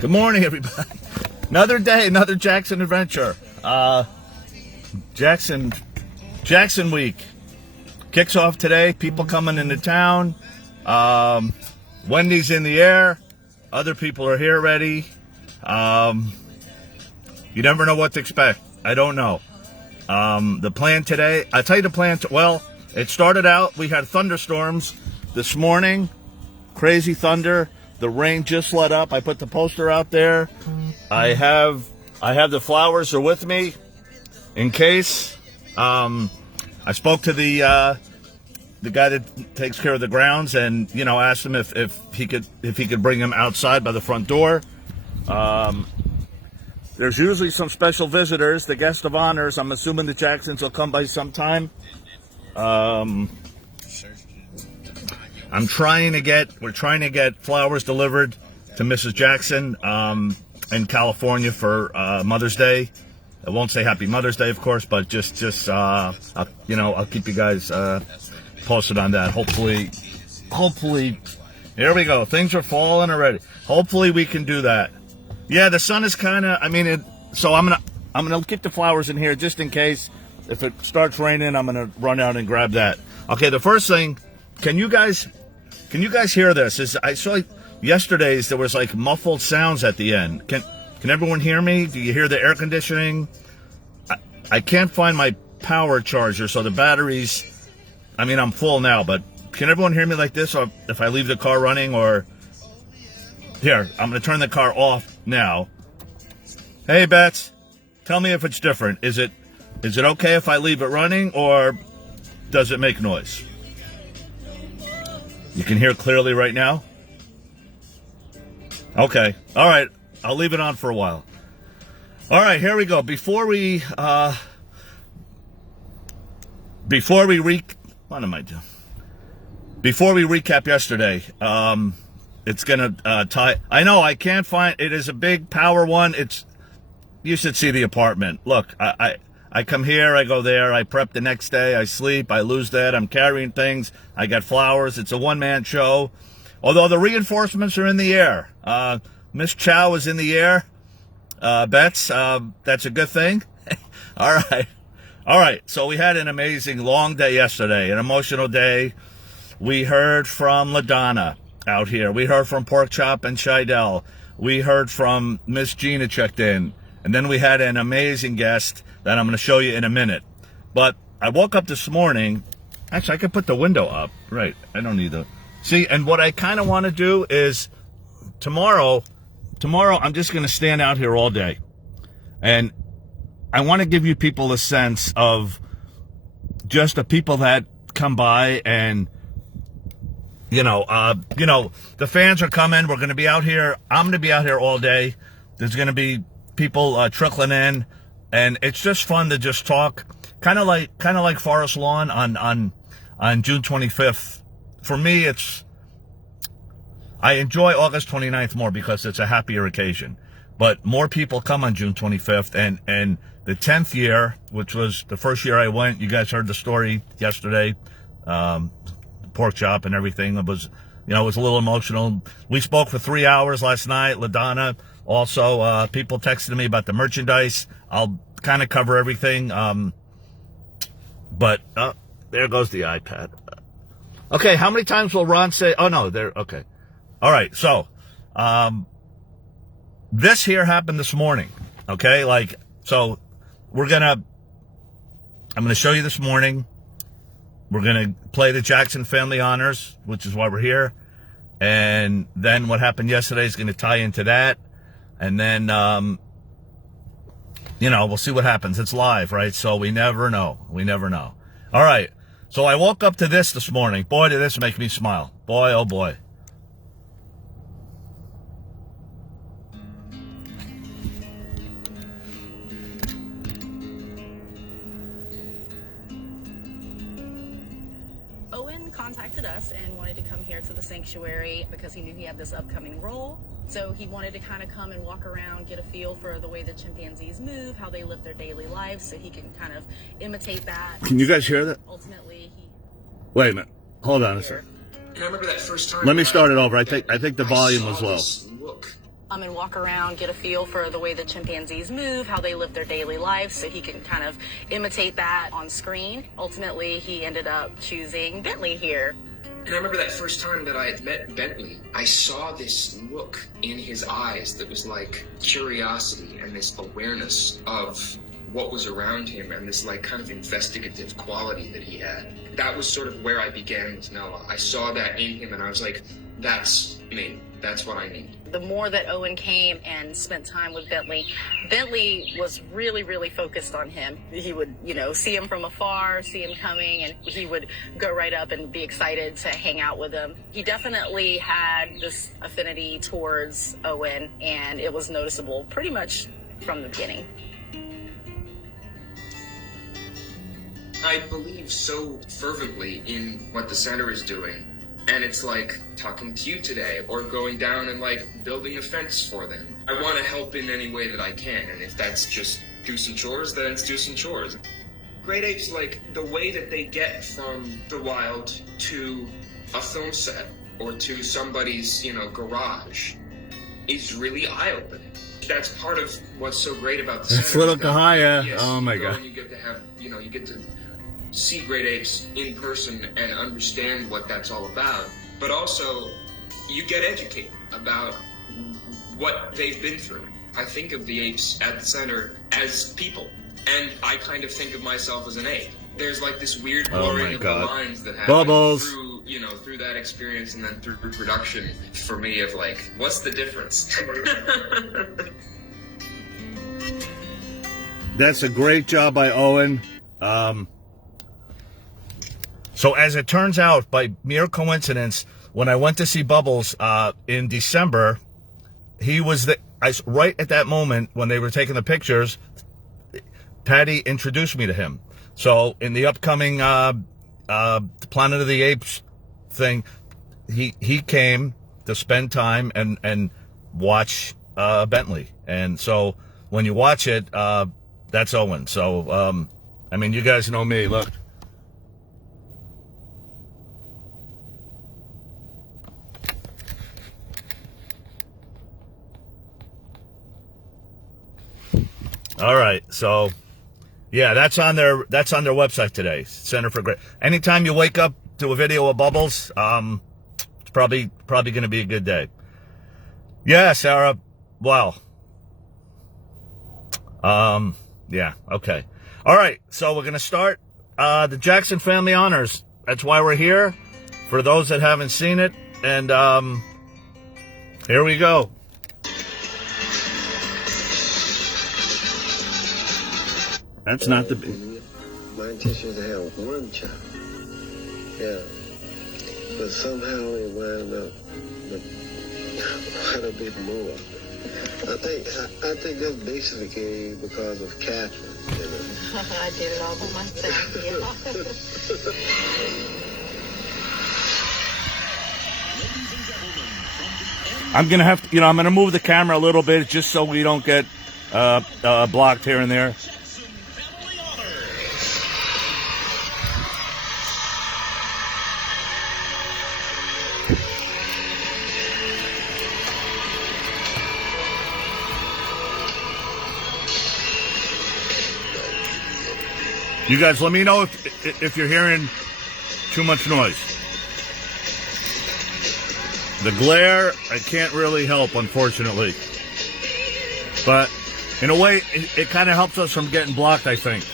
Good morning, everybody. Another day, another Jackson adventure. Jackson week kicks off today. People coming into town. Wendy's in the air. Other people are here already. You never know what to expect. I don't know. The plan today, I tell you the plan. Well, it started out, we had thunderstorms this morning. Crazy thunder. The rain just let up. I put the poster out there. I have the flowers are with me in case. I spoke to the guy that takes care of the grounds, and asked him if he could bring them outside by the front door. There's usually some special visitors, the guest of honors. I'm assuming the Jacksons will come by sometime. We're trying to get flowers delivered to Mrs. Jackson in California for Mother's Day. I won't say Happy Mother's Day, of course, but just I'll keep you guys posted on that. Hopefully, here we go. Things are falling already. Hopefully, we can do that. Yeah, the sun is kind of. So I'm gonna keep the flowers in here just in case. If it starts raining, I'm gonna run out and grab that. Okay, the first thing. Can you guys hear this? I saw yesterday's there was like muffled sounds at the end. Can everyone hear me? Do you hear the air conditioning? I can't find my power charger, so the batteries. I'm full now, but can everyone hear me like this? Or if I leave the car running, or here, I'm going to turn the car off now. Hey, Bets, tell me if it's different. Is it okay if I leave it running, or does it make noise? You can hear clearly right now? Okay. All right. I'll leave it on for a while. All right, here we go. Before we what am I doing? Before we recap yesterday, it's going to tie. I know I can't find, it is a big power one. You should see the apartment. Look, I come here, I go there, I prep the next day, I sleep, I lose that, I'm carrying things, I got flowers, it's a one-man show. Although the reinforcements are in the air. Miss Chow is in the air. Bets, that's a good thing. All right, so we had an amazing long day yesterday, an emotional day. We heard from LaDonna out here. We heard from Pork Chop and Scheidel. We heard from Miss Gina checked in. And then we had an amazing guest that I'm going to show you in a minute. But I woke up this morning. Actually, I could put the window up. Right. I don't need to. See, and what I kind of want to do is tomorrow, I'm just going to stand out here all day. And I want to give you people a sense of just the people that come by and, the fans are coming. We're going to be out here. I'm going to be out here all day. There's going to be people trickling in, and it's just fun to just talk, kind of like Forest Lawn on June 25th. For me, I enjoy August 29th more because it's a happier occasion, but more people come on June 25th, and the 10th year, which was the first year I went, you guys heard the story yesterday, Pork Chop and everything. It was a little emotional. We spoke for 3 hours last night. LaDonna. Also, people texted me about the merchandise. I'll kind of cover everything. But there goes the iPad. Okay, how many times will Ron say, oh, no, there, okay. All right, so this here happened this morning, okay? So I'm going to show you this morning. We're going to play the Jackson Family Honors, which is why we're here. And then what happened yesterday is going to tie into that. And then, we'll see what happens. It's live, right? So we never know. We never know. All right. So I woke up to this morning. Boy, did this make me smile. Boy, oh boy. Owen contacted us and wanted to come here to the sanctuary because he knew he had this upcoming role. So he wanted to kind of come and walk around, get a feel for the way the chimpanzees move, how they live their daily lives, so he can kind of imitate that. Can you guys hear that? Ultimately, Wait a minute. Hold on a second. And I remember that first time. Let me start it over. I think the volume was low. Come and walk around, get a feel for the way the chimpanzees move, how they live their daily lives, so he can kind of imitate that on screen. Ultimately, he ended up choosing Bentley here. And I remember that first time that I had met Bentley, I saw this look in his eyes that was like curiosity and this awareness of what was around him and this like kind of investigative quality that he had. That was sort of where I began with Noah. I saw that in him and I was like, that's me. That's what I need. The more that Owen came and spent time with Bentley, Bentley was really, really focused on him. He would, see him from afar, see him coming, and he would go right up and be excited to hang out with him. He definitely had this affinity towards Owen, and it was noticeable pretty much from the beginning. I believe so fervently in what the center is doing. And it's like talking to you today or going down and like building a fence for them. I want to help in any way that I can. And if that's just do some chores, then it's do some chores. Great apes, like the way that they get from the wild to a film set or to somebody's, garage is really eye-opening. That's part of what's so great about the center. That's little Kahaya. Yes, oh my God. You get to have, you get to see great apes in person and understand what that's all about, but also you get educated about what they've been through. I think of the apes at the center as people, and I kind of think of myself as an ape. There's like this weird blurring of the lines that happen through, through that experience and then through production for me of like, what's the difference? That's a great job by Owen. So as it turns out, by mere coincidence, when I went to see Bubbles in December, he was right at that moment when they were taking the pictures. Patty introduced me to him. So in the upcoming Planet of the Apes thing, he came to spend time and watch Bentley. And so when you watch it, that's Owen. So you guys know me. Look. All right, so yeah, that's on their website today. Center for Great. Anytime you wake up to a video of Bubbles, it's probably going to be a good day. Yeah, Sarah. Wow. Yeah. Okay. All right. So we're going to start the Jackson Family Honors. That's why we're here. For those that haven't seen it, and here we go. That's not the big. My intention is to have one child. Yeah. But somehow it wound up quite a bit more. I think that's basically because of Catherine. I did it all by myself, yeah. I'm gonna have to, I'm gonna move the camera a little bit just so we don't get blocked here and there. You guys, let me know if you're hearing too much noise. The glare, I can't really help, unfortunately. But in a way, it kind of helps us from getting blocked, I think.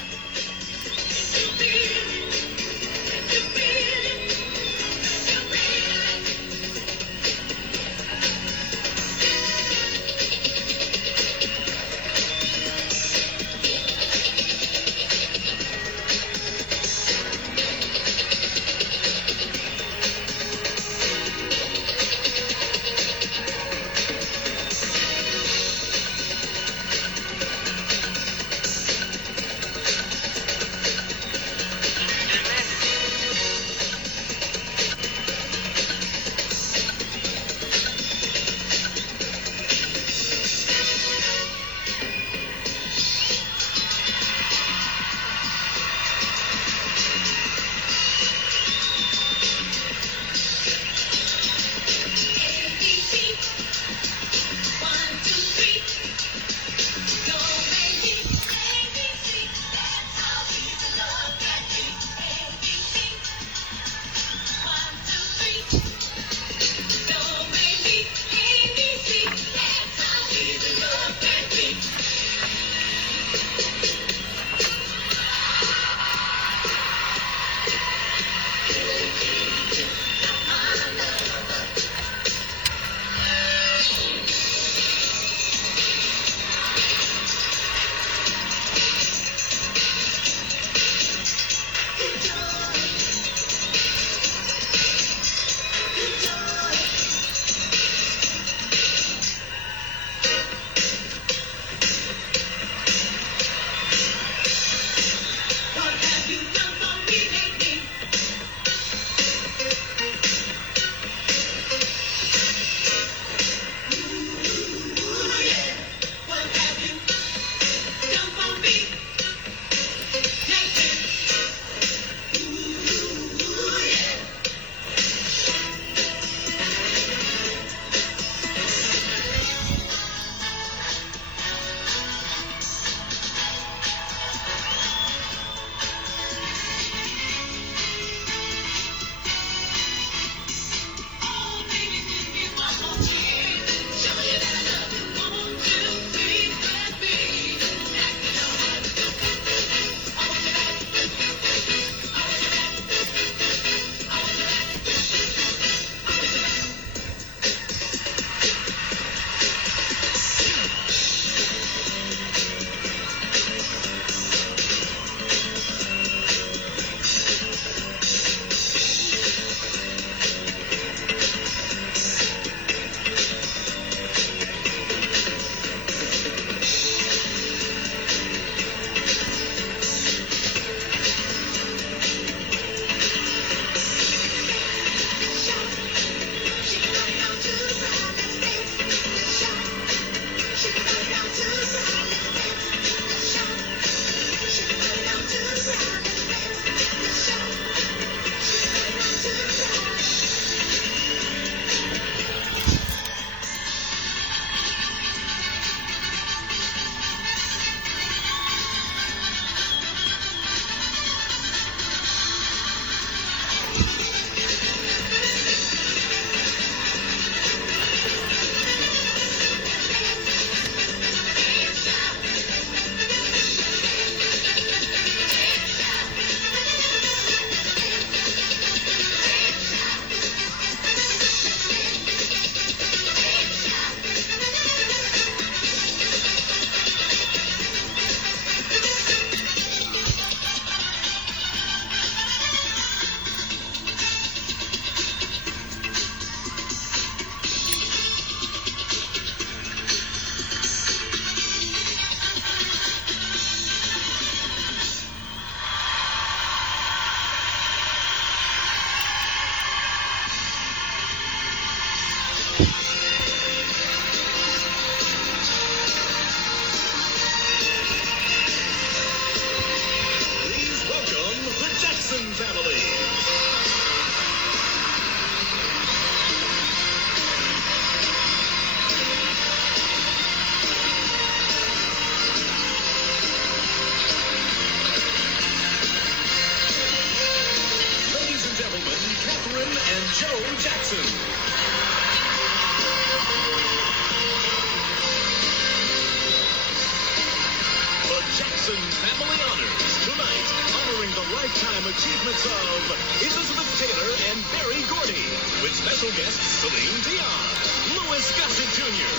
achievements of Elizabeth Taylor and Berry Gordy, with special guests Celine Dion, Louis Gossett Jr.,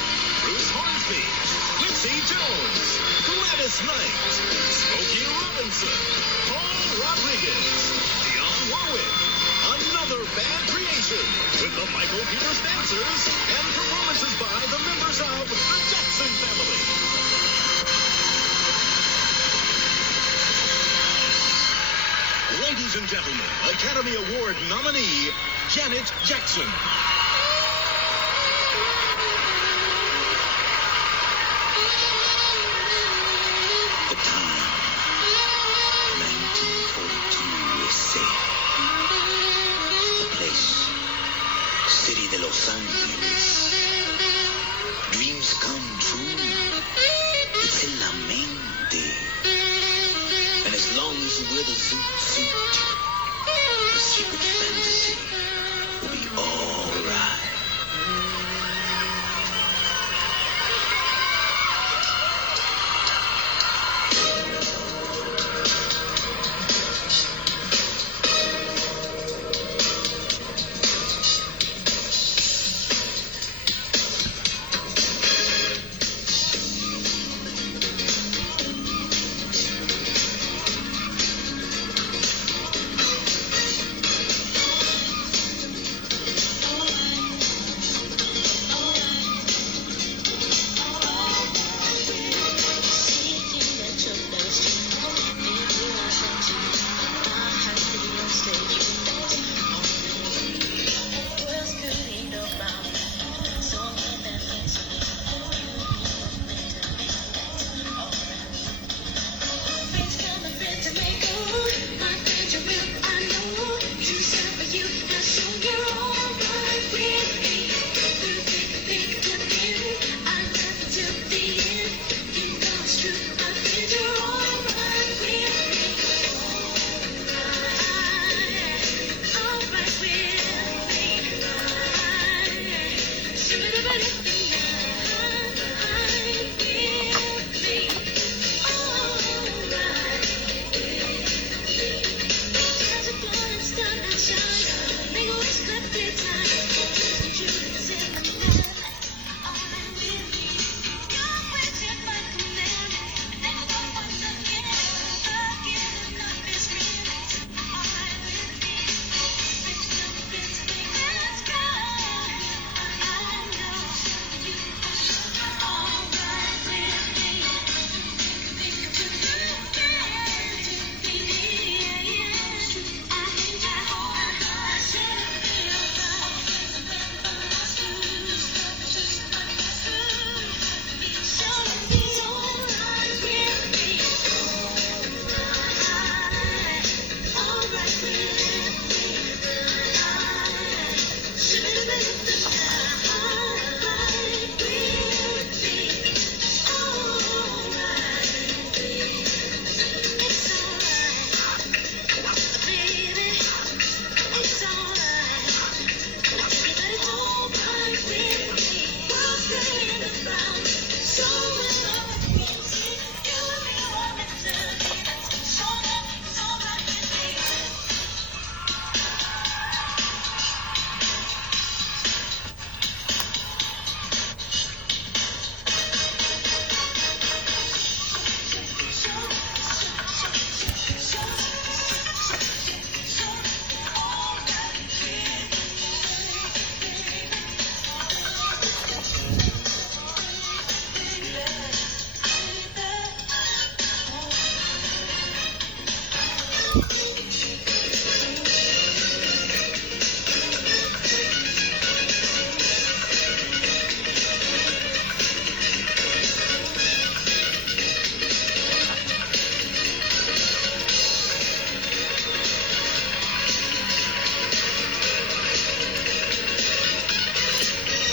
Bruce Hornsby, Quincy Jones, Gladys Knight, Smokey Robinson, Paul Rodriguez, Dionne Warwick, another bad creation with the Michael Peters Dancers, and performances by the members of the Jackson Family. Ladies and gentlemen, Academy Award nominee, Janet Jackson. The time, 1942 USA. The place, city de Los Angeles. Dreams come true. It's in la mente. And as long as you wear the suit, the secret fantasy will be all right.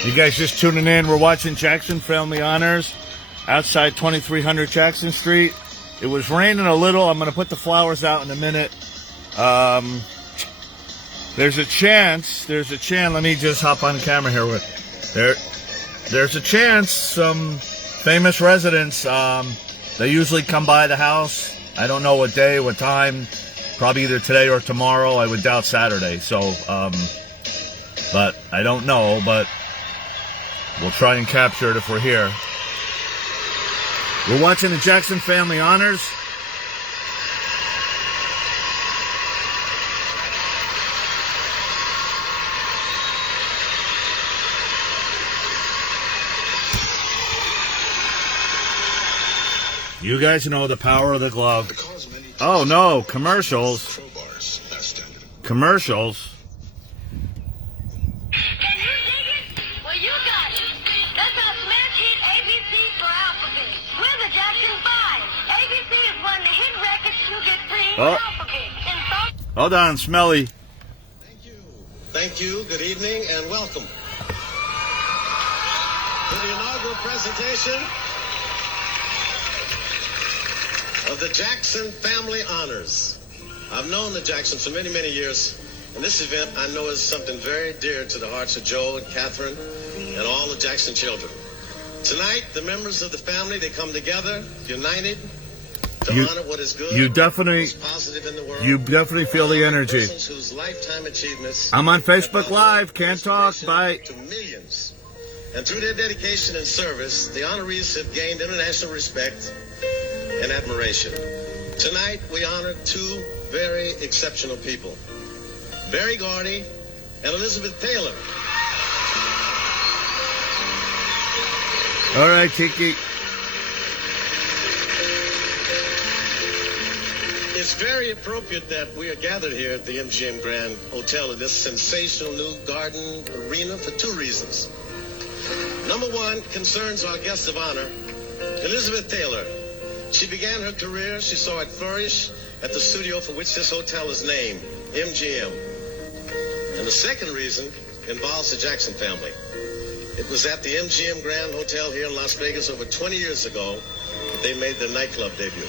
You guys just tuning in. We're watching Jackson Family Honors outside 2300 Jackson Street. It was raining a little. I'm going to put the flowers out in a minute. There's a chance. Let me just hop on camera here. There's a chance some famous residents, they usually come by the house. I don't know what day, what time. Probably either today or tomorrow. I would doubt Saturday. So, but I don't know. But we'll try and capture it if we're here. We're watching the Jackson Family Honors. You guys know the power of the glove. Oh no, commercials. Commercials. Can you dig it? Well, you got it. That's our smash hit ABC for Alphabet. We're the Jackson 5. ABC is one of the hit records you get free in Alphabet. Hold on, Smelly. Thank you. Thank you. Good evening and welcome to the inaugural presentation of the Jackson Family Honors. I've known the Jacksons for many, many years, and this event I know is something very dear to the hearts of Joe and Catherine and all the Jackson children. Tonight, the members of the family, they come together, united, to honor what is good, you definitely, what's positive in the world. You definitely feel the energy. Persons whose lifetime achievements I'm on Facebook Live. Can't talk. Bye. To millions. And through their dedication and service, the honorees have gained international respect and admiration. Tonight, we honor two very exceptional people, Berry Gordy and Elizabeth Taylor. All right, Kiki. It's very appropriate that we are gathered here at the MGM Grand Hotel in this sensational new garden arena for two reasons. Number one concerns our guest of honor, Elizabeth Taylor. She began her career, she saw it flourish at the studio for which this hotel is named, MGM. And the second reason involves the Jackson family. It was at the MGM Grand Hotel here in Las Vegas over 20 years ago that they made their nightclub debut.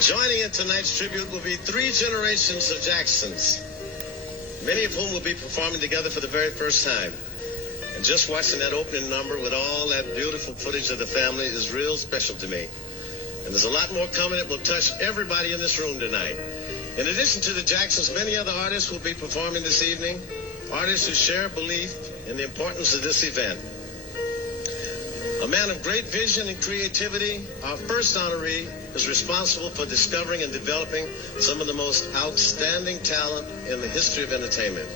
Joining in tonight's tribute will be three generations of Jacksons, many of whom will be performing together for the very first time. And just watching that opening number with all that beautiful footage of the family is real special to me. And there's a lot more coming that will touch everybody in this room tonight. In addition to the Jacksons, many other artists will be performing this evening, artists who share a belief in the importance of this event. A man of great vision and creativity, our first honoree is responsible for discovering and developing some of the most outstanding talent in the history of entertainment.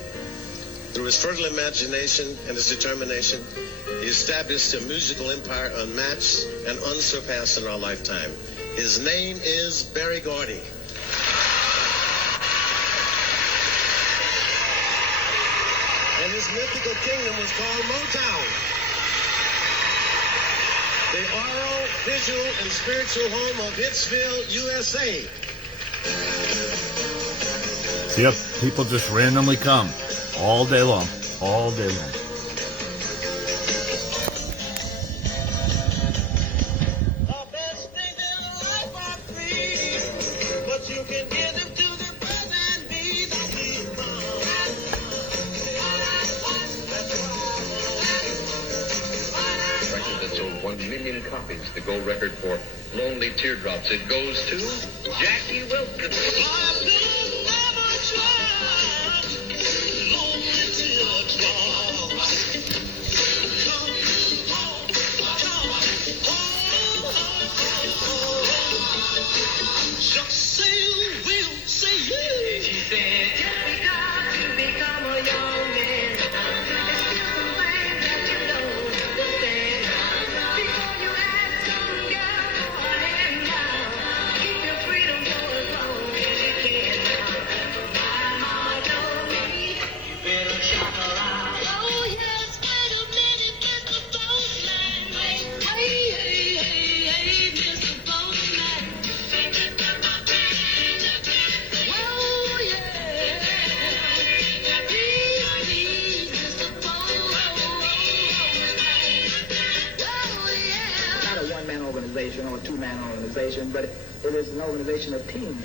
Through his fertile imagination and his determination, he established a musical empire unmatched and unsurpassed in our lifetime. His name is Berry Gordy. And his mythical kingdom was called Motown. The oral, visual, and spiritual home of Hitsville, USA. Yep, people just randomly come all day long, all day long. Copies, the gold record for Lonely Teardrops. It goes to Jackie Wilson. Or a two-man organization, but it is an organization of teams.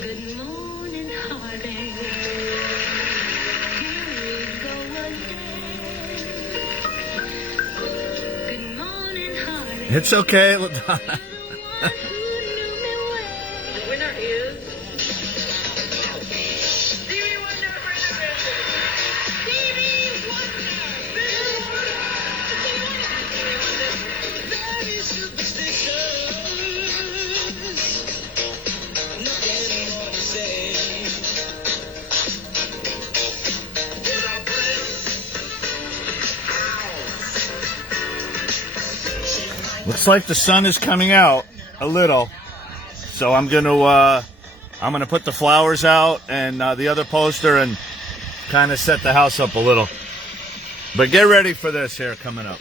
Good morning, heartache. Here we go again. Good morning, heartache. It's okay, LaDonna. The winner is Stevie Wonder. Stevie Wonder. Very superstitious. Nothing more to say. Did I play? Looks like the sun is coming out a little, so I'm gonna put the flowers out and the other poster and kind of set the house up a little. But get ready for this here coming up.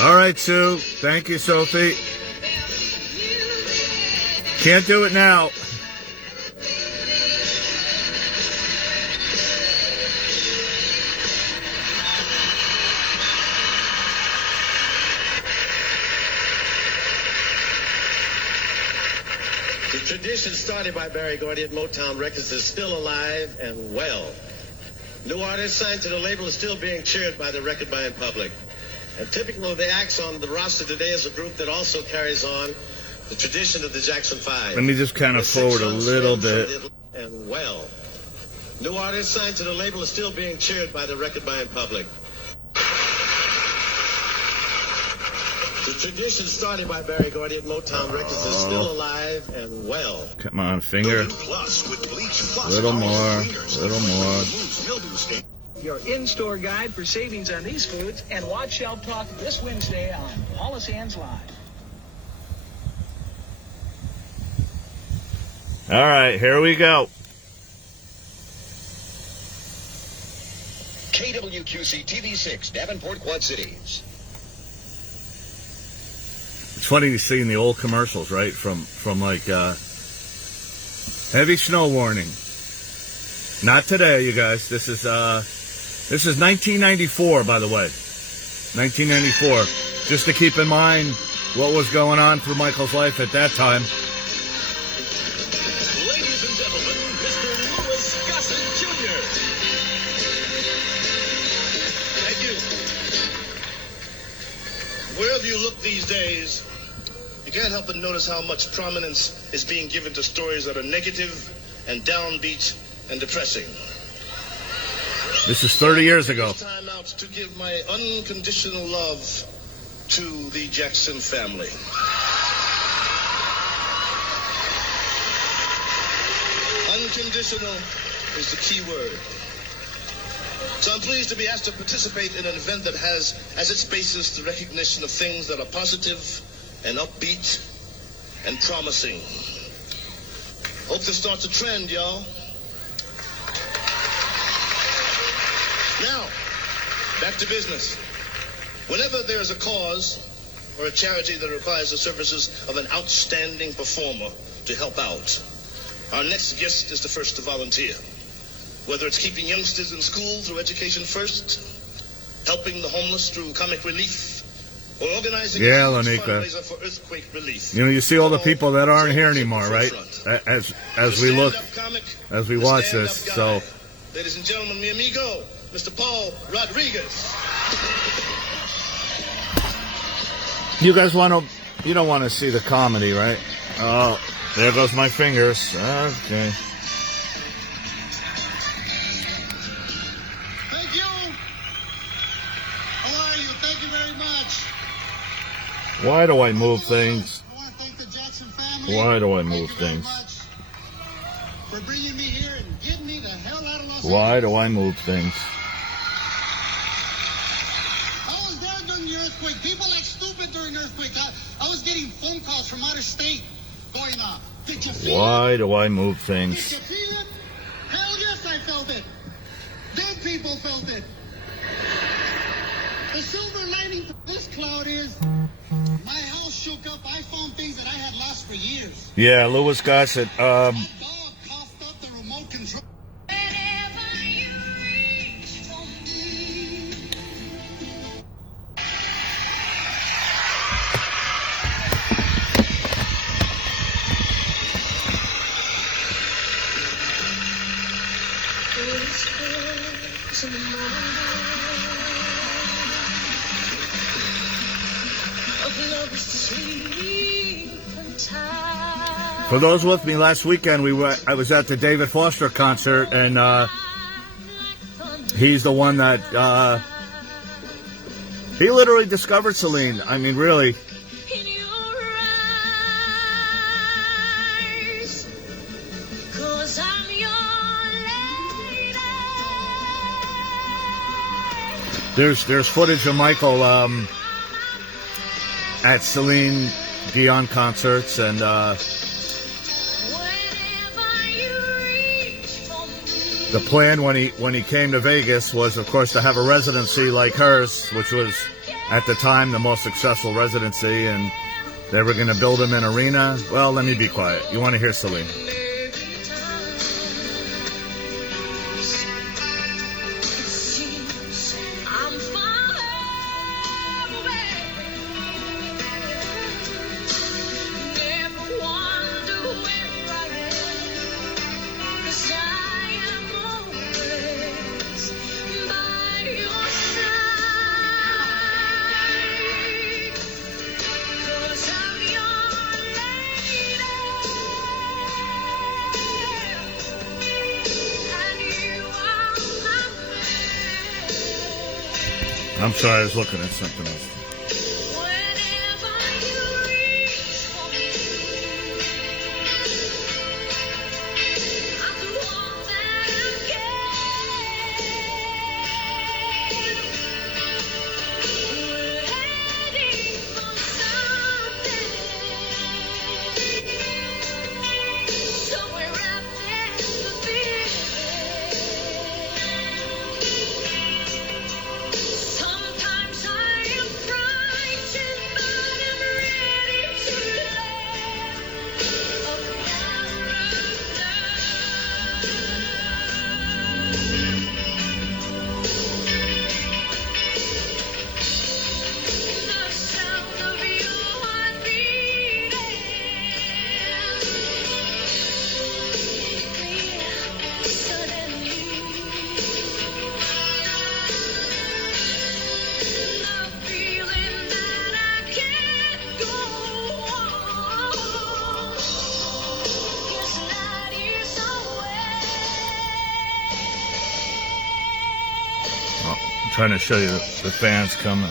All right, Sue. Thank you, Sophie. Can't do it now. The tradition started by Barry Gordy at Motown Records is still alive and well. New artists signed to the label is still being cheered by the record-buying public. And typical of the acts on the roster today is a group that also carries on the tradition of the Jackson 5. Let me just kind of forward a little bit. And well. New artists signed to the label is still being cheered by the record-buying public. The tradition started by Barry Gordy at Motown Records is still alive and well. Come on, finger. Plus with Bleach Plus. Little more. Little more. Your in-store guide for savings on these foods and Watch Shelf Talk this Wednesday on Paula Sands Live. All right, here we go. KWQC TV6, Davenport, Quad Cities. It's funny to see in the old commercials, right? From like heavy snow warning. Not today, you guys. This is 1994, by the way. 1994. Just to keep in mind what was going on through Michael's life at that time. Ladies and gentlemen, Mr. Louis Gossett Jr. Thank you. Wherever you look these days, you can't help but notice how much prominence is being given to stories that are negative and downbeat and depressing. This is 30 years ago. It's time out to give my unconditional love to the Jackson family. Unconditional is the key word. So I'm pleased to be asked to participate in an event that has as its basis the recognition of things that are positive and upbeat and promising. Hope this starts a trend, y'all. Now, back to business. Whenever there is a cause or a charity that requires the services of an outstanding performer to help out, our next guest is the first to volunteer. Whether it's keeping youngsters in school through Education First, helping the homeless through comic relief, or organizing a fundraiser for earthquake relief. You know, you see all the people that aren't here anymore, right? As we look, as we watch this. So, ladies and gentlemen, mi amigo, Mr. Paul Rodriguez. you guys you don't want to see the comedy, right? Oh, there goes my fingers. Okay. Thank you. How are you? Thank you very much. Why do I move things? I want to thank the Jackson family. Why do I move things? for bringing me here and getting me the hell out of Los Why Angeles. do I move things? I was there during the earthquake. People act stupid during earthquakes. I was getting phone calls from outer state going, did you feel it? Why do I move Did things? you feel it? Hell yes, I felt it. Dead people felt it. The silver lining to this cloud is my house shook up. I found things that I had lost for years. Yeah, Louis Gossett. That dog coughed up the remote control. For those with me last weekend, I was at the David Foster concert, and he's the one that he literally discovered Celine. I mean, really. There's footage of Michael at Celine Dion concerts, and the plan when he came to Vegas was, of course, to have a residency like hers, which was at the time the most successful residency, and they were going to build him an arena. Well, let me be quiet. You want to hear Celine? I'm sorry, I was looking at something else. Trying to show you the fans coming.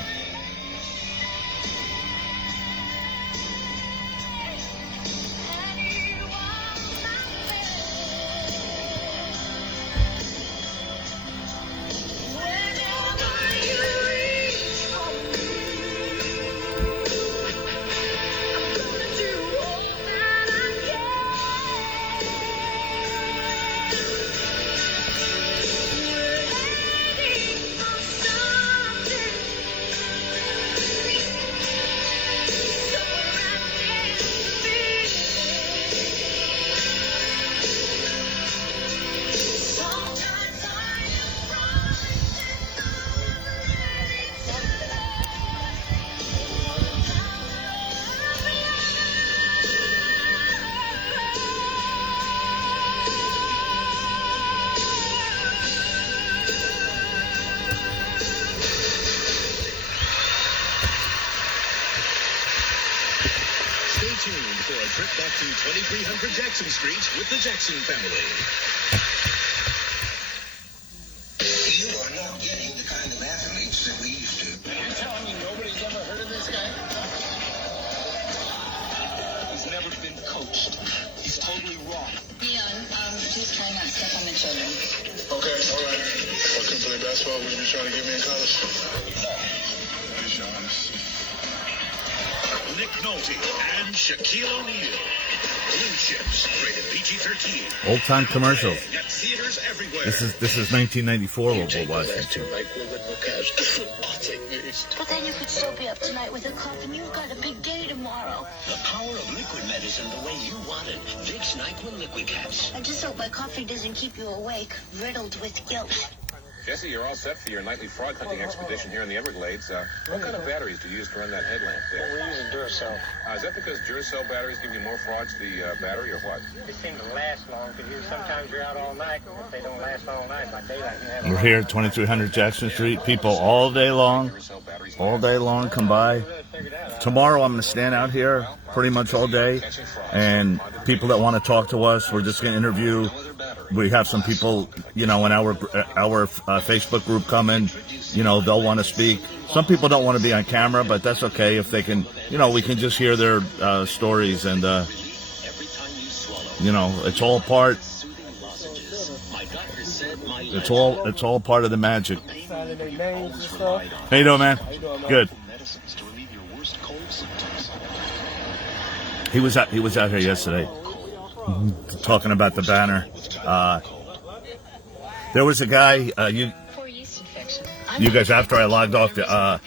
Stay tuned for a trip back to 2300 Jackson Street with the Jackson family. You are not getting the kind of athletes that we used to. You're telling me nobody's ever heard of this guy? He's never been coached. He's totally wrong. Leon, stuff on the children. Okay, all right. If I couldn't play basketball, would you be trying to get me in college? No. Be honest. Nick Nolte and Shaquille O'Neal. Blue Chips, rated PG-13. Old time commercials. Got theaters everywhere. This is 1994. What we're watching. But then you could still be up tonight with a cough, and you've got a big day tomorrow. The power of liquid medicine the way you want it. Vicks NyQuil Liquid Caps. I just hope my coffee doesn't keep you awake, riddled with guilt. Jesse, you're all set for your nightly frog hunting expedition here in the Everglades. What kind of batteries do you use to run that headlamp there? We're using Duracell. Is that because Duracell batteries give you more frogs the battery, or what? They seem to last long, because sometimes you're out all night. If they don't last all night, like daylight, you have... We're here at 2300 Jackson Street. People all day long come by. Tomorrow I'm going to stand out here pretty much all day, and people that want to talk to us, we're just going to interview. We have some people, in our Facebook group coming. They'll want to speak. Some people don't want to be on camera, but that's okay if they can. We can just hear their stories, and it's all part. It's all part of the magic. How you doing, man? Good. He was out here yesterday, talking about the banner. There was a guy. You guys, after I logged off, I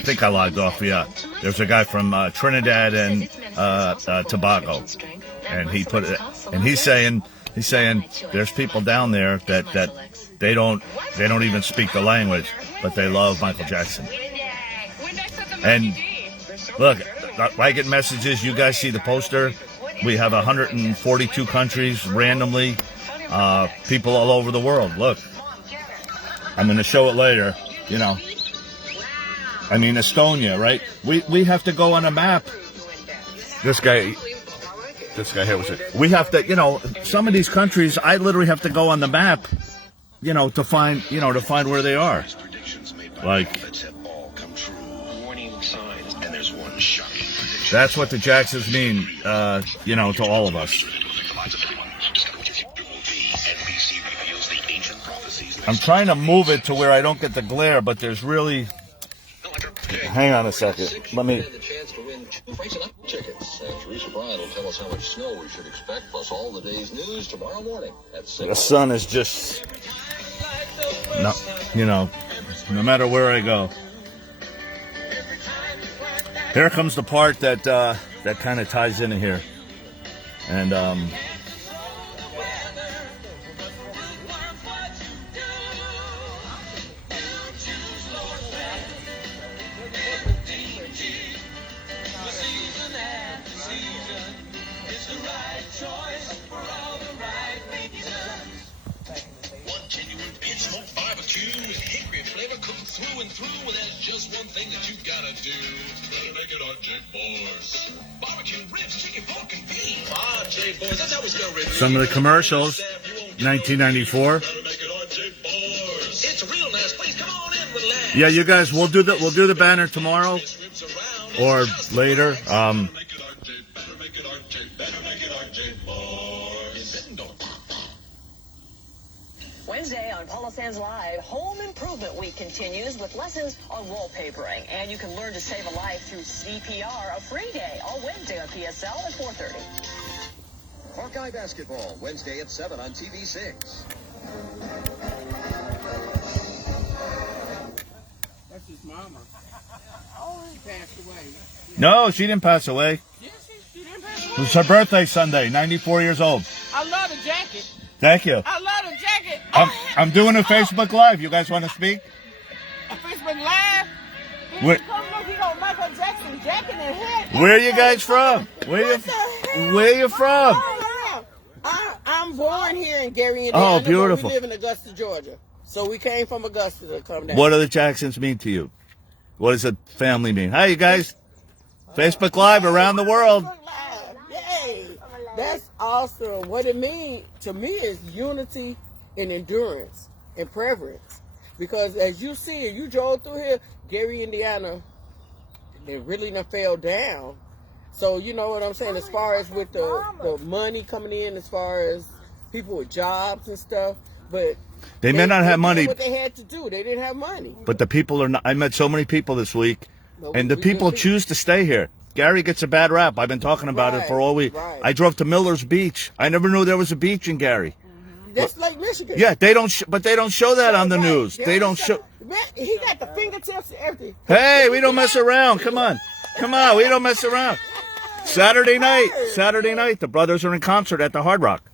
think I logged off. Yeah, there's a guy from Trinidad and Tobago, and he put it. And he's saying there's people down there that they don't even speak the language, but they love Michael Jackson. And look, I get messages. You guys see the poster? We have 142 countries randomly, people all over the world. Look, I'm going to show it later. Estonia, right? We have to go on a map. This guy here was it. We have to, some of these countries, I literally have to go on the map, to find where they are. Like, that's what the Jacksons mean, to all of us. I'm trying to move it to where I don't get the glare, but there's really... Hang on a second. Let me... The sun is just... no matter where I go. Here comes the part that kind of ties into here. And, through and through, and there's just one thing that you gotta do. Better make it RJ Boys. Barbecue, ribs, chicken, pork, and beef. RJ Boys, that's how we spell ribs. Some of the commercials, 1994. Better make it RJ Boys. It's real nice. Please come on in, relax. Yeah, you guys, we'll do the banner tomorrow or later. Better make it RJ Boys. Wednesday on Paula Sands Live, Home Improvement Week continues with lessons on wallpapering. And you can learn to save a life through CPR, a free day, all Wednesday on PSL at 4:30. Hawkeye Basketball, Wednesday at 7 on TV6. That's his mama. Oh, she passed away. No, she didn't pass away. Yes, she didn't pass away. It was her birthday Sunday, 94 years old. I love the jacket. Thank you. I love the jacket. I'm doing a Facebook Live. You guys want to speak? A Facebook Live? Where, Come look, he got Michael Jackson jacket and hat. where are you guys from? Where you from? I'm born here in Gary, Indiana. Oh, beautiful. We live in Augusta, Georgia. So we came from Augusta to come down. What do the Jacksons mean to you? What does a family mean? Hi, you guys. Facebook Live around the world. Yay. That's awesome. What it means to me is unity and endurance and preference. Because as you see, you drove through here, Gary, Indiana, it really done fell down. So you know what I'm saying, as far as with the money coming in, as far as people with jobs and stuff, but they may not have money. Did what they had to do. They didn't have money. But the people are not. I met so many people this week, No, and the we people good choose to stay here. Gary gets a bad rap. I've been talking about it for all week. Right. I drove to Miller's Beach. I never knew there was a beach in Gary. That's Lake Michigan. Yeah, they don't. But they don't show that on the news. They don't show. Man, he got the fingertips and everything. Hey, we don't mess around. Come on. We don't mess around. Saturday night, the brothers are in concert at the Hard Rock.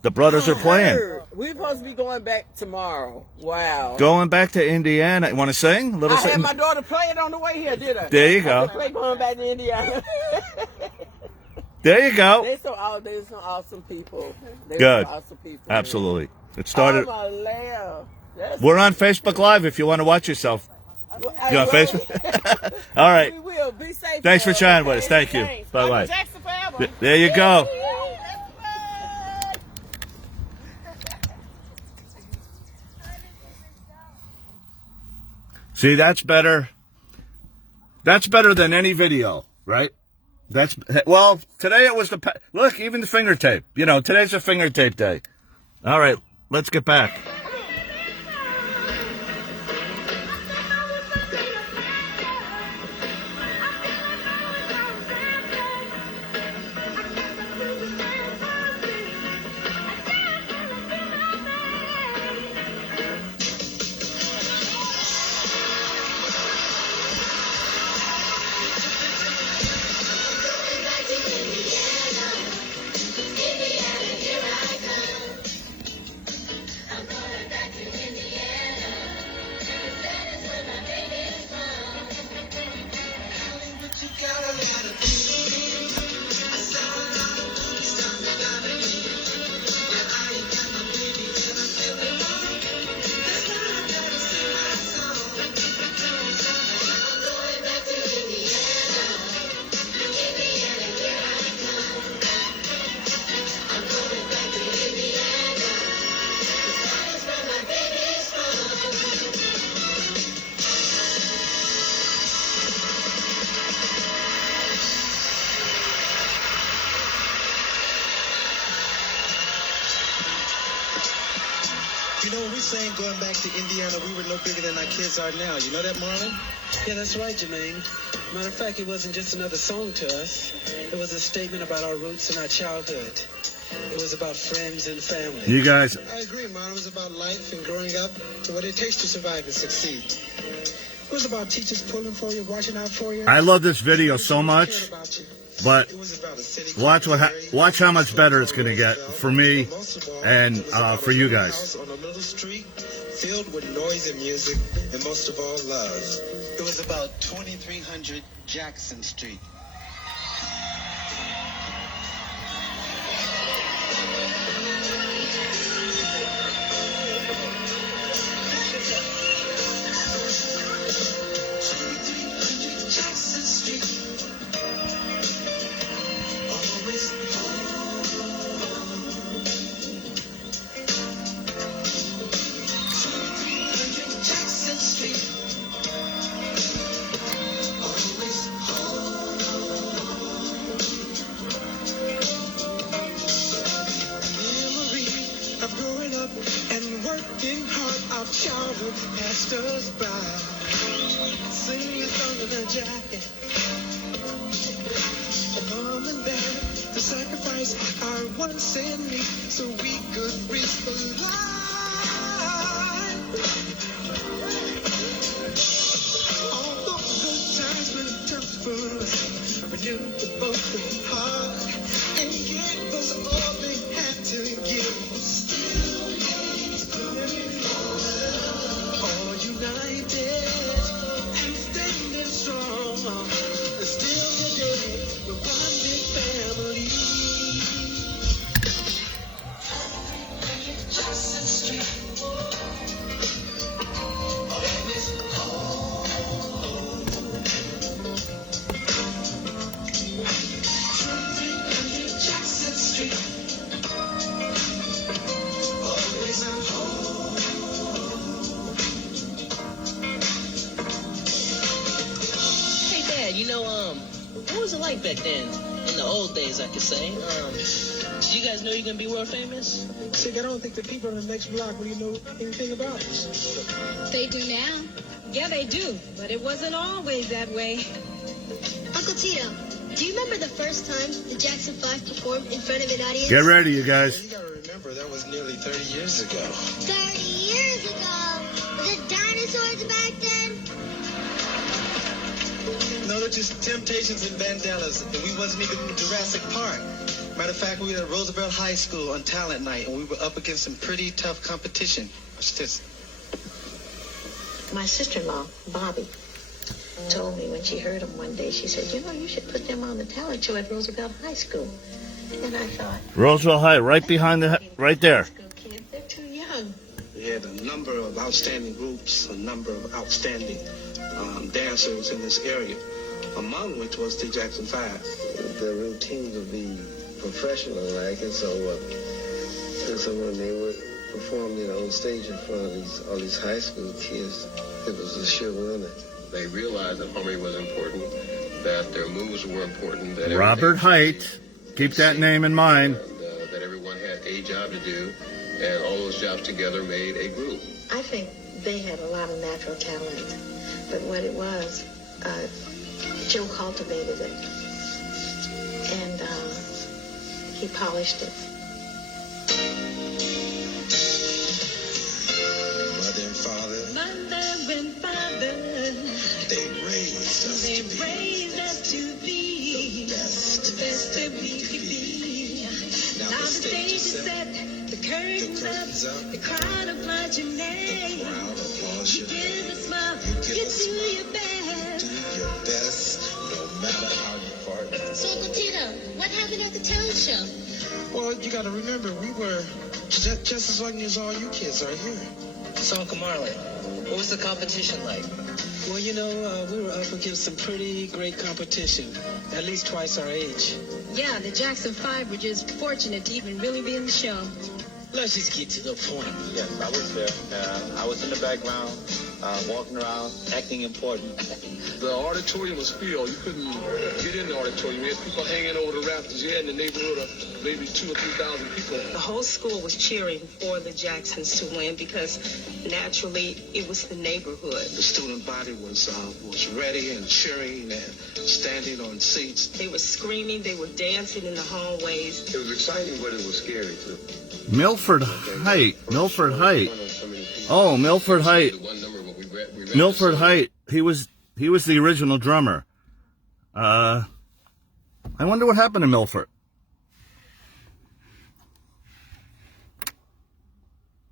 The brothers are playing. We're supposed to be going back tomorrow. Wow. Going back to Indiana. Want to sing? A little I had sing? my daughter play it on the way here, did I? There you go. Play going back to Indiana. There you go. They're some awesome people. Good. Some awesome people. Absolutely. It started. Oh, my lamb. We're on Facebook Live if you want to watch yourself. You on Facebook? All right. We will. Be safe. Thanks for chatting with us. Thank you. Bye-bye. There you go. See, that's better. That's better than any video, right? Well, today it was look, even the finger tape. You know, today's a finger tape day. All right, let's get back. You know, when we sang going back to Indiana, we were no bigger than our kids are now. You know that, Marlon? Yeah, that's right, Jermaine. Matter of fact, it wasn't just another song to us. It was a statement about our roots and our childhood. It was about friends and family. You guys. I agree, Marlon. It was about life and growing up and what it takes to survive and succeed. It was about teachers pulling for you, watching out for you. I love this video so much, but watch how much better it's going to get for me and for you guys. On a little street filled with noise and music, and most of all, love. It was about 2300 Jackson Street. Childhood passed us by, singing under the jacket. Mom and Dad, the sacrifice our once and me, so we could reach the line. All those good times were tough for us, we knew we both worked hard, and it was all they had to give. What was it like back then? In the old days, I could say. Did you guys know you're going to be world famous? See, I don't think the people on the next block really know anything about us. They do now. Yeah, they do. But it wasn't always that way. Uncle Tito, do you remember the first time the Jackson 5 performed in front of an audience? Get ready, you guys. You gotta remember, that was nearly 30 years ago. 30 years ago? Were there dinosaurs back then? No, they're just Temptations and Vandellas. And we wasn't even in Jurassic Park. Matter of fact, we were at Roosevelt High School on talent night, and we were up against some pretty tough competition. Watch this. My sister-in-law, Bobby, told me when she heard them one day, she said, you know, you should put them on the talent show at Roosevelt High School. And I thought, Roosevelt High, right behind right there. kids, they're too young. We had a number of outstanding groups, a number of outstanding dancers in this area, among which was the Jackson 5. The routines would be professional-like, and so when they were performing on stage in front of all these high school kids, it was a sure winner. They realized that harmony was important, that their moves were important. That Robert Height. Keep that name in mind. And, that everyone had a job to do, and all those jobs together made a group. I think they had a lot of natural talent, but what it was, Joe cultivated it, and he polished it. Mother and father, they raised us to be the best that we could be. Now the stage is set, the curtains up, the crowd applaud your name. You give a smile, you do your best. Do your best, no matter how you fart. So, Uncle Tito, what happened at the talent show? Well, you got to remember, we were just as young as all you kids are here. So, Uncle Marley, what was the competition like? Well, you know, we were up against some pretty great competition, at least twice our age. Yeah, the Jackson 5 were just fortunate to even really be in the show. Let's just get to the point. Yes, I was there. I was in the background, walking around, acting important. The auditorium was filled. You couldn't get in the auditorium. You had people hanging over the rafters. You had in the neighborhood of maybe 2,000 or 3,000 people. The whole school was cheering for the Jacksons to win because naturally it was the neighborhood. The student body was ready and cheering and standing on seats. They were screaming. They were dancing in the hallways. It was exciting, but it was scary too. Milford Height. Milford Height. Oh, Milford Height. Milford Height. He was the original drummer. I wonder what happened to Milford.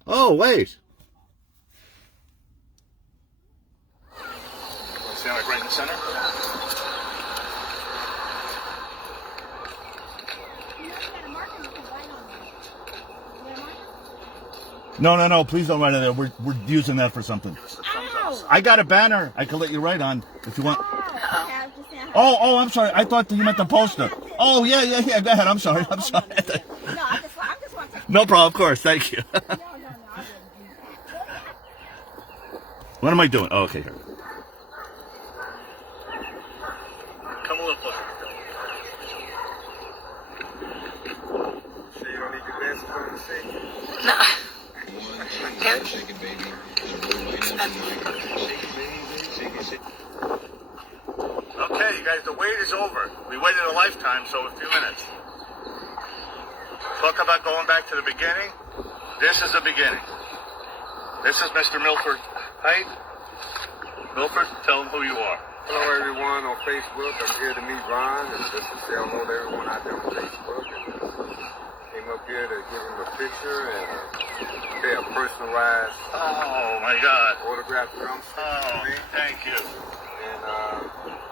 Oh, wait. Stand like right in the center. No. Please don't write it there. We're using that for something. I got a banner I can let you write on if you want. Oh, I'm sorry. I thought you meant the poster. Oh, yeah. Go ahead. I'm sorry. No, I just want to. No problem. Of course. Thank you. What am I doing? Oh, okay. Here. Come a little closer. So you don't need your glasses on to see? No. Shake it, baby. Okay, you guys, the wait is over. We waited a lifetime, so a few minutes. Talk about going back to the beginning. This is the beginning. This is Mr. Milford Height. Milford, tell them who you are. Hello, everyone on Facebook. I'm here to meet Ron, and just to say hello to everyone out there on Facebook. And came up here to give him a picture and pay a personalized my God, autograph drum set for me. Thank you. And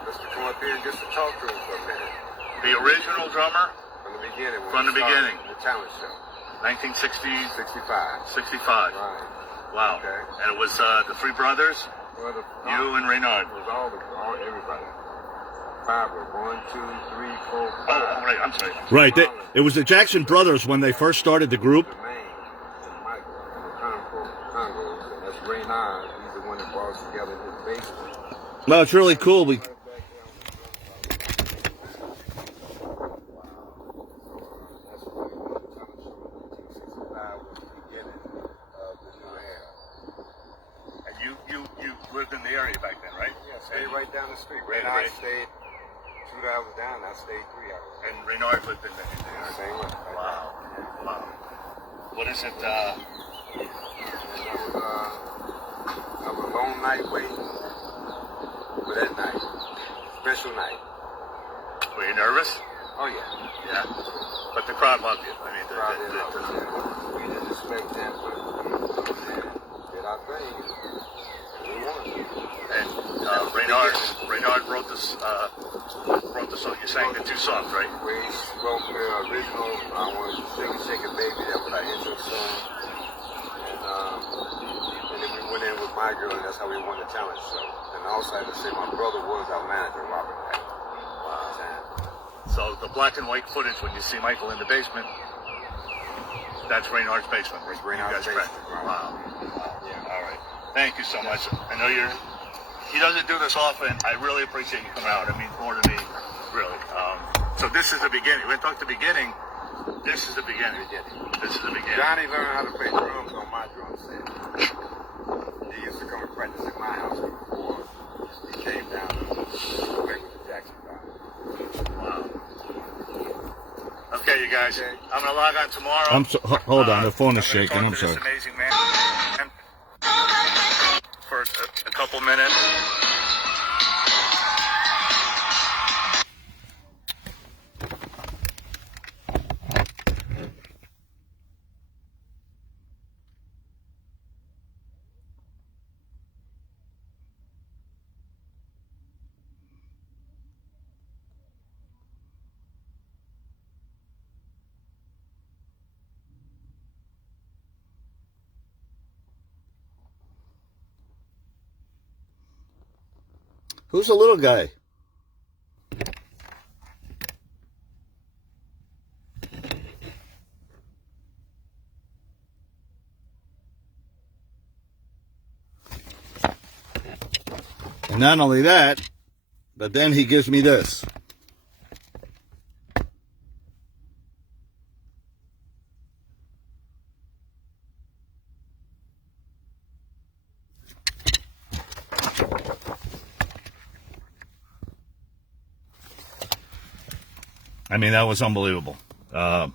just to come up here and just to talk to him for a minute. The original drummer? From the beginning. From the beginning. The talent show. 1960? 65. 65. Right. Wow. Okay. And it was the three brothers? Well, you and Reynard. It was all everybody. 5 were 1, 2, 3, 4, 5. Oh, right. I'm sorry. Right. It was the Jackson Brothers when they first started the group. Reynard, he's the one that brought us together in his basement. Well, it's really cool. Stayed right down the street. Reynard stayed 2 hours down. I stayed 3 hours. And Reynard lived in there. Same way. Wow. Wow. What is it? That was a long night waiting for that night. Special night. Were you nervous? Oh, yeah. Yeah. But the crowd loved you. I mean, we didn't expect that, but we did our thing. We won. And Reynard wrote the song. You sang the 2 songs, right? We wrote the original, I Want to Shake a Baby, that was our intro song. And then we went in with My Girl, and that's how we won the talent show. And also, I have to say, my brother was our manager, Robert. So the black and white footage when you see Michael in the basement, that's Reynard's basement. That's Reynard's basement. Wow. Yeah. All right. Thank you so much. I know he doesn't do this often. I really appreciate you coming out. It means more to me, really. So this is the beginning. We're going to talk the beginning. This is the beginning. This is the beginning. Johnny learned how to play drums on my drum set. He used to come and practice at my house before he came down to play with the Jackson 5. Wow. Okay, you guys. Okay. I'm going to log on tomorrow. Hold on, the phone is shaking. I'm sorry. This amazing man for a couple minutes. Who's the little guy? And not only that, but then he gives me this. I mean, that was unbelievable. Yeah.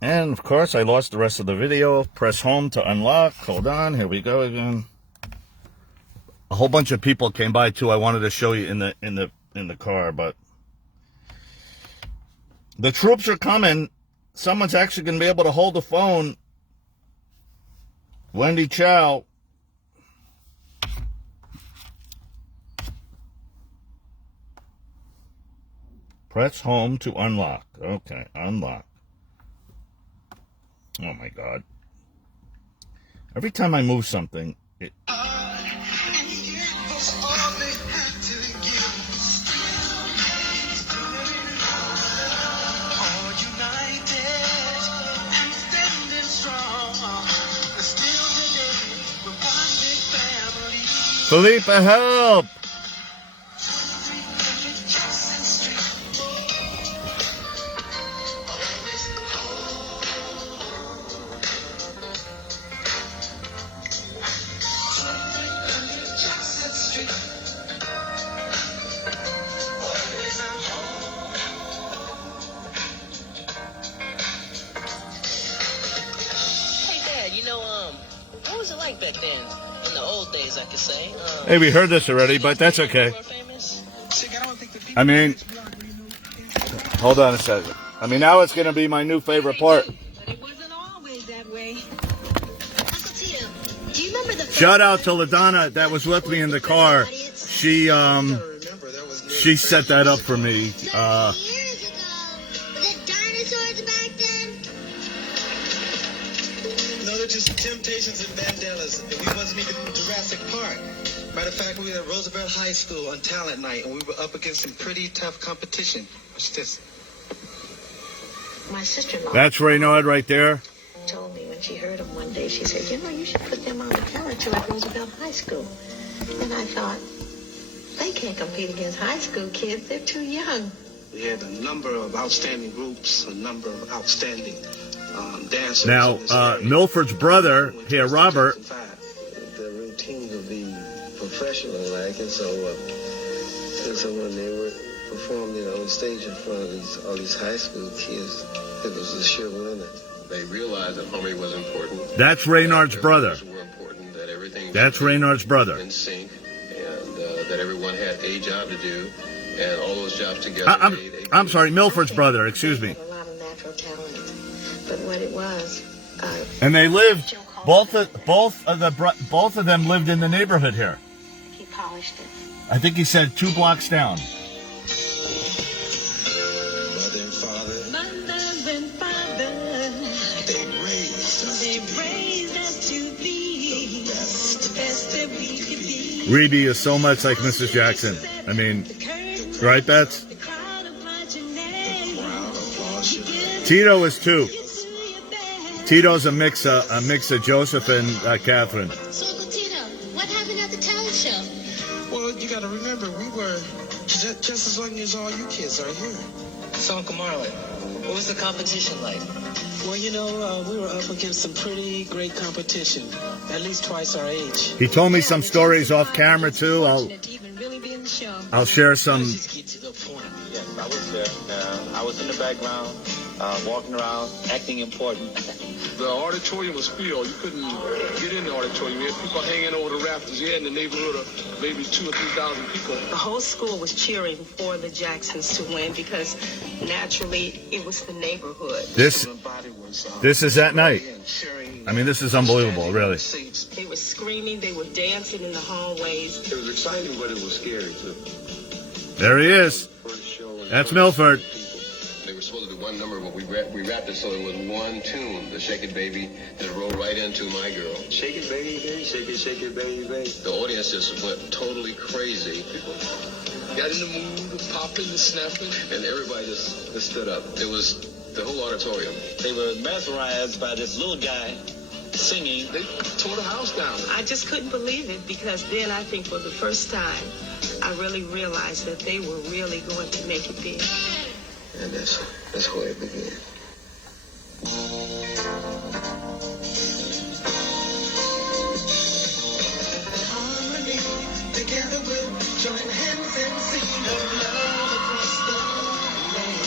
And, of course, I lost the rest of the video. Press home to unlock. Hold on. Here we go again. A whole bunch of people came by, too. I wanted to show you in the car, but the troops are coming. Someone's actually going to be able to hold the phone. Wendy Chow. Press home to unlock. Okay, unlock. Oh my God. Every time I move something, it... Felipe, help! Hey, we heard this already, but that's okay. I mean, hold on a second. I mean, now it's going to be my new favorite part. Shout out to LaDonna that was with me in the car. She set that up for me. No, they're just Temptations and Vandellas, and we wasn't even in Jurassic Park. Matter of fact, we were at Roosevelt High School on talent night, and we were up against some pretty tough competition. Watch this. My sister-in-law. That's Reynard right there. Told me when she heard him one day, she said, you know, you should put them on the talent show at Roosevelt High School. And I thought, they can't compete against high school kids. They're too young. We had a number of outstanding groups, a number of outstanding dancers. Now, Milford's brother here, Robert. The routines of the professional like, and so when they were performing on stage in front of all these high school kids, it was a sure winner. They realized that harmony was important. That's Reynard's brother. That everything That's Reynard's brother. in sync, and that everyone had a job to do, and all those jobs together. I'm sorry, Milford's brother. Excuse me. A lot of natural talent, but what it was. And they lived. Both of them lived in the neighborhood here. He polished it. I think he said 2 blocks down. Mother and father, Mother and father, they raised us to be the best that we could be. Reby is so much like Mrs. Jackson. I mean, right, Bets? Tito is too. Tito's a mix of Joseph and Catherine. So, Uncle Tito, what happened at the talent show? Well, you got to remember, we were just as young as all you kids are here. So, Uncle Marlon, what was the competition like? Well, you know, we were up against some pretty great competition, at least twice our age. He told me some stories off camera too. I'll share some. Yes, I was there. I was in the background, walking around, acting important. The auditorium was filled. You couldn't get in the auditorium. You had people hanging over the rafters. You had in the neighborhood of maybe 2,000 or 3,000 people. The whole school was cheering for the Jacksons to win because naturally it was the neighborhood. This is at night. I mean, this is unbelievable, really. They were screaming, they were dancing in the hallways. It was exciting, but it was scary too. There he is. That's Milford. They were supposed to do one number, but we wrapped it so it was one tune, the Shake It Baby, that rolled right into My Girl. Shake it, baby, shake it, baby. The audience just went totally crazy. People got in the mood, popping, the snapping, and everybody just stood up. It was the whole auditorium. They were mesmerized by this little guy singing. They tore the house down. I just couldn't believe it because then I think for the first time I really realized that they were really going to make it big. And that's where it began. harmony. Together we'll join hands and sing of love across the land.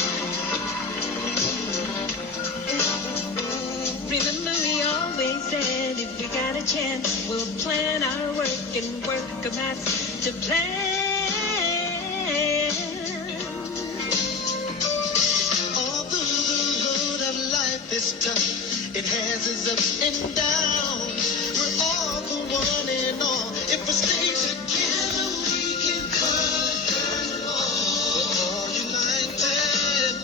Remember we always said if we got a chance, we'll plan our work and work a match to plan. Although the road of life is tough, it has its ups and downs. We're all the one and all. If we stay together, we can conquer it all. We're all united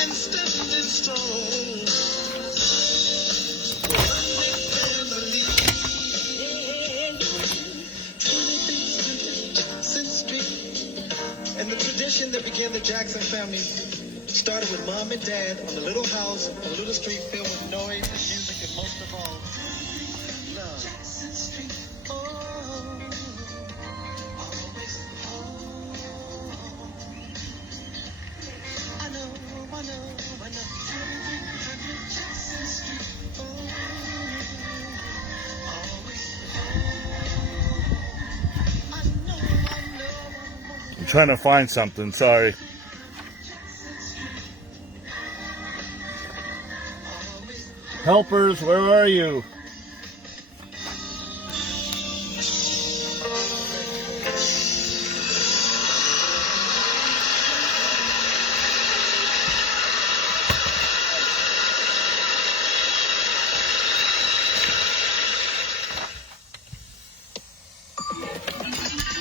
and standing strong. One big family. 2300 Jackson Street. And the tradition that began the Jackson family started with Mom and Dad on the little house on a little street filled with noise and music and most of all, love. Jackson Street. Oh, always home. I know. 2300 Jackson Street. Oh, always home. I know. I'm trying to find something. Sorry. Helpers, where are you?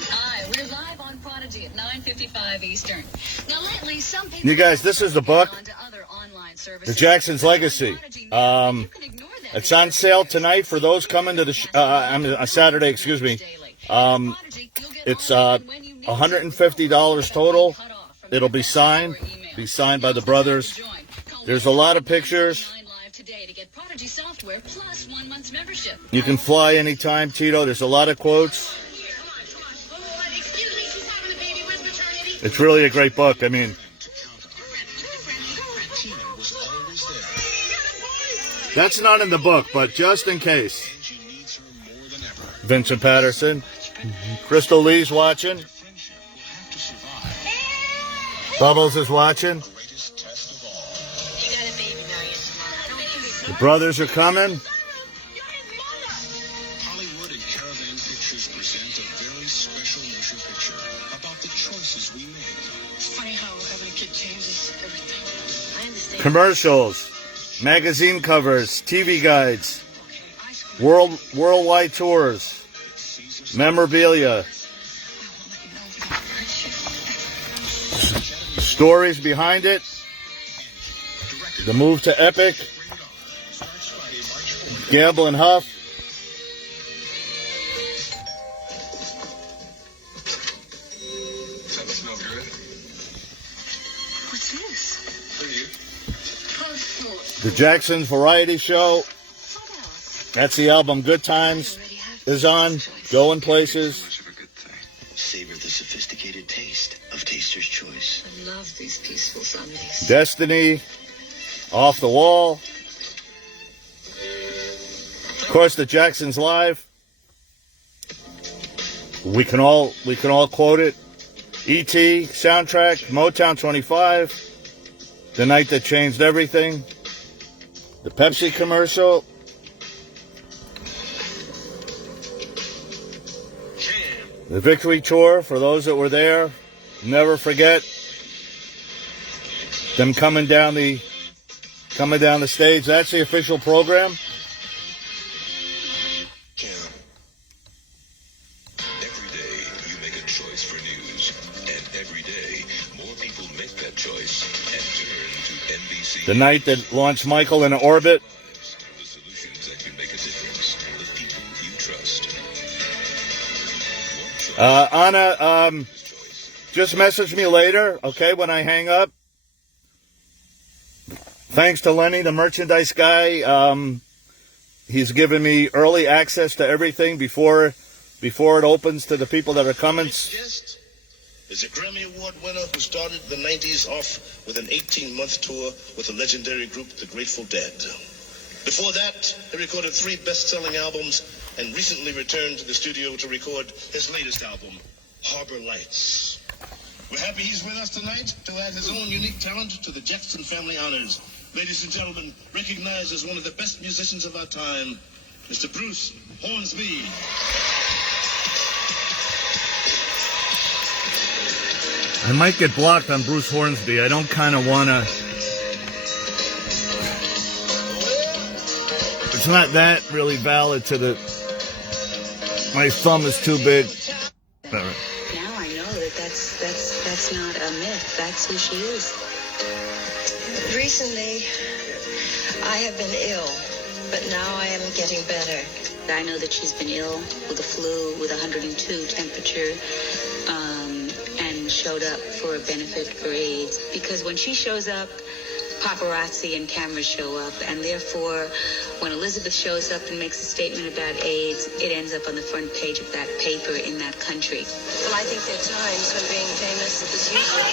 Hi, we're live on Prodigy at 9:55 Eastern. Now lately, some people You guys, this is the book, The Jackson's Legacy. It's on sale tonight for those coming to the Saturday, excuse me. It's $150 total. It'll be signed by the brothers. There's a lot of pictures. You can fly anytime, Tito. There's a lot of quotes. It's really a great book. I mean, That's not in the book, but just in case. Vincent Patterson. Crystal Lee's watching. Bubbles is watching. The brothers are coming. Hollywood and Caravan Pictures present a very special motion picture about the choices we make. Funny how having a kid changes everything. I understand. Commercials, magazine covers, TV guides, worldwide tours, memorabilia, stories behind it, the move to Epic, Gamble and Huff. Does that smell good? What's this? For you. The Jacksons Variety Show. That's the album Good Times is on. Going Places. Savor the sophisticated taste of Taster's Choice. I love these peaceful Sundays. Destiny. Off the Wall. Of course, the Jacksons Live. We can all quote it. E.T. soundtrack. Motown 25. The Night That Changed Everything. The Pepsi commercial. The Victory Tour, for those that were there. Never forget them coming down the stage. That's the official program. Every day you make a choice for news, and every day more people make that choice and turn to NBC. The night that launched Michael into orbit. The solutions that can make a difference. The people you trust. Anna, just message me later, okay, when I hang up. Thanks to Lenny, the merchandise guy. He's given me early access to everything before it opens to the people that are coming. Guest is a Grammy Award winner who started the 90s off with an 18-month tour with the legendary group The Grateful Dead. Before that, he recorded 3 best-selling albums and recently returned to the studio to record his latest album, Harbor Lights. We're happy he's with us tonight to add his own unique talent to the Jackson family honors. Ladies and gentlemen, recognized as one of the best musicians of our time, Mr. Bruce Hornsby. I might get blocked on Bruce Hornsby. I don't kind of want to. It's not that really valid to the. My thumb is too big. Now I know that that's not a myth. That's who she is. Recently, I have been ill, but now I am getting better. I know that she's been ill with the flu, with 102 temperature, and showed up for a benefit for AIDS. Because when she shows up, paparazzi and cameras show up, and therefore, when Elizabeth shows up and makes a statement about AIDS, it ends up on the front page of that paper in that country. Well, I think there are times when being famous is useless.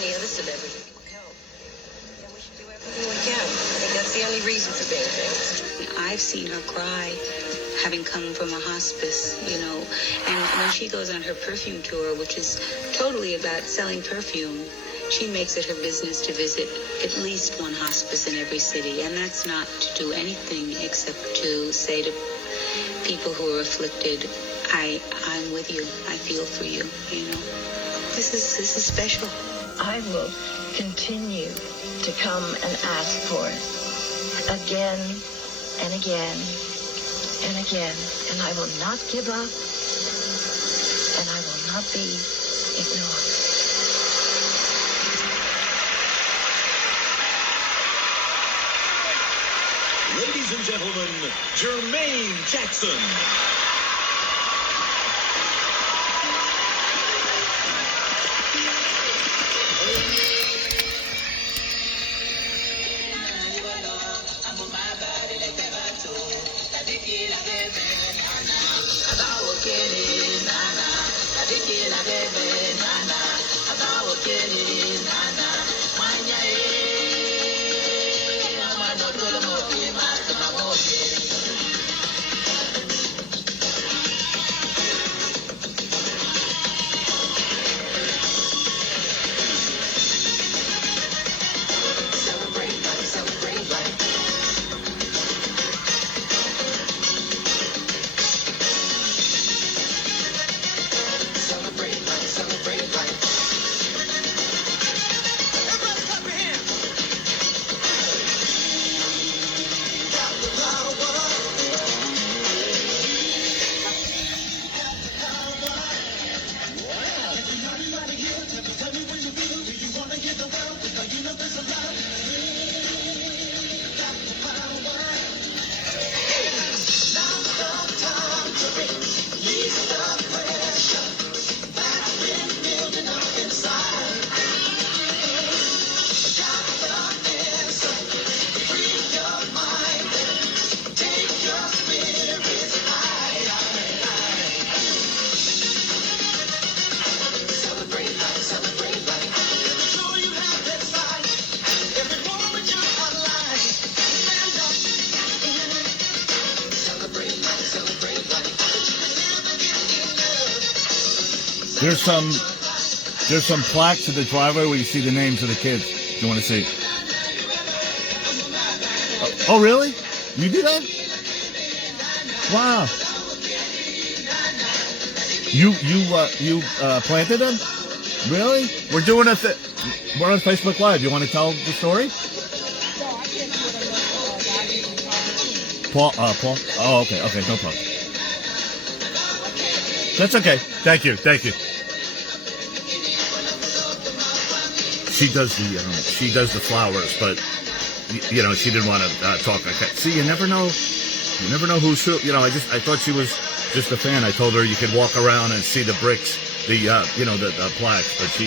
Any other celebrity can help. And we should do everything we can. I think that's the only reason for being famous. I've seen her cry, having come from a hospice, and when she goes on her perfume tour, which is totally about selling perfume, she makes it her business to visit at least one hospice in every city, and that's not to do anything except to say to people who are afflicted, I'm with you, I feel for you, This is special. I will continue to come and ask for it again and again and again, and I will not give up, and I will not be ignored. Ladies and gentlemen, Jermaine Jackson. Nana, There's some plaques in the driveway where you see the names of the kids. You want to see? Oh, really? You do that? Wow. You planted them? Really? We're doing we're on Facebook Live. You want to tell the story? Paul. Oh, okay, no problem. That's okay. Thank you. She does the flowers, but she didn't want to talk. See, you never know who's who. I thought she was just a fan. I told her you could walk around and see the bricks, the plaques, but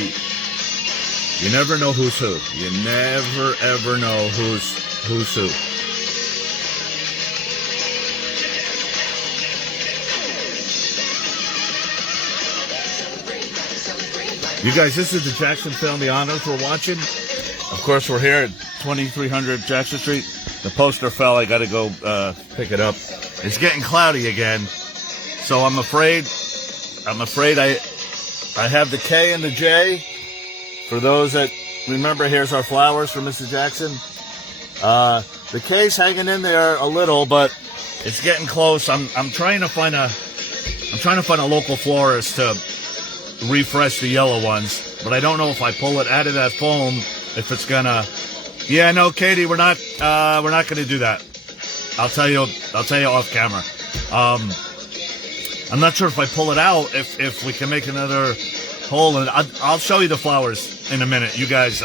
you never know who's who. You never ever know who's who. You guys, this is the Jackson Family Honors we're watching. Of course, we're here at 2300 Jackson Street. The poster fell. I got to go pick it up. It's getting cloudy again, so I'm afraid I have the K and the J. For those that remember, here's our flowers for Mr. Jackson. The K's hanging in there a little, but it's getting close. I'm trying to find a local florist to refresh the yellow ones, but I don't know if I pull it out of that foam if it's gonna. Yeah, no, Katie, we're not gonna do that. I'll tell you off camera. I'm not sure if I pull it out if we can make another hole, and I'll show you the flowers in a minute. You guys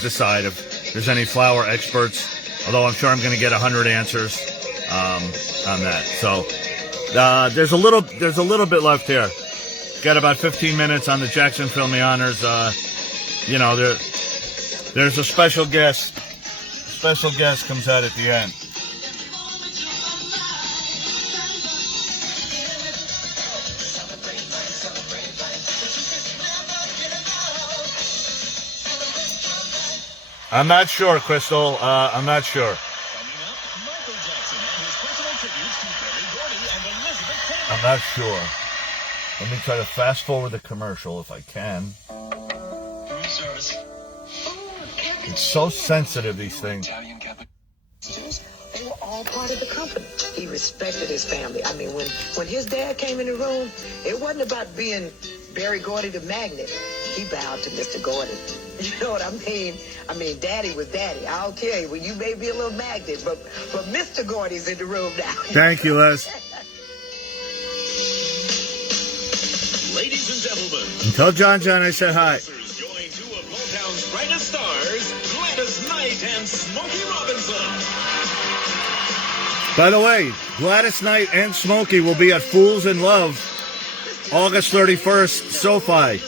decide if there's any flower experts. Although I'm sure I'm gonna get 100 answers on that. So there's a little bit left here. Got about 15 minutes on the Jackson Family Honors. There's a special guest. Special guest comes out at the end. I'm not sure, Crystal. I'm not sure. I'm not sure. Let me try to fast forward the commercial if I can. It's so sensitive, these things. They were all part of the company. He respected his family. I mean, when his dad came in the room, it wasn't about being Barry Gordy the magnet. He bowed to Mr. Gordy. You know what I mean? I mean, Daddy was Daddy. I don't care. Well, you may be a little magnet, but Mr. Gordy's in the room now. Thank you, Les. Ladies and gentlemen, Tell John I said hi. Going two of Motown's brightest stars, Gladys Knight and Smokey Robinson. By the way, Gladys Knight and Smokey will be at Fools in Love August 31st, SoFi,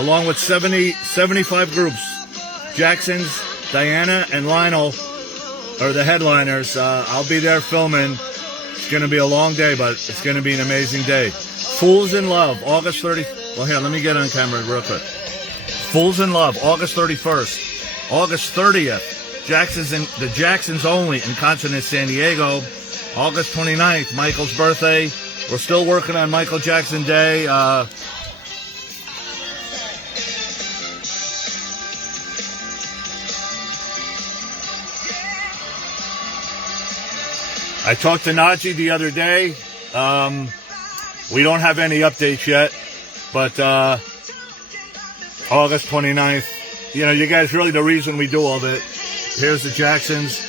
along with 75 groups. Jackson's, Diana, and Lionel are the headliners. I'll be there filming. It's going to be a long day, but it's going to be an amazing day. Fools in Love, August 30th. Well, here, let me get on camera real quick. Fools in Love, August 31st. August 30th, the Jacksons only in Consonant, San Diego. August 29th, Michael's birthday. We're still working on Michael Jackson Day. I talked to Najee the other day. We don't have any updates yet, but August 29th, you guys really the reason we do all that. Here's the Jacksons.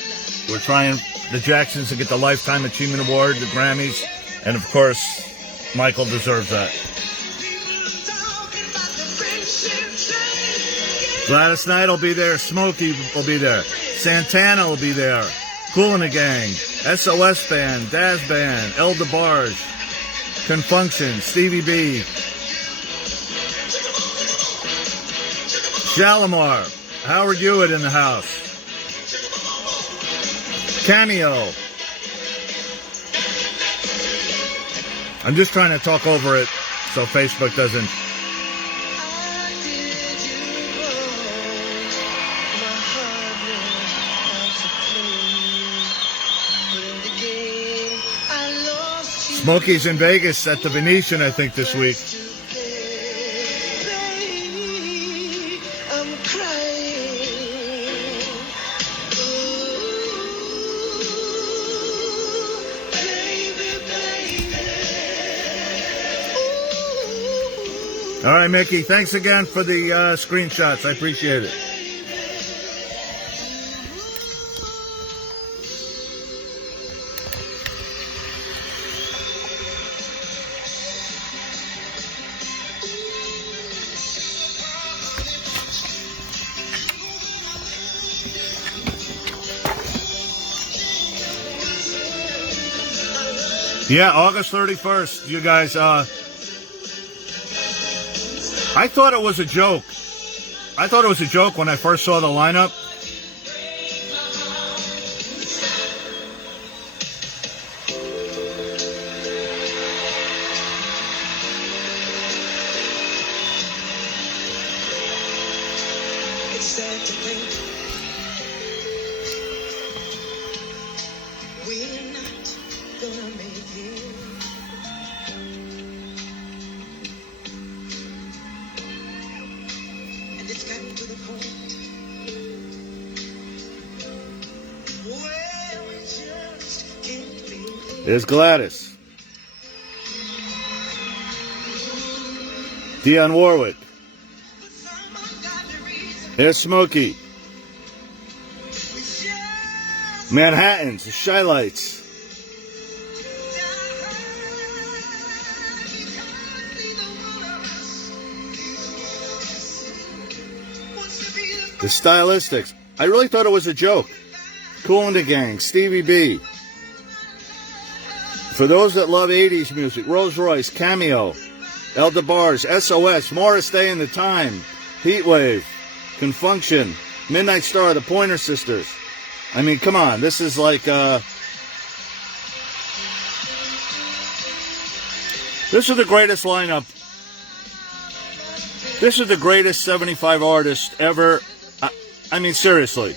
We're trying the Jacksons to get the Lifetime Achievement Award, the Grammys, and of course, Michael deserves that. Gladys Knight will be there. Smokey will be there. Santana will be there. Kool and the Gang, SOS Band, Daz Band, El DeBarge, Confunction, Stevie B, Shalimar, Howard Hewitt in the house, Cameo. I'm just trying to talk over it so Facebook doesn't. Smokey's in Vegas at the Venetian, I think, this week. All right, Mickey. Thanks again for the screenshots. I appreciate it. Yeah, August 31st, you guys. I thought it was a joke. I thought it was a joke when I first saw the lineup. It's sad to think we're not gonna make it. And it's gotten to the point where we just can't believe. There's Gladys. Dionne Warwick. There's Smokey. Manhattans, the Shy Lights. The Stylistics. I really thought it was a joke. Kool and the Gang, Stevie B. For those that love 80s music, Rolls Royce, Cameo, El DeBarge, SOS, Morris Day and the Time, Heatwave, Confunction, Midnight Star, the Pointer Sisters. I mean, come on, this is like, this is the greatest lineup. This is the greatest 75 artist ever. I mean, seriously.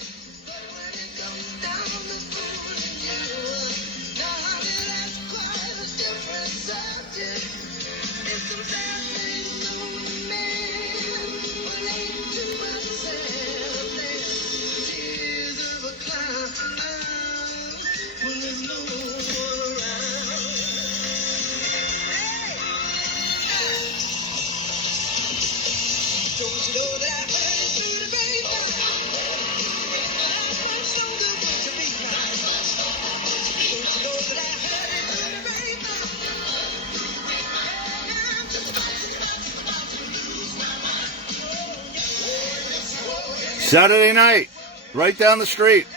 Saturday night, right down the street.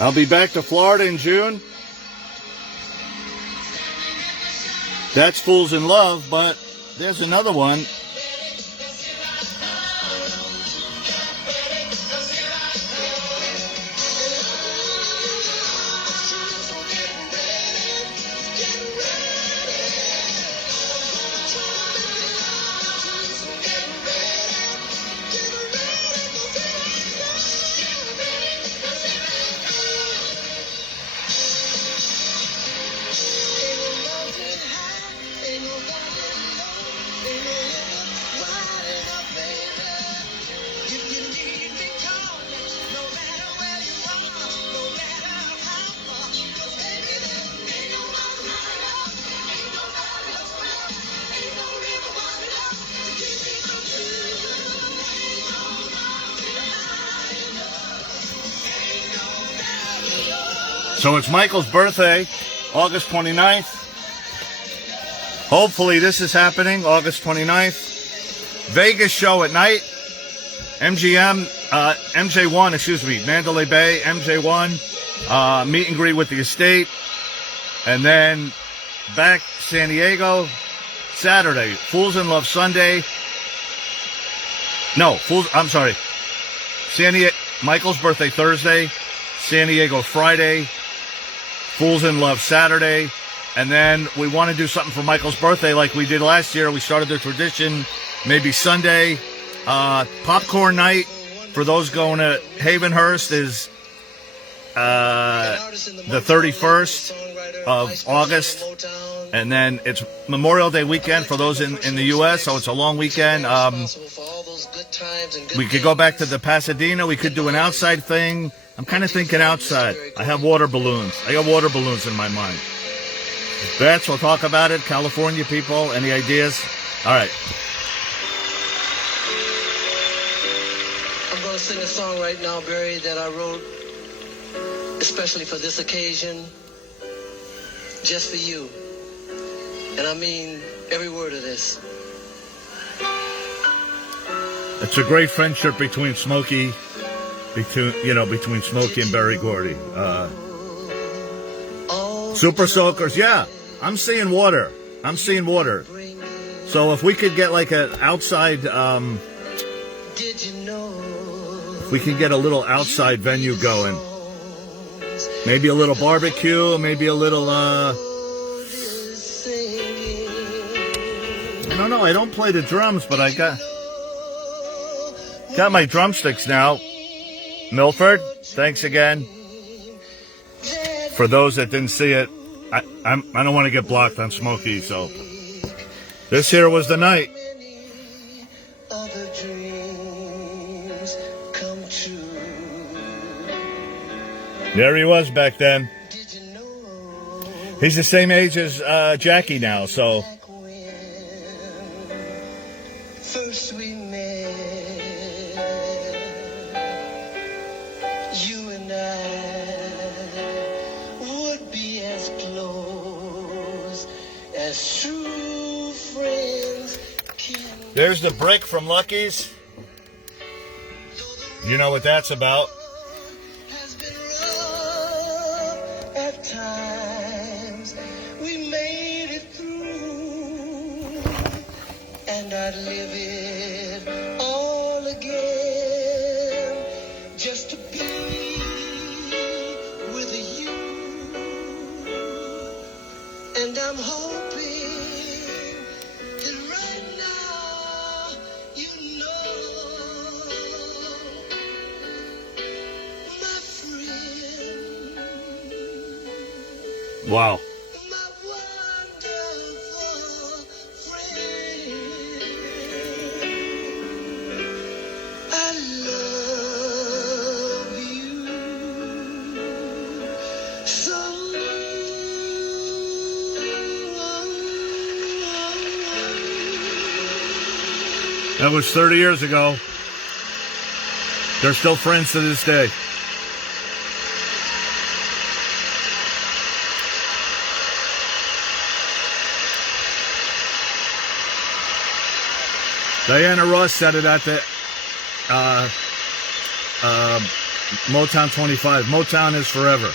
I'll be back to Florida in June. That's Fools in Love, but there's another one. So it's Michael's birthday, August 29th. Hopefully this is happening, August 29th. Vegas show at night. MJ1, Mandalay Bay, MJ1. Meet and greet with the estate. And then back San Diego, Saturday. Fools in Love Sunday. No, Michael's birthday Thursday. San Diego Friday. Fools in Love Saturday. And then we want to do something for Michael's birthday like we did last year. We started the tradition, maybe Sunday. Popcorn night for those going to Havenhurst is the 31st of August. And then it's Memorial Day weekend for those in the U.S., so it's a long weekend. We could go back to the Pasadena. We could do an outside thing. I'm kind of thinking outside. I have water balloons. I got water balloons in my mind. Bets, we'll talk about it. California people, any ideas? All right. I'm going to sing a song right now, Barry, that I wrote especially for this occasion, just for you. And I mean every word of this. It's a great friendship between Smokey and Berry Gordy. Super Soakers, yeah. I'm seeing water. So if we could get like an outside, if we can get a little outside venue going, maybe a little barbecue, maybe a little, I don't know. I don't play the drums, but I got my drumsticks now. Milford, thanks again. For those that didn't see it, I don't want to get blocked on Smokey, so this here was the night. There he was back then. He's the same age as Jackie now, so. First we met, you and I would be as close as true friends can. There's the brick from Lucky's. You know what that's about. At times we made it through, and I'd live it all again just to be with you. And I'm hoping that right now you know, my friend. Wow. That was 30 years ago. They're still friends to this day. Diana Ross said it at the Motown 25. Motown is forever.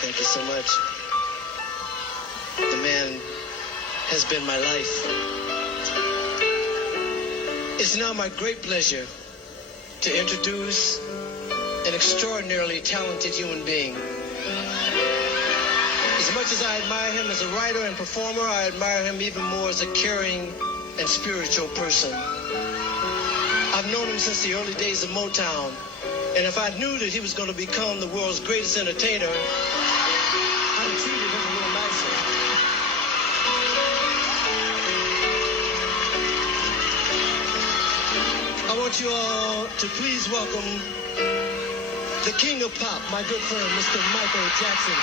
Thank you so much. The man has been my life. It's now my great pleasure to introduce an extraordinarily talented human being. As much as I admire him as a writer and performer, I admire him even more as a caring and spiritual person. I've known him since the early days of Motown, and if I knew that he was going to become the world's greatest entertainer, I'd have treated him a little nicer. I want you all to please welcome the king of pop, my good friend, Mr. Michael Jackson.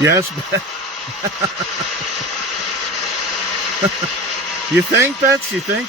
Yes. You think, Bets? You think?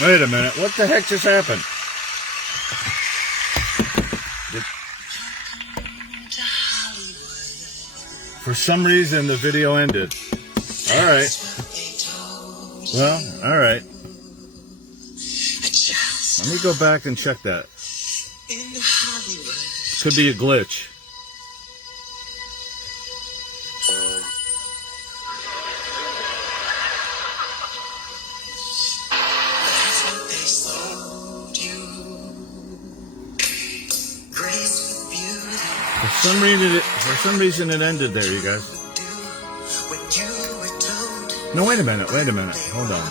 Wait a minute. What the heck just happened? For some reason, the video ended. All right. Well, all right. Let me go back and check that. Could be a glitch. For some reason it ended there, you guys. No, wait a minute. Hold on.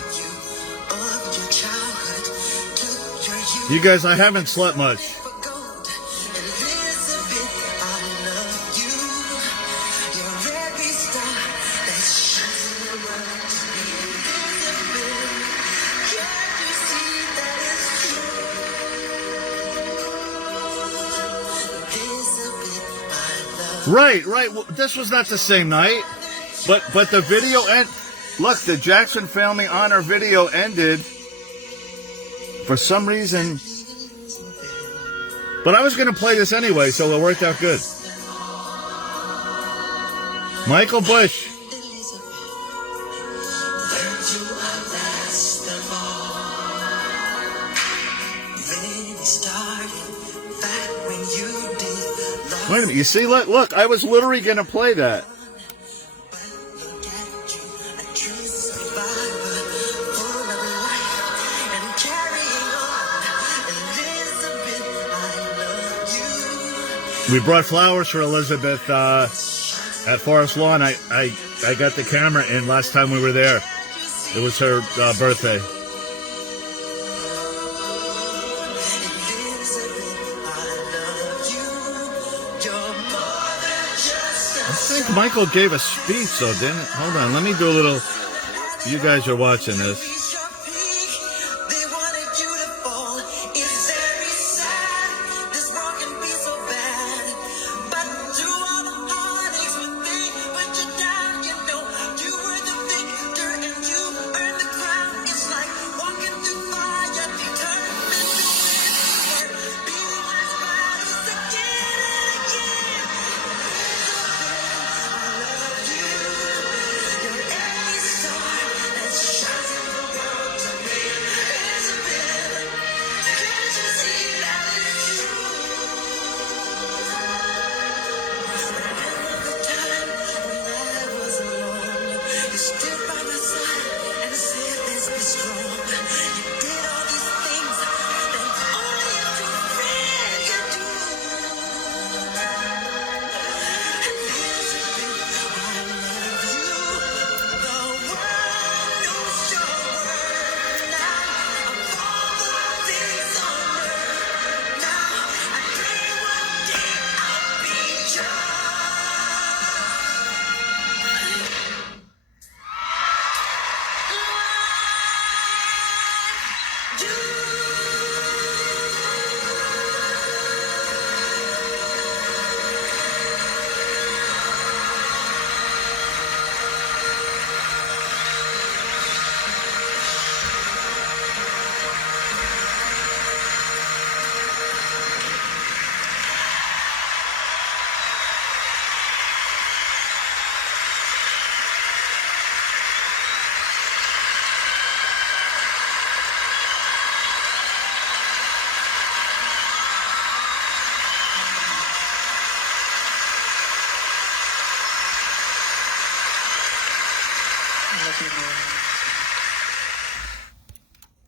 You guys, I haven't slept much. Right. Well, this was not the same night, but the video end. Look, the Jackson Family Honor video ended for some reason. But I was going to play this anyway, so it worked out good. Michael Bush. Wait a minute, you see, look, I was literally going to play that. We brought flowers for Elizabeth at Forest Lawn. I got the camera in last time we were there. It was her birthday. I think Michael gave a speech, though, didn't it? Hold on, let me do a little... You guys are watching this.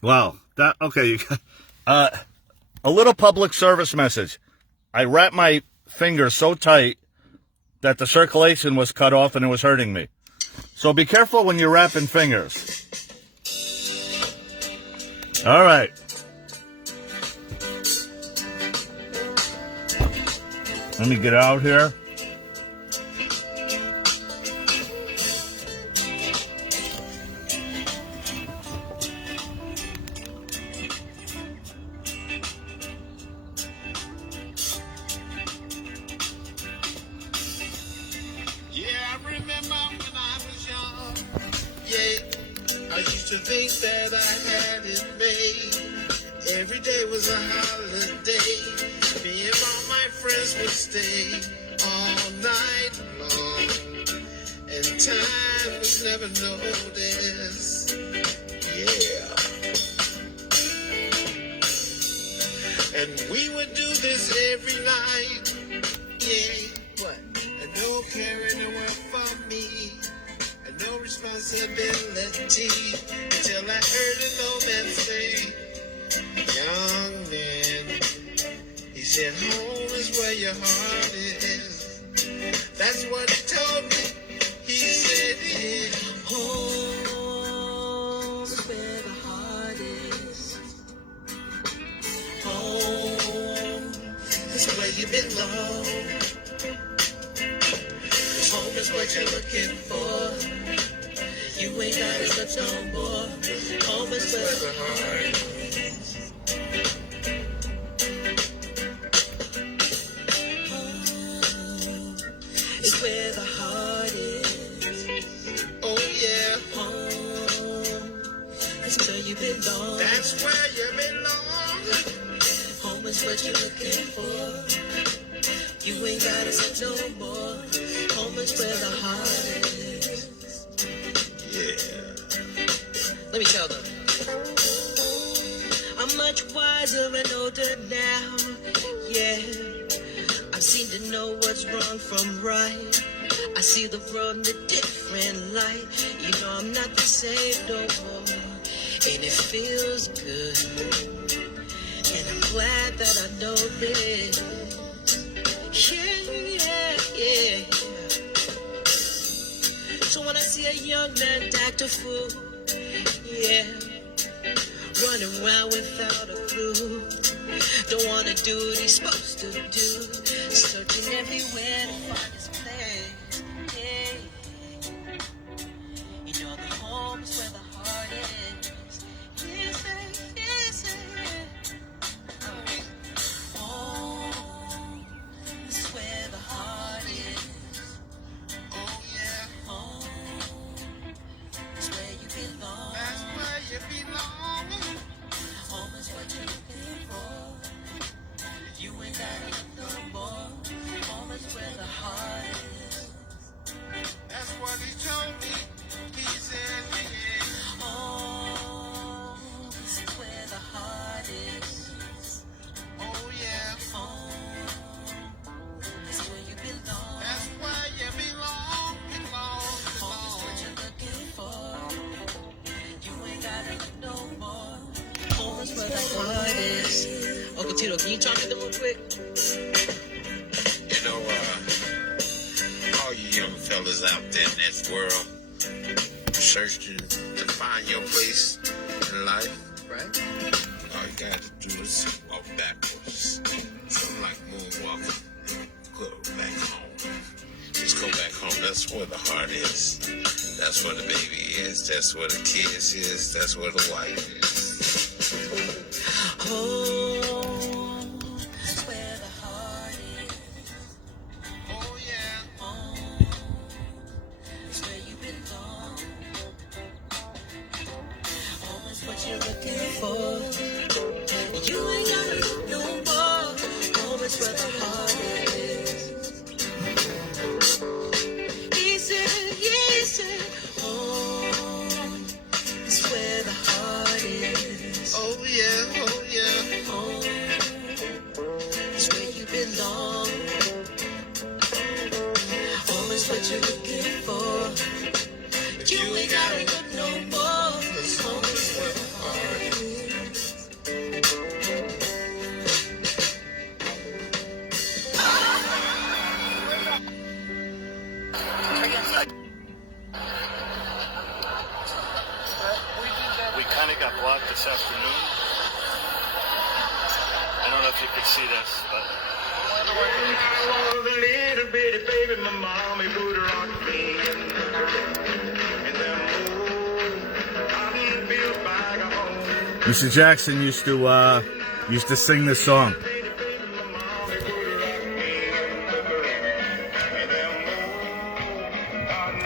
Wow. Okay. A little public service message. I wrapped my fingers so tight that the circulation was cut off and it was hurting me. So be careful when you're wrapping fingers. All right. Let me get out here. I used to think that I had it made. Every day was a holiday. Me and all my friends would stay all night long. And time was never noticed. Yeah. And we would do this every night. Yeah. What? And no care in the world for me. No responsibility until I heard an old man say, young man, he said, home is where your heart is. That's what he told me. He said, yeah, home is where the heart is. Home is where you belong. 'Cause home is what you're looking for. You ain't gotta search no more. Home is where the heart is. Home is where the heart is. Oh yeah, home is where you belong. That's where you belong. Home is what you're looking for. You ain't gotta search no more. Home is where the heart is. Yeah. Let me tell them. I'm much wiser and older now. Yeah. I've seen to know what's wrong from right. I see the world in a different light. You know I'm not the same no more. And it feels good. And I'm glad that I know this. Yeah. So when I see a young man act a fool, yeah, running around without a clue, don't want to do what he's supposed to do, searching everywhere to find his place, yeah. You know the home is where the heart is, yes, home is where the heart is. Oh yeah, home is where you belong. That's where you belong. Home is what you're looking for. You ain't gotta look no more. Home is where the heart is. That's what he told me. He said, yeah. Home is where the heart is. Oh yeah, home is where you belong. That's where you belong. Home is what you're looking for. You ain't gotta look no more. Home is where the heart is. Uncle Tito, can you talk to them real quick? You know, all you young fellas out there in this world searching to find your place in life, right? All you got to do is walk backwards. Something like moonwalking. Go back home. Just go back home. That's where the heart is. That's where the baby is. That's where the kids is. That's where the wife is. Home is where the heart is. Oh yeah. Home is where you belong. Home is what you're looking for. You ain't gotta look no more. Home is where the heart is. He said, home is where the heart is. Oh yeah, oh yeah. Home is where you belong. Home is what you're looking for. You ain't gotta look no more. Home is where the heart is. got blocked this afternoon. I don't know if you could see this, but... Mr. Jackson used to sing this song.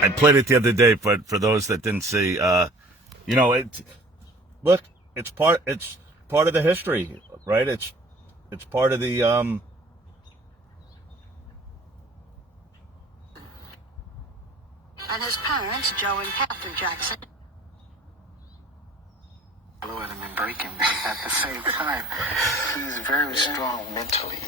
I played it the other day, but for those that didn't see, you know, look, it's part of the history, right? It's part of the And his parents, Joe and Catherine Jackson. Low at him and break him, but at the same time, he's very strong mentally.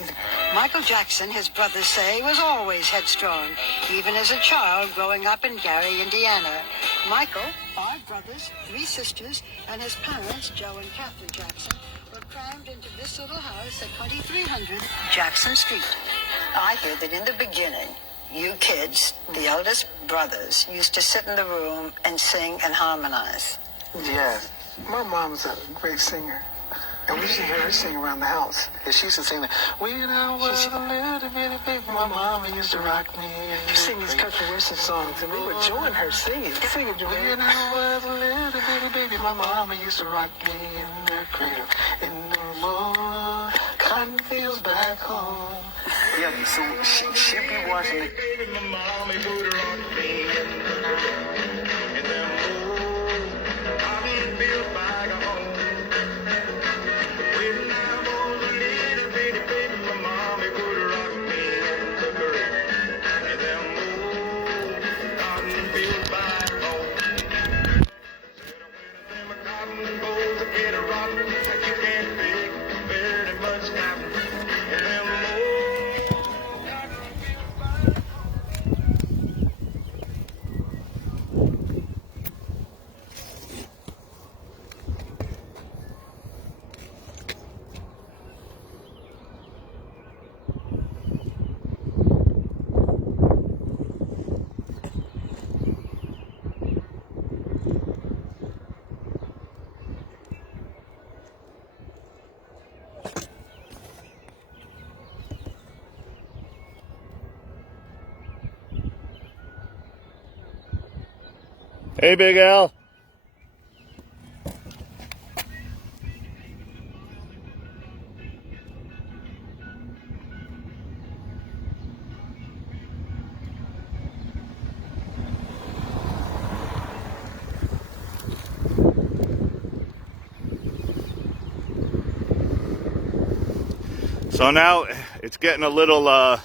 Michael Jackson, his brothers say, was always headstrong, even as a child growing up in Gary, Indiana. Michael, 5 brothers, 3 sisters, and his parents, Joe and Catherine Jackson, were crammed into this little house at 2300 Jackson Street. I hear that in the beginning, you kids, the eldest brothers, used to sit in the room and sing and harmonize. Yeah, my mom's a great singer. And we used to hear her sing around the house. And she used to sing that, when I was a little bitty baby, my mama used to rock me. Sing these country western songs, and we would join her singing. Sing it, when I was a little bitty baby, my mama used to rock me in the cradle. In the more cotton fields back home. Yeah, so she'd be watching it. Hey, Big Al. So now it's getting a little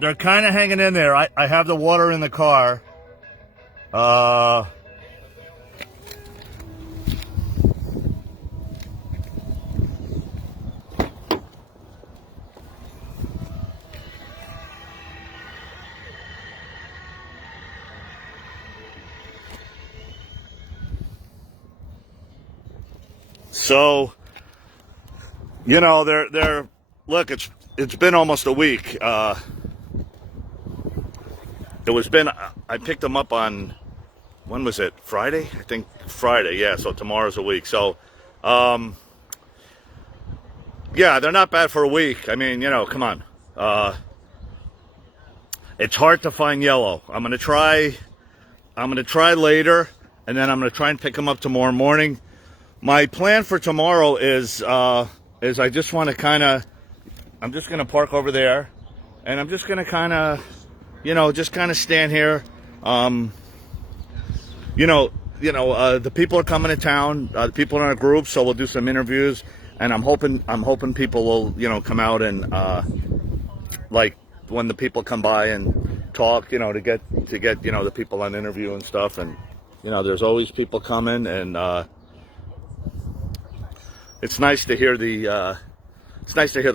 they're kind of hanging in there. I have the water in the car. So, you know, they're look, it's been almost a week. I picked them up on, when was it? Friday? I think Friday, yeah, so tomorrow's a week. So, yeah, they're not bad for a week. I mean, you know, come on. It's hard to find yellow. I'm gonna try later, and then I'm gonna try and pick them up tomorrow morning. My plan for tomorrow is I just want to I'm just going to park over there, and I'm just going to just kind of stand here. The people are coming to town, the people in our group, so we'll do some interviews, and I'm hoping people will, come out and, like, when the people come by and talk, to get the people on interview and stuff, and, there's always people coming, and, it's nice to hear the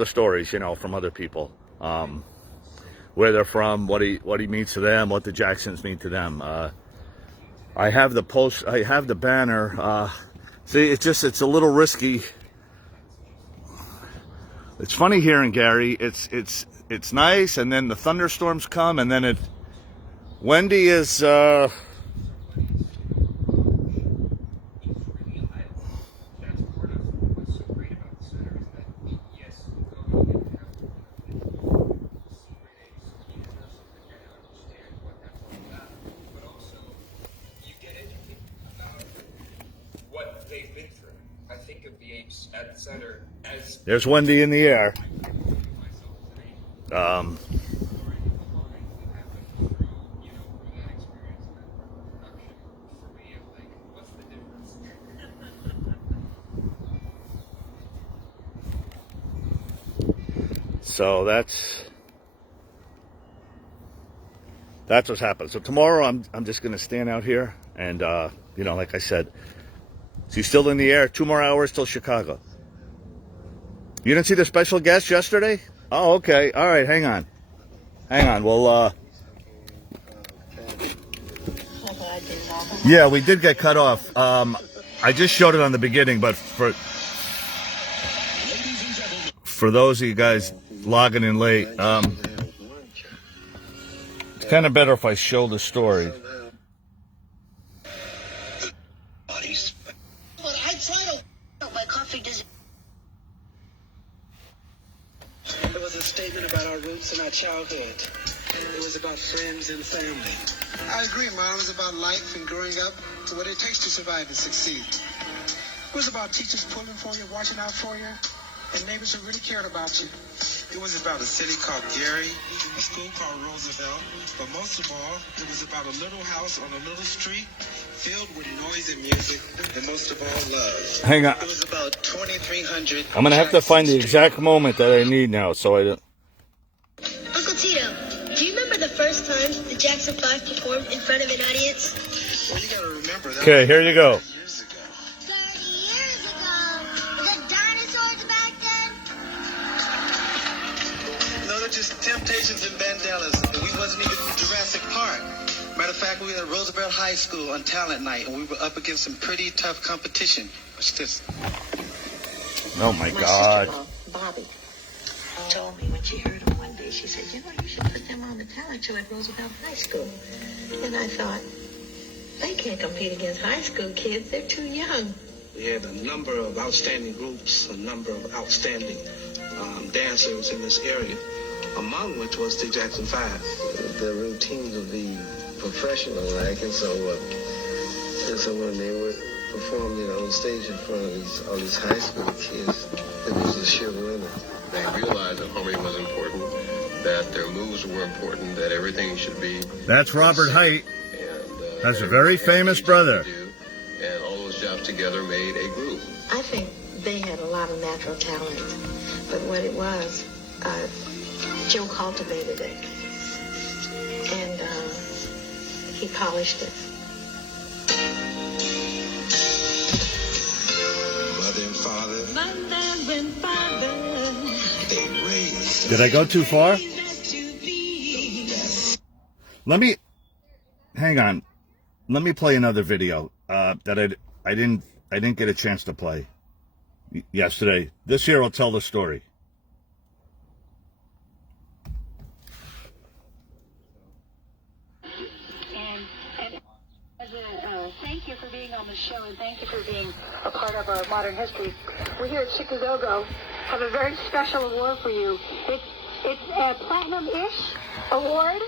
stories, from other people. where they're from, what he means to them, what the Jacksons mean to them. I have the post, I have the banner. See, it's a little risky. It's funny here in Gary. It's nice, and then the thunderstorms come, and then Wendy is. At the center as There's Wendy in the air. So that's what's happened. So tomorrow I'm just gonna stand out here and you know, like I said, she's still in the air. 2 more hours till Chicago. You didn't see the special guest yesterday? Oh, okay. All right, hang on. Well, yeah, we did get cut off. I just showed it on the beginning, but for those of you guys logging in late, it's kind of better if I show the story. But I try to. My coffee doesn't. It was a statement about our roots and our childhood. It was about friends and family. I agree, Mom. It was about life and growing up, what it takes to survive and succeed. It was about teachers pulling for you, watching out for you, and neighbors who really cared about you. It was about a city called Gary, a school called Roosevelt, but most of all, it was about a little house on a little street filled with noise and music, and most of all, love. Hang on. It was about 2,300. I'm gonna have to find the exact moment that I need now, so I don't. Uncle Tito, do you remember the first time the Jackson 5 performed in front of an audience? Well, you gotta remember that. Okay, here you go. 30 years ago. Were there dinosaurs back then? No, they're just Temptations and Vandellas. We wasn't even in Jurassic Park. Matter of fact, we were at Roosevelt High School on talent night, and we were up against some pretty tough competition. What's this? Oh my God. Bobby told me when she heard him one day, she said, you know, you should put them on the talent show at Roosevelt High School. And I thought, they can't compete against high school kids. They're too young. We had a number of outstanding groups, a number of outstanding dancers in this area, among which was the Jackson 5. The routines of the professional, like, and so when they were performing on stage in front of all these high school kids, it was just sheer winning. They realized that harmony was important, that their moves were important, that everything should be. That's Robert Height. That's a very famous brother. And all those jobs together made a group. I think they had a lot of natural talent, but what it was, Joe cultivated it, and he polished it. Mother and father, they raised. Did I go too far? Let me hang on. Let me play another video that I didn't get a chance to play yesterday. This here will tell the story. Thank you for being on the show, and thank you for being a part of our modern history. We here at Chicago have a very special award for you. It's a platinum-ish award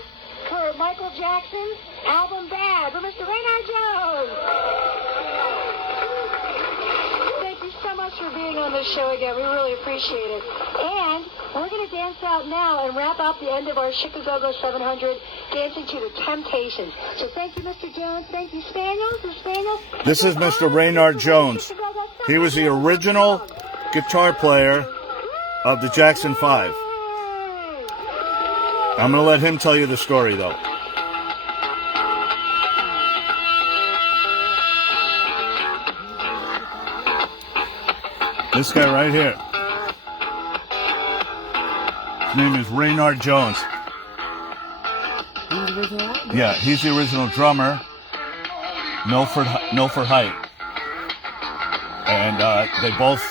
for Michael Jackson's album Bad for Mr. Raynard Jones. Thank you so much for being on this show again. We really appreciate it. And we're going to dance out now and wrap up the end of our Chicago 700 dancing to the Temptations. So thank you, Mr. Jones. Thank you, Spaniels and Spaniels. This is Mr. Raynard Jones. He was the original guitar player of the Jackson 5. I'm going to let him tell you the story, though. This guy right here. name is Raynard Jones. Who's the original one? Yeah, he's the original drummer. Milford Height. And they both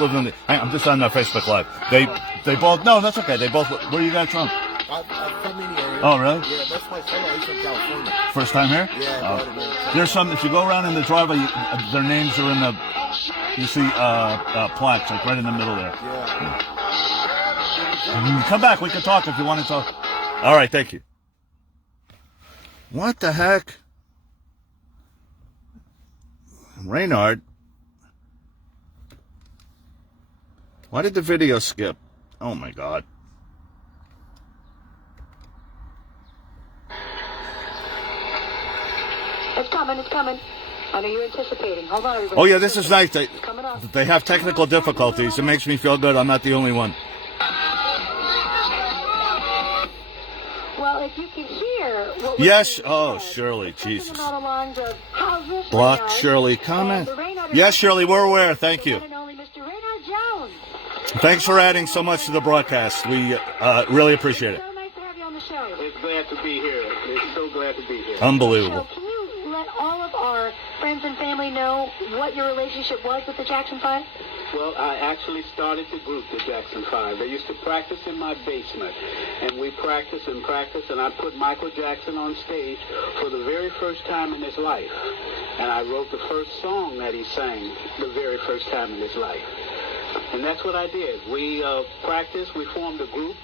live in the. I'm just on their Facebook Live. They both. No, that's okay. They both. Where are you guys from? I'm from Indiana. Oh, really? Yeah, that's my son. He's from California. First time here? Yeah, I brought him in. There's some. If you go around in the driveway, their names are in the. You see plaques like right in the middle there. Yeah. Come back. We can talk if you want to talk. All right. Thank you. What the heck? Raynard? Why did the video skip? Oh my God. It's coming. I know you're anticipating. Hold on, everybody. Oh yeah, this is nice. Coming up. They have technical difficulties. It makes me feel good. I'm not the only one. Well, if you can hear what Yes. Oh, Shirley. Jesus. Block Shirley comment. Yes, Shirley. We're aware. Thank you. Thanks for adding so much to the broadcast. We really appreciate it. It's glad to be here. It's so glad to be here. Unbelievable. Can you let all of our friends and family know what your relationship was with the Jackson 5? Well, I actually started the group, the Jackson 5. They used to practice in my basement, and we practiced, and I put Michael Jackson on stage for the very first time in his life. And I wrote the first song that he sang the very first time in his life. And that's what I did. We practiced, we formed a group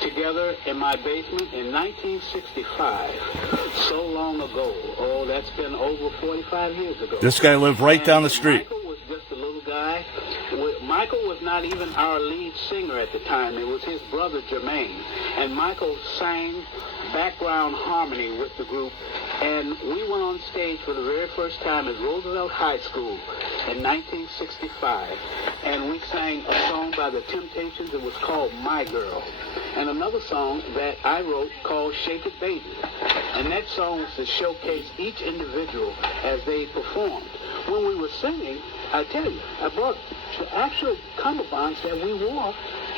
together in my basement in 1965. So long ago. Oh, that's been over 45 years ago. This guy lived right down the street. Michael was just a little guy. Michael was not even our lead singer at the time. It was his brother, Jermaine. And Michael sang background harmony with the group. And we went on stage for the very first time at Roosevelt High School in 1965. And we sang a song by the Temptations. It was called My Girl. And another song that I wrote called Shake It Baby. And that song was to showcase each individual as they performed. When we were singing, I tell you, I brought the actual cummerbunds that we wore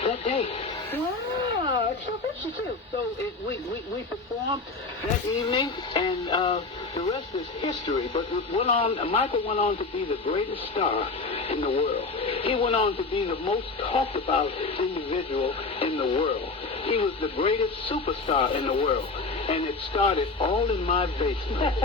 that day. Wow, it's so fishy too. So we performed that evening, and the rest is history. But Michael went on to be the greatest star in the world. He went on to be the most talked about individual in the world. He was the greatest superstar in the world. And it started all in my basement.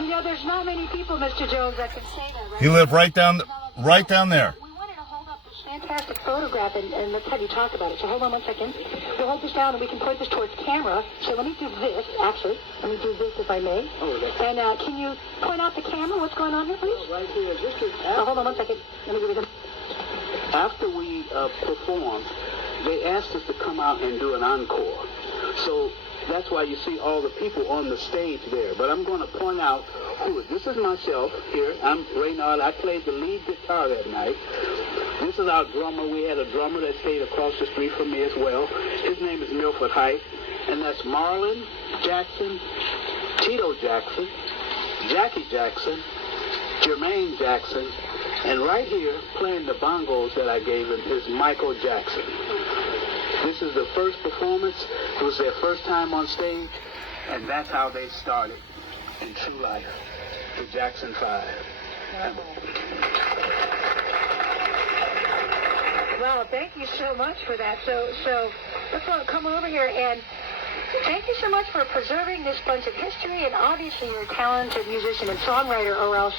You know, there's not many people, Mr. Jones, that can say that, right? He lived right down there. We wanted to hold up this fantastic photograph, and let's have you talk about it. So hold on one second. We'll hold this down, and we can point this towards camera. So let me do this, actually. Let me do this, if I may. And can you point out the camera? What's going on here, please? Right here. This is hold on one second. Let me give you this. After we performed, they asked us to come out and do an encore. So that's why you see all the people on the stage there. But I'm going to point out who. This is myself here. I'm Raynard. I played the lead guitar that night. This is our drummer. We had a drummer that stayed across the street from me as well. His name is Milford Height. And that's Marlon Jackson, Tito Jackson, Jackie Jackson, Jermaine Jackson, and right here, playing the bongos that I gave him, is Michael Jackson. This is the first performance. It was their first time on stage, and that's how they started in true life, the Jackson 5. Well, thank you so much for that. So let's come over here, and thank you so much for preserving this bunch of history, and obviously you're a talented musician and songwriter, or else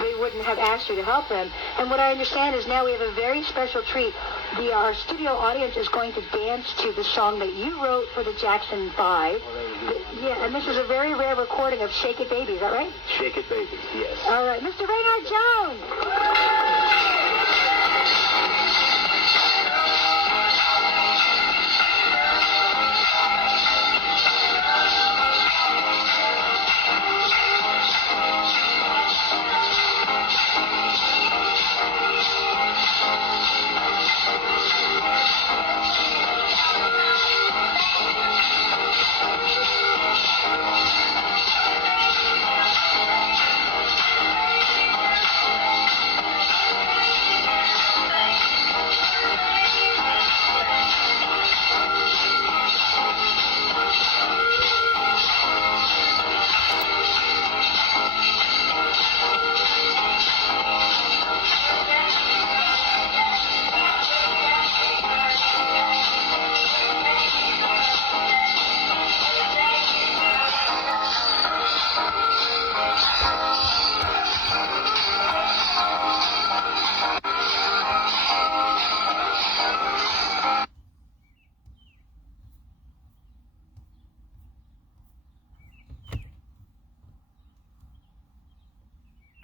they wouldn't have asked you to help them. And what I understand is now we have a very special treat. Our studio audience is going to dance to the song that you wrote for the Jackson 5. Yeah, and this is a very rare recording of Shake It Baby, is that right? Shake It Baby, yes. All right, Mr. Raynard Jones.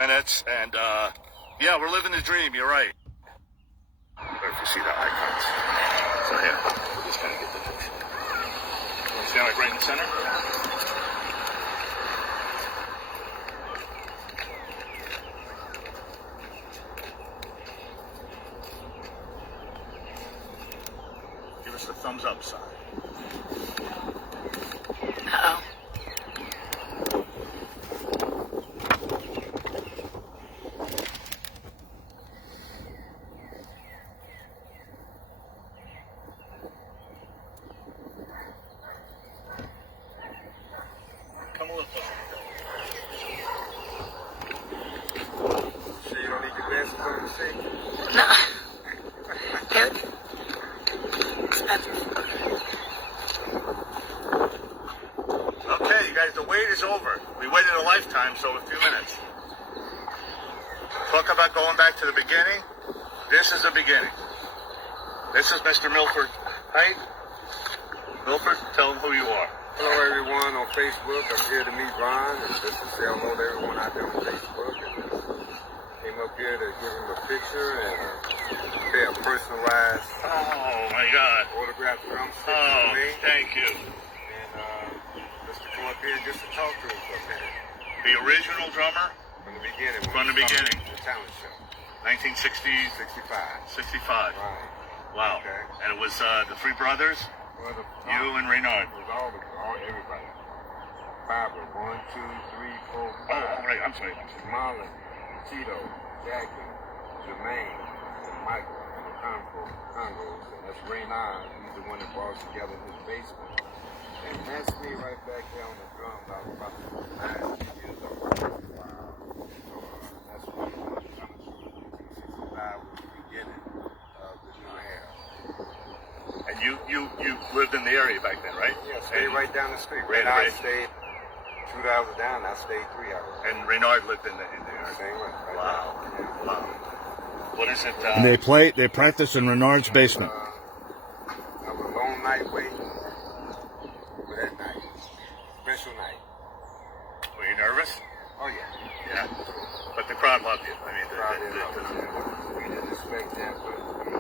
minutes, and yeah, we're living the dream. You're right. Or if you see the icons. So here, we'll just kind of get the picture. Stand like right in the center. Give us the thumbs up sign. Uh-oh. Come a little closer. Sure you don't need your glasses on to see? No. They're expensive. Okay, you guys, the wait is over. We waited a lifetime, so a few minutes. Talk about going back to the beginning. This is the beginning. This is Mr. Milford. Hey, Milford, tell them who you are. Hello everyone on Facebook. I'm here to meet Ron and just to say hello to everyone out there on Facebook. And came up here to give him a picture and pay a personalized Oh my God. autographed drum set Oh, for me. thank you. And just to come up here just to talk to him for a minute. The original drummer From the beginning. from the beginning. The talent show. 1960, 65. 65. Right. Wow. Okay. And it was the three brothers, Well, you and Reynard. It was all everybody. Five, 1, 2, 3, 4, 5. Oh, right. I'm sorry. Marlon, Tito, Jackie, Jermaine, and Michael, and the Congos, and that's Reynard. He's the one that brought us together in his basement. And that's me right back there on the drums. I was about 9 years old. Wow. So that's what we want to come to 1965 was the beginning of the new era. And you lived in the area back then, right? Yeah, stayed right down the street. Right, Reynard right. stayed 2 houses down, I stayed 3 houses. And Reynard lived in the area. Same way. Right Wow. there. Yeah. Wow. What is it? And they practice in Renard's basement. That was a long night waiting for that night. Special night. Were you nervous? Oh, yeah. Yeah. But the crowd loved you. I mean, Crowd didn't love us. We didn't expect that, but we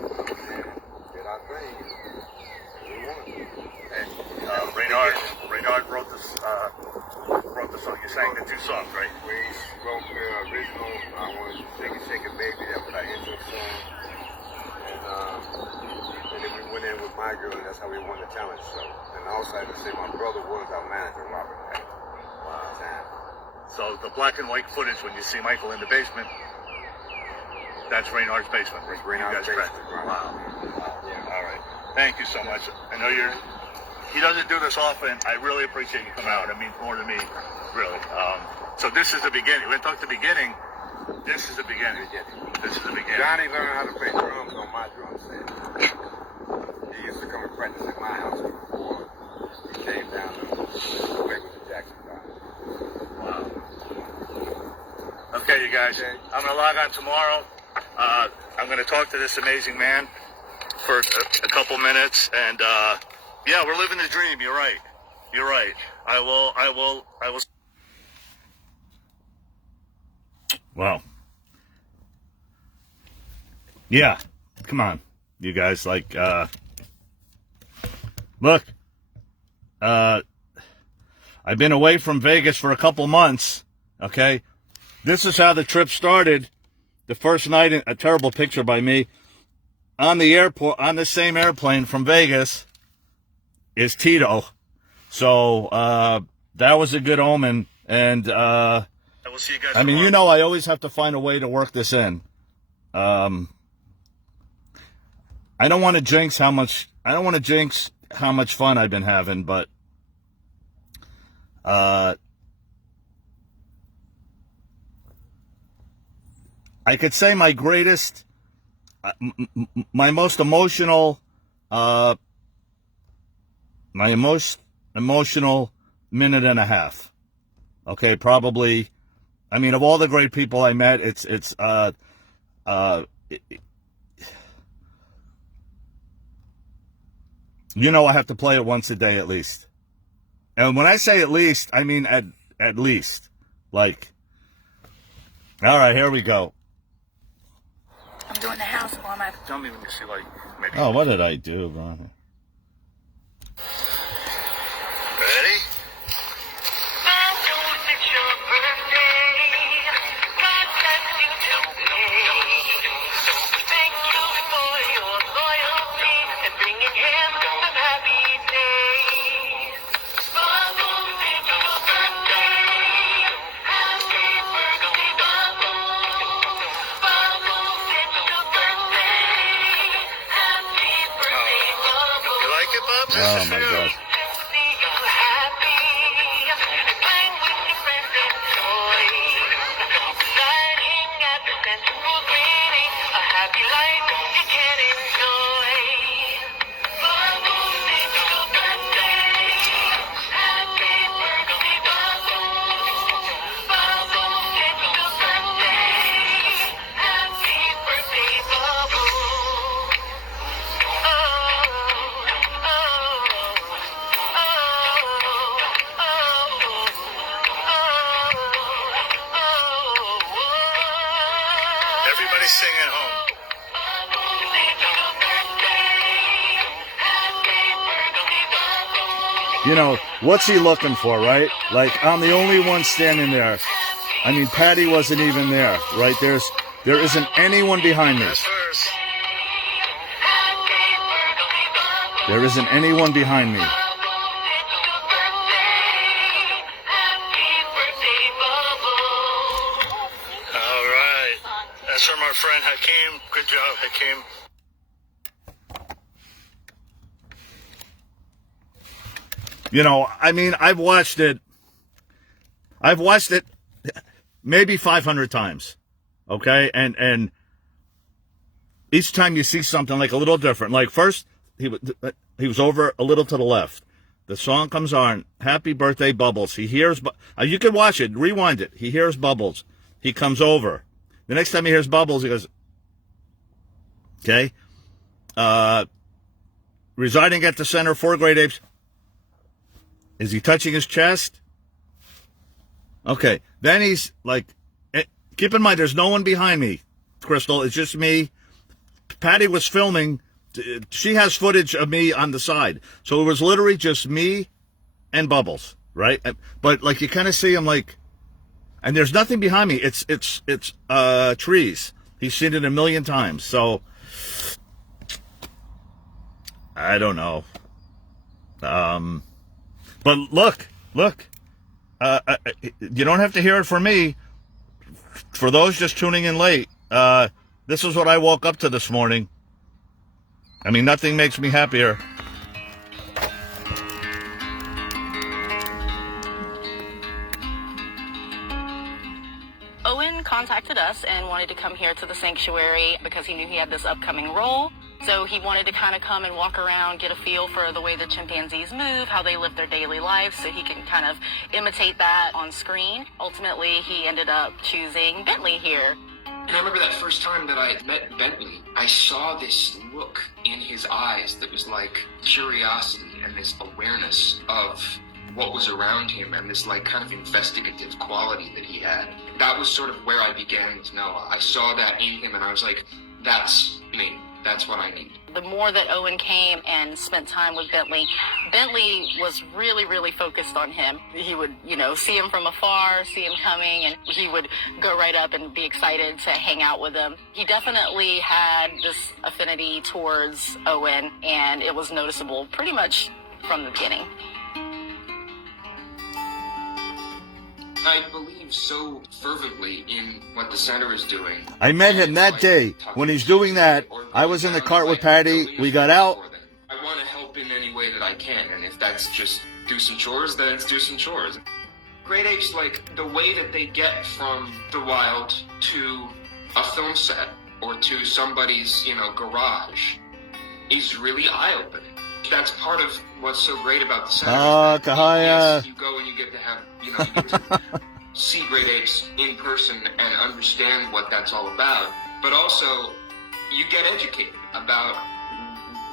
did our thing. We won. And Reynard wrote this song. You sang the two songs, right? We wrote the original, I wanted to Shake It Baby, that was our intro song. And then we went in with My Girl, and that's how we won the talent show. And also, I have to say, my brother was our manager, Robert. Wow. So the black and white footage when you see Michael in the basement, that's Reynard's basement. That's Reynard's You guys basement, practice. right. Wow. Yeah. All right. Thank you so much. I know he doesn't do this often. I really appreciate you coming out. It means more to me, really. So this is the beginning. We're talking the beginning. This is the beginning. This is the beginning. Johnny learned how to play drums on my drum set. He used to come and practice at my house before he came down to play with the Jackson guys. Wow. Okay, you guys. Okay. I'm going to log on tomorrow. I'm going to talk to this amazing man for a couple minutes. And, yeah, we're living the dream. You're right. You're right. I will. Wow. Yeah. Come on. You guys, like, look. I've been away from Vegas for a couple months. Okay. This is how the trip started. The first night, a terrible picture by me. On the airport, on the same airplane from Vegas is Tito. So, that was a good omen. And, I will see you guys I mean, tomorrow. you know, I always have to find a way to work this in. I don't want to jinx how much fun I've been having, but, I could say my greatest, my most emotional, emotional minute and a half. Okay, probably. I mean, of all the great people I met, you know, I have to play it once a day at least. And when I say at least, I mean at least. Like, All right, here we go. I'm doing the house or am I? Tell me when you see like. Maybe. Oh, what did I do, Ron? Ready? Oh my God. Everybody sing at home. You know, what's he looking for, right? Like, I'm the only one standing there. I mean, Patty wasn't even there, right? There isn't anyone behind me. There isn't anyone behind me. All right. That's from our friend Hakeem. Good job, Hakeem. You know, I mean, I've watched it maybe 500 times. Okay? And each time you see something like a little different. Like first, he was over a little to the left. The song comes on, Happy Birthday Bubbles. He hears, you can watch it, rewind it. He hears Bubbles. He comes over. The next time he hears Bubbles, he goes, okay. Residing at the center, 4 great apes. Is he touching his chest? Okay. Then he's like, keep in mind, there's no one behind me, Crystal. It's just me. Patty was filming. She has footage of me on the side. So it was literally just me and Bubbles, right? But like you kind of see him like, and there's nothing behind me. It's trees. He's seen it a million times. So I don't know. But look. You don't have to hear it from me. For those just tuning in late, this is what I woke up to this morning. I mean, nothing makes me happier. Owen contacted us and wanted to come here to the sanctuary because he knew he had this upcoming role. So he wanted to kind of come and walk around, get a feel for the way the chimpanzees move, how they live their daily lives, so he can kind of imitate that on screen. Ultimately, he ended up choosing Bentley here. And I remember that first time that I met Bentley, I saw this look in his eyes that was like curiosity and this awareness of what was around him and this like kind of investigative quality that he had. That was sort of where I began with Noah. I saw that in him and I was like, that's me. That's what I need. The more that Owen came and spent time with Bentley was really, really focused on him. He would, see him from afar, see him coming, and he would go right up and be excited to hang out with him. He definitely had this affinity towards Owen, and it was noticeable pretty much from the beginning. I believe so fervently in what the center is doing. I met him that day. When he's doing that, I was in the cart with Patty. We got out. I want to help in any way that I can, and if that's just do some chores, then it's do some chores. Great apes, like, the way that they get from the wild to a film set or to somebody's, garage is really eye-opening. That's part of what's so great about the center. Yes, you go and you get to have, you get to see great apes in person and understand what that's all about. But also, you get educated about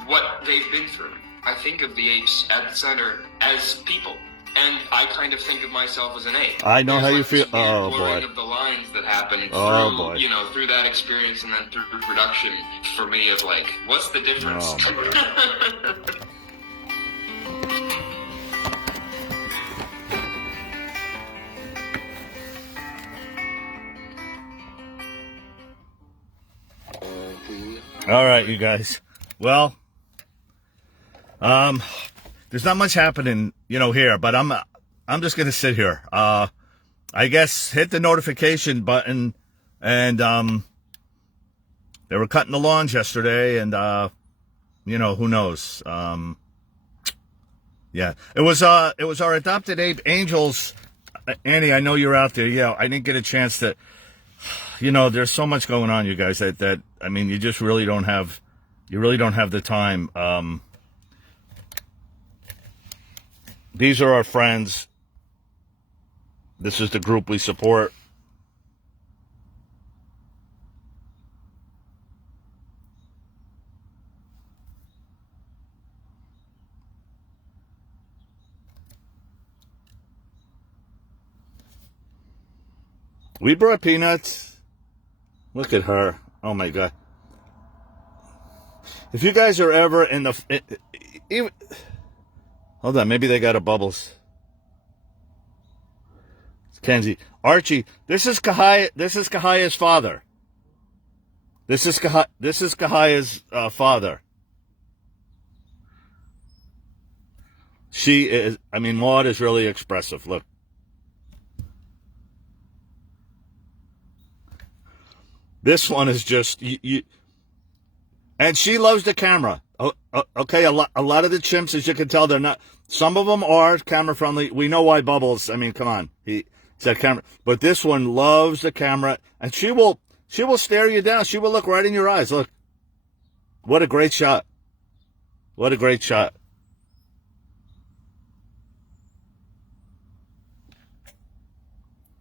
what they've been through. I think of the apes at the center as people. And I kind of think of myself as an ape. I know There's how you like feel. this weird Oh, blurring boy. of the lines that happen Oh, through, boy. you know, through that experience and then through production for me of like, what's the difference? Oh, All right, you guys. Well, there's not much happening, here, but I'm just gonna sit here. I guess hit the notification button, and they were cutting the lawns yesterday, and who knows? Yeah, it was our adopted ape Angels. Annie, I know you're out there. Yeah, I didn't get a chance to. There's so much going on, you guys, that I mean, you just really don't have the time. These are our friends. This is the group we support. We brought peanuts. Look at her. Oh my God. If you guys are ever in the... even, hold on, maybe they got a Bubbles. It's Kenzie. Archie, this is Kahaya's father. This is Kahaya's father. She is, Maud is really expressive. Look. This one is just, and she loves the camera. Okay, a lot of the chimps, as you can tell, they're not. Some of them are camera friendly. We know why Bubbles. Come on, he's that camera. But this one loves the camera, and she will stare you down. She will look right in your eyes. Look, what a great shot! What a great shot!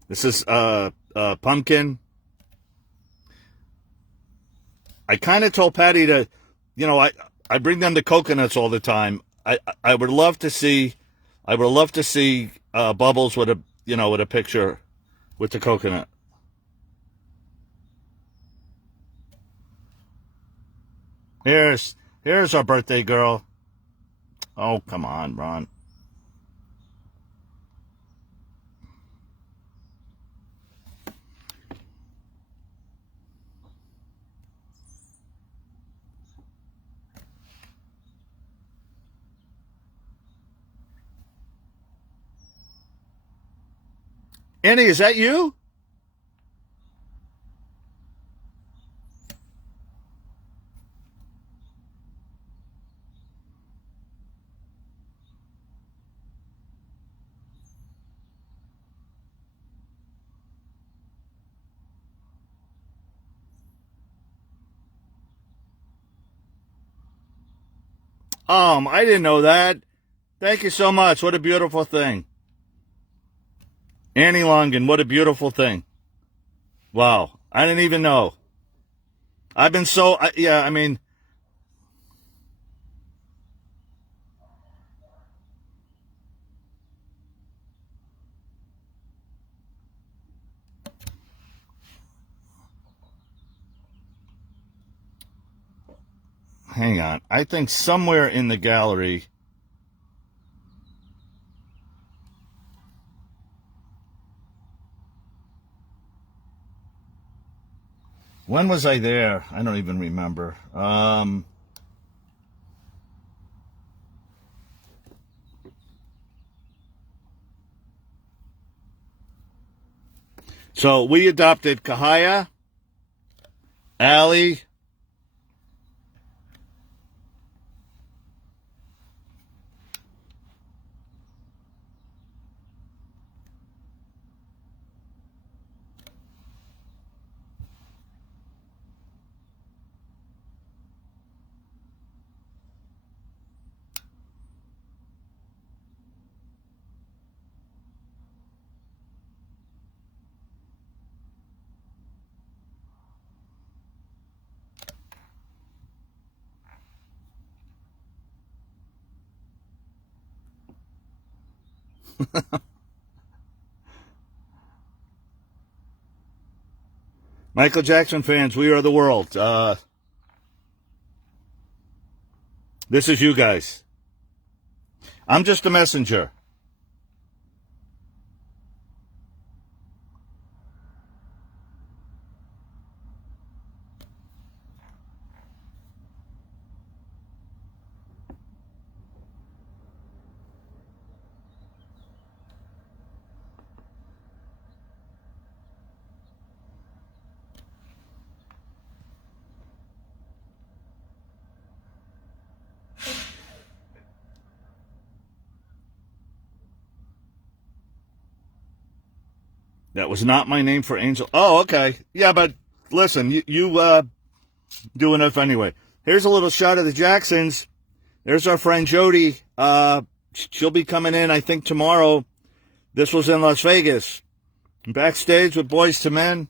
This is Pumpkin. I kind of told Patty to, I bring them the coconuts all the time. I would love to see, Bubbles with a picture with the coconut. Here's our birthday girl. Oh, come on, Ron. Annie, is that you? I didn't know that. Thank you so much. What a beautiful thing. Annie Longan, what a beautiful thing. Wow. I didn't even know. I've been so, hang on. I think somewhere in the gallery. When was I there? I don't even remember. So we adopted Kahaya, Allie, Michael Jackson fans, we are the world. This is you guys. I'm just a messenger. That was not my name for Angel. Oh, okay. Yeah, but listen, you do enough anyway. Here's a little shot of the Jacksons. There's our friend Jody. She'll be coming in, I think, tomorrow. This was in Las Vegas. Backstage with Boys to Men.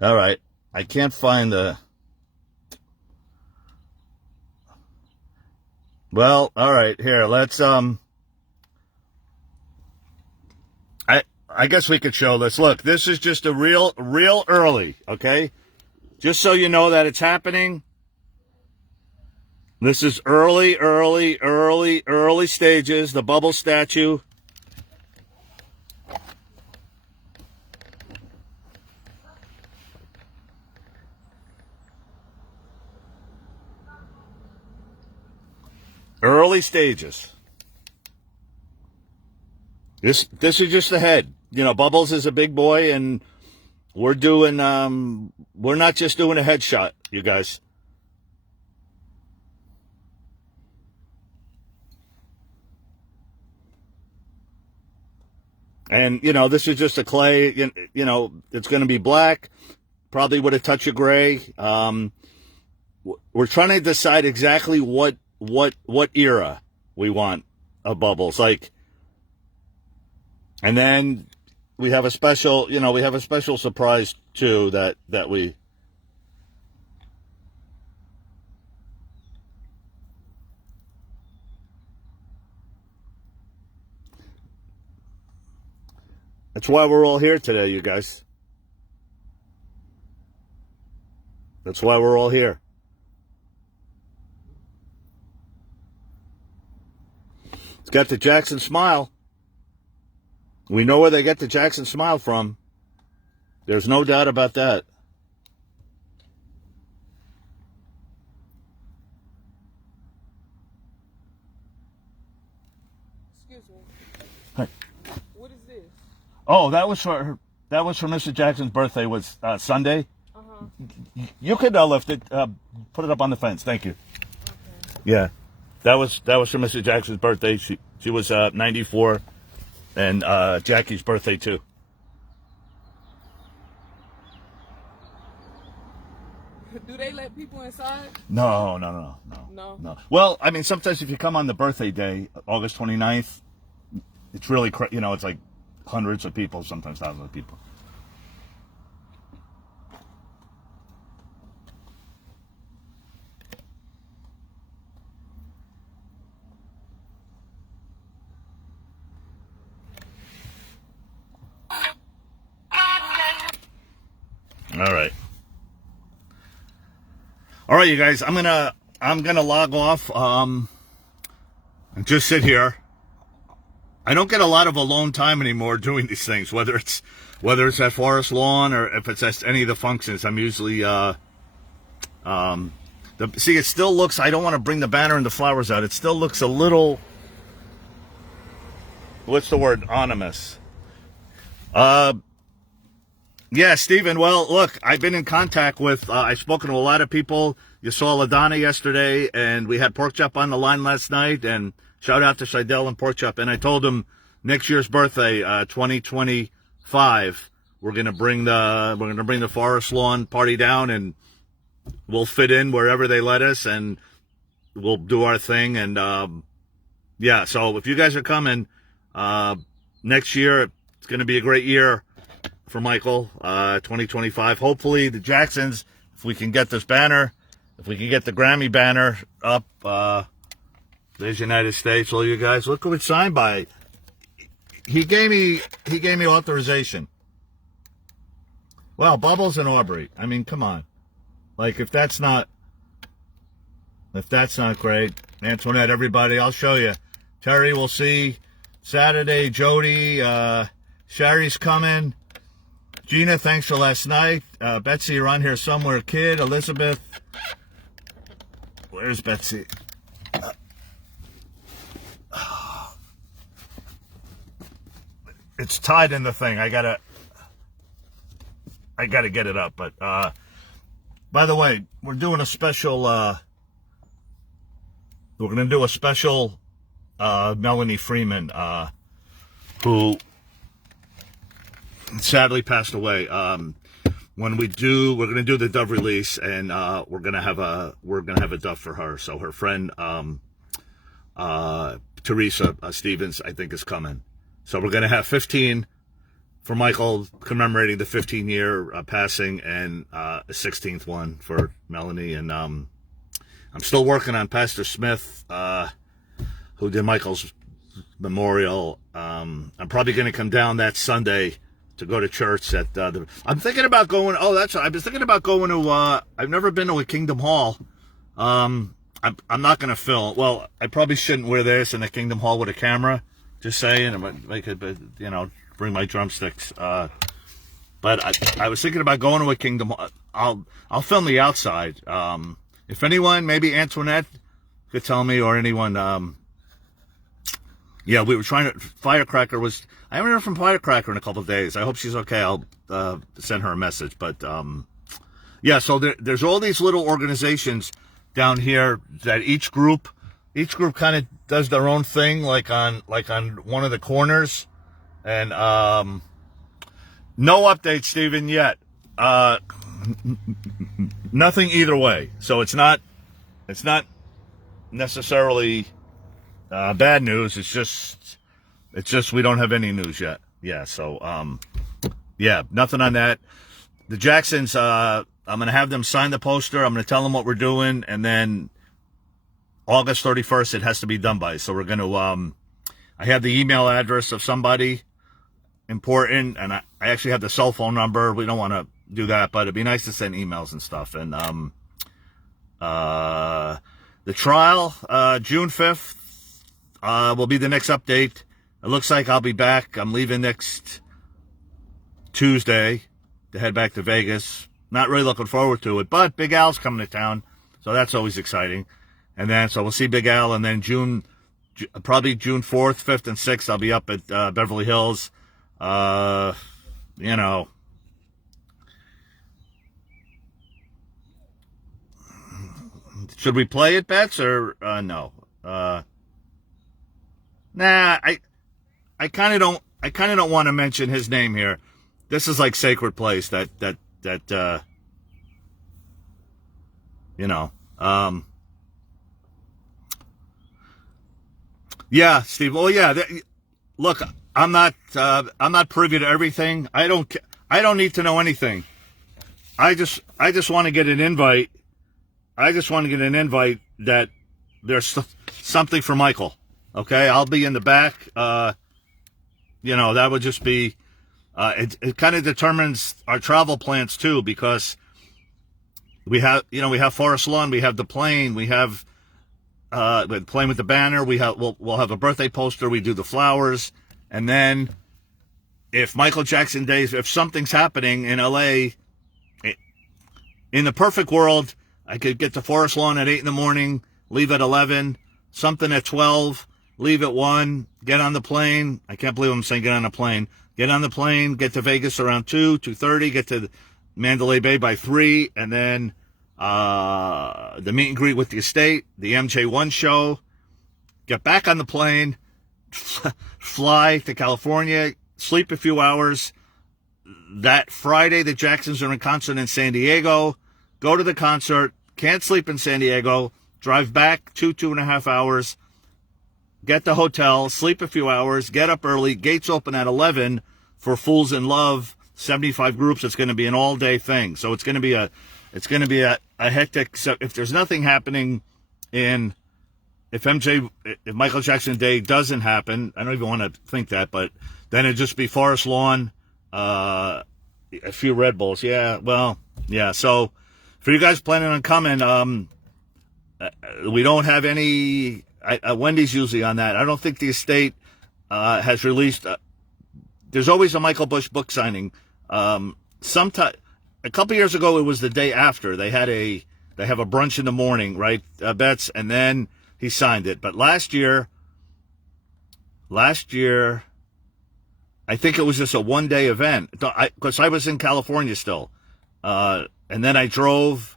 All right. I can't find the... Well, all right, here, let's, I guess we could show this. Look, this is just a real early, okay? Just so you know that it's happening. This is early stages, the bubble statue. Early stages. This is just the head. You know, Bubbles is a big boy, and we're doing, we're not just doing a headshot, you guys. And, you know, this is just a clay, you know, it's going to be black, probably with a touch of gray. We're trying to decide exactly what era we want of Bubbles, like, and then we have a special, you know, we have a special surprise too that we. That's why we're all here today, you guys. That's why we're all here. It's got the Jackson smile. We know where they get the Jackson smile from. There's no doubt about that. Excuse me. Hi. What is this? Oh, that was for Mr. Jackson's birthday. Was Sunday. You could lift it, put it up on the fence. Thank you. Okay. Yeah, that was for Mr. Jackson's birthday. She was 94, and Jackie's birthday too. Do they let people inside? No. No. Well, I mean, sometimes if you come on the birthday day, August 29th, it's really, you know, it's like hundreds of people, sometimes thousands of people. All right, you guys. I'm gonna log off. And just sit here. I don't get a lot of alone time anymore doing these things. Whether it's at Forest Lawn or if it's at any of the functions, I'm usually see. It still looks. I don't want to bring the banner and the flowers out. It still looks a little. What's the word? Anonymous. Yeah, Stephen. Well, look, I've been in contact with, I've spoken to a lot of people. You saw LaDonna yesterday, and we had Pork Chop on the line last night, and shout out to Seidel and Pork Chop. And I told him next year's birthday, 2025, we're going to bring the Forest Lawn party down, and we'll fit in wherever they let us, and we'll do our thing. And, yeah, so if you guys are coming, next year, it's going to be a great year for Michael, 2025. Hopefully the Jacksons, if we can get this banner, If we can get the Grammy banner up, there's United States. All you guys, look who it's signed by. He gave me authorization. Well, Bubbles and Aubrey. I mean, come on. Like, if that's not great, Antoinette, everybody, I'll show you. Terry, we'll see. Saturday, Jody, Sherry's coming. Gina, thanks for last night. Betsy, you're on here somewhere. Kid, Elizabeth. Where's Betsy? It's tied in the thing. I gotta get it up. But by the way, we're doing a special. We're gonna do a special Melanie Freeman, who sadly passed away. When we're gonna do the Dove release, and we're gonna have a Dove for her. So her friend Teresa Stevens, I think, is coming. So we're gonna have 15 for Michael, commemorating the 15-year passing, and a 16th one for Melanie. And I'm still working on Pastor Smith, who did Michael's memorial. I'm probably going to come down that Sunday to go to church at I'm thinking about going. Oh, that's right. I was thinking about going to. I've never been to a Kingdom Hall. I'm not going to film. Well, I probably shouldn't wear this in a Kingdom Hall with a camera. Just saying, I could, bring my drumsticks. But I was thinking about going to a Kingdom Hall. I'll film the outside. If anyone, maybe Antoinette, could tell me, or anyone. Yeah, we were trying to. Firecracker was. I haven't heard from Firecracker in a couple of days. I hope she's okay. I'll send her a message. But yeah, so there's all these little organizations down here that each group kind of does their own thing, like on one of the corners. And no update, Steven, yet. Nothing either way. So it's not necessarily bad news. It's just we don't have any news yet. Yeah. So yeah, nothing on that. The Jacksons, I'm gonna have them sign the poster. I'm gonna tell them what we're doing, and then August 31st, it has to be done by. So we're gonna I have the email address of somebody important, and I actually have the cell phone number. We don't want to do that, but it'd be nice to send emails and stuff. And the trial, June 5th, will be the next update. It looks like I'll be back. I'm leaving next Tuesday to head back to Vegas. Not really looking forward to it, but Big Al's coming to town, so that's always exciting. And then, so we'll see Big Al, and then probably June 4th, 5th, and 6th, I'll be up at Beverly Hills. Should we play it, Bets, or no? Nah, I kind of don't want to mention his name here. This is like sacred place that yeah, Steve. Oh yeah. Look, I'm not privy to everything. I don't need to know anything. I just want to get an invite. I just want to get an invite that there's something for Michael. Okay, I'll be in the back. That would just be. It kind of determines our travel plans too, because we have Forest Lawn, we have the plane, we have playing with the banner. We'll have a birthday poster. We do the flowers, and then if Michael Jackson Days, if something's happening in LA, in the perfect world, I could get to Forest Lawn at 8 a.m, leave at 11, something at 12, leave at 1, get on the plane. I can't believe I'm saying get on a plane. Get on the plane, get to Vegas around 2:30, get to Mandalay Bay by 3, and then the meet and greet with the estate, the MJ1 show, get back on the plane, fly to California, sleep a few hours. That Friday, the Jacksons are in concert in San Diego. Go to the concert, can't sleep in San Diego, drive back 2.5 hours, get the hotel, sleep a few hours, get up early, gates open at 11 for Fools in Love, 75 groups. It's going to be an all-day thing. So it's going to be a hectic. So if there's nothing happening if Michael Jackson Day doesn't happen, I don't even want to think that, but then it'd just be Forest Lawn, a few Red Bulls. Yeah, well, yeah. So for you guys planning on coming, we don't have any. Wendy's usually on that. I don't think the estate has released. There's always a Michael Bush book signing. Sometime a couple years ago, it was the day after. They have a brunch in the morning, right, Bets, and then he signed it. But last year, I think it was just a one-day event because I was in California still, and then I drove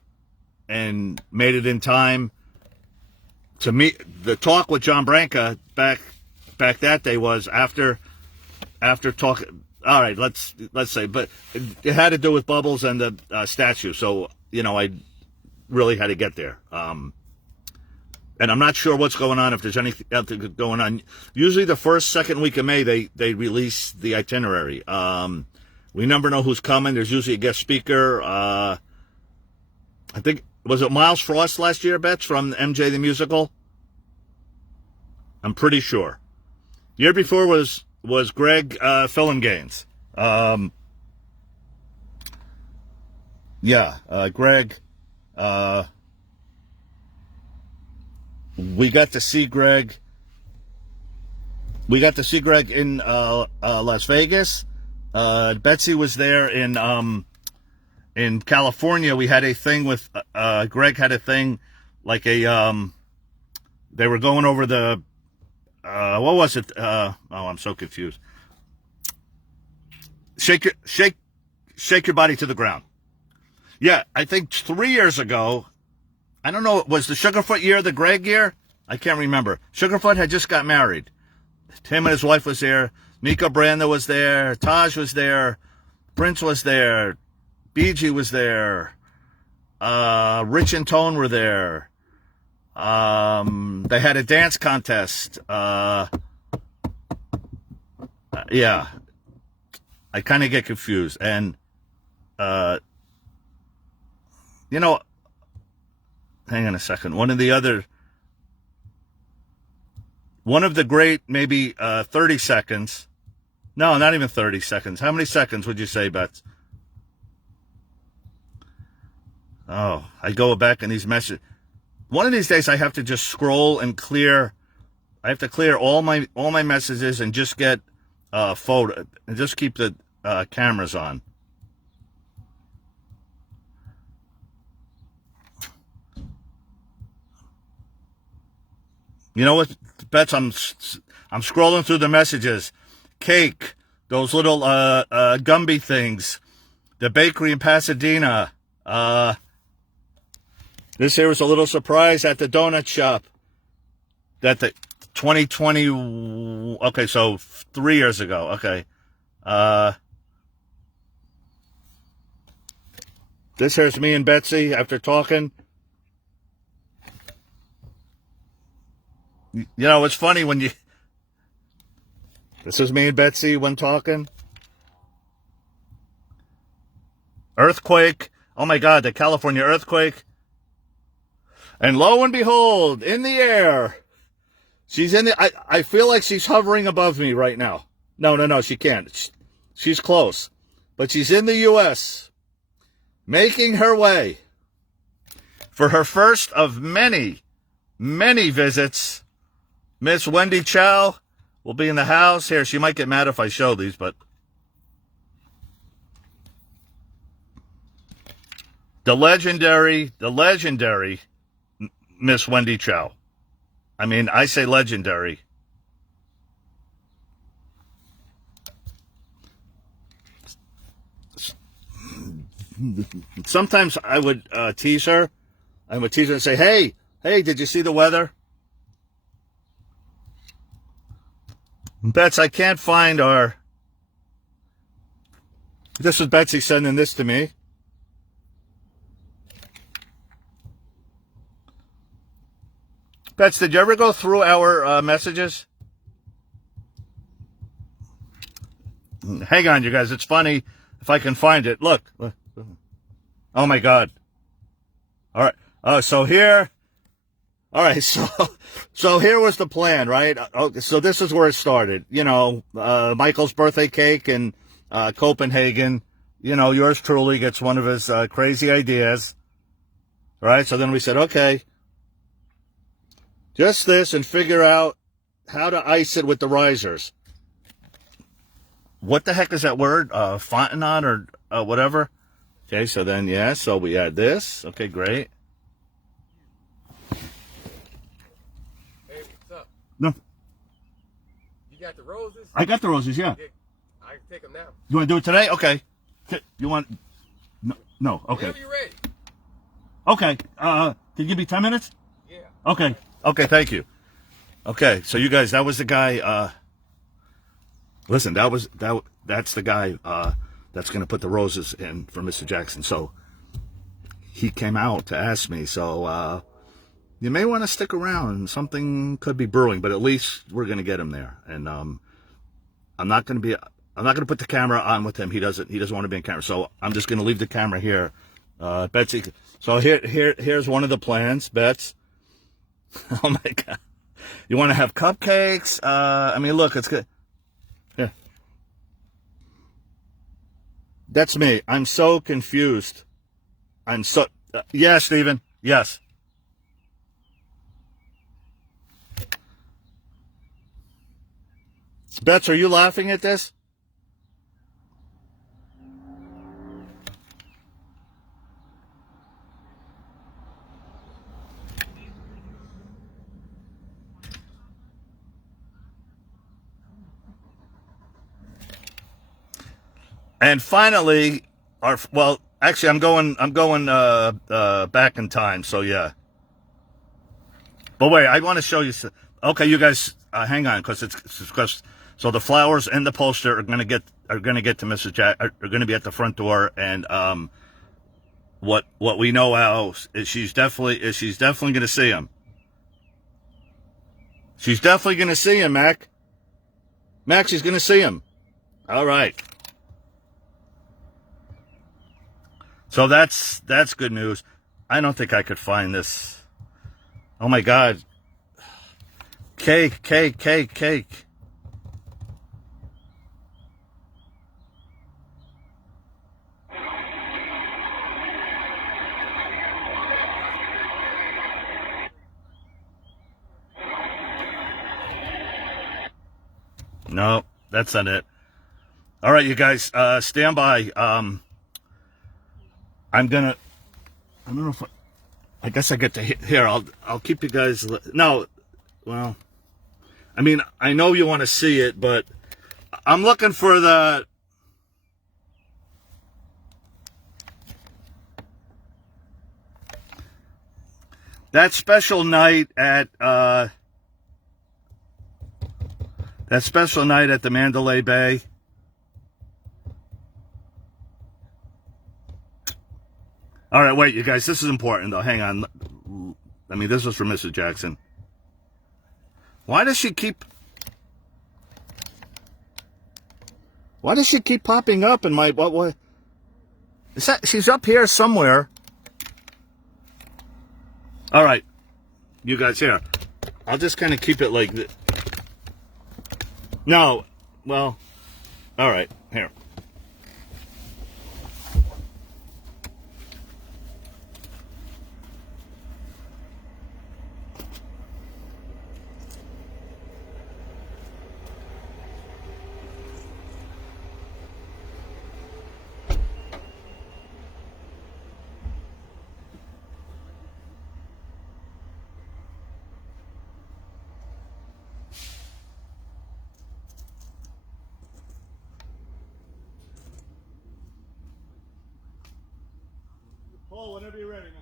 and made it in time to meet. The talk with John Branca back that day was after talking. All right, let's say, but it had to do with Bubbles and the statue. So I really had to get there. And I'm not sure what's going on, if there's anything going on. Usually the second week of May, they release the itinerary. We never know who's coming. There's usually a guest speaker. I think, was it Miles Frost last year, Bets, from MJ the Musical? I'm pretty sure. The year before was Greg Fillinganes. Greg. We got to see Greg. We got to see Greg in Las Vegas. Betsy was there in California. We had a thing with Greg had a thing like they were going over the what was it? I'm so confused. Shake your body to the ground. Yeah, I think 3 years ago. I don't know, was the Sugarfoot year the Greg year? I can't remember. Sugarfoot had just got married. Him and his wife was there. Mika Branda was there. Taj was there. Prince was there. BG was there. Rich and Tone were there. They had a dance contest. Yeah. I kind of get confused. And, hang on a second. One of the great, maybe 30 seconds. No, not even 30 seconds. How many seconds would you say, Bets? Oh, I go back in these messages. One of these days I have to just scroll and clear. I have to clear all my messages and just get photo and just keep the cameras on. You know what, Bets? I'm scrolling through the messages. Cake, those little Gumby things, the bakery in Pasadena. This here was a little surprise at the donut shop. That the 2020. Okay, so 3 years ago. Okay. This here's me and Betsy after talking. It's funny when you... This is me and Betsy when talking. Earthquake. Oh, my God, the California earthquake. And lo and behold, in the air. She's in the... I feel like she's hovering above me right now. No, she can't. She's close. But she's in the U.S. making her way for her first of many, many visits. Miss Wendy Chow will be in the house. Here, she might get mad if I show these, but... The legendary Miss Wendy Chow. I mean, I say legendary. Sometimes I would tease her. I would tease her and say, hey, did you see the weather? Bets, I can't find our... This is Betsy sending this to me. Bets, did you ever go through our messages? Hang on, you guys. It's funny. if I can find it. Look. Oh my God. All right. So here. All right. So here was the plan, right? So this is where it started. You know, Michael's birthday cake in Copenhagen. You know, yours truly gets one of his crazy ideas. Right. So then we said, okay, just this, and figure out how to ice it with the risers. What the heck is that word? Fontenot or whatever. Okay, so then, yeah, so we add this. Okay, great. Hey, what's up? No. You got the roses? I got the roses, yeah. I can take them now. You want to do it today? Okay. You want... No, okay. Whenever you're ready. Okay, can you give me 10 minutes? Yeah. Okay, thank you. Okay, so you guys, that was the guy, listen, that's the guy, that's going to put the roses in for Mr. Jackson. So he came out to ask me. So you may want to stick around. Something could be brewing, but at least we're going to get him there. And I'm not going to put the camera on with him. He doesn't want to be on camera. So I'm just going to leave the camera here. Betsy. So here's one of the plans, Bets. Oh my God. You want to have cupcakes? I mean, look, it's good. Yeah. That's me. I'm so confused. Yes, Stephen. Yes. Bets, are you laughing at this? And finally, actually, I'm going back in time. So yeah. But wait, I want to show you. Okay, you guys, hang on, because so the flowers and the poster are gonna get to Mrs. Jack, are gonna be at the front door, and what we know now is she's definitely gonna see him. She's definitely gonna see him, Mac. Mac, she's gonna see him. All right. So that's good news. I don't think I could find this. Oh my God. Cake. No, that's not it. All right, you guys, stand by. I don't know if I guess I get to here. I'll keep you guys. No, well, I mean, I know you want to see it, but I'm looking for that special night at the Mandalay Bay. All right, wait, you guys, this is important, though. Hang on. I mean, this was for Mrs. Jackson. Why does she keep popping up in my... What? Is that... She's up here somewhere. All right. You guys, here. I'll just kind of keep it like this. No. Well, all right. Here. Paul, whenever you're ready, man.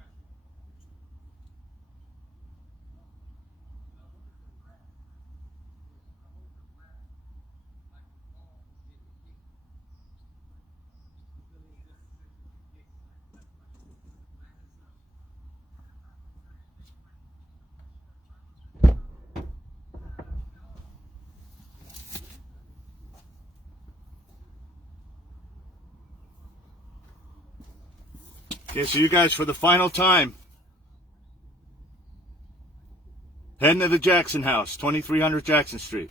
Okay, so you guys, for the final time, heading to the Jackson house, 2300 Jackson Street.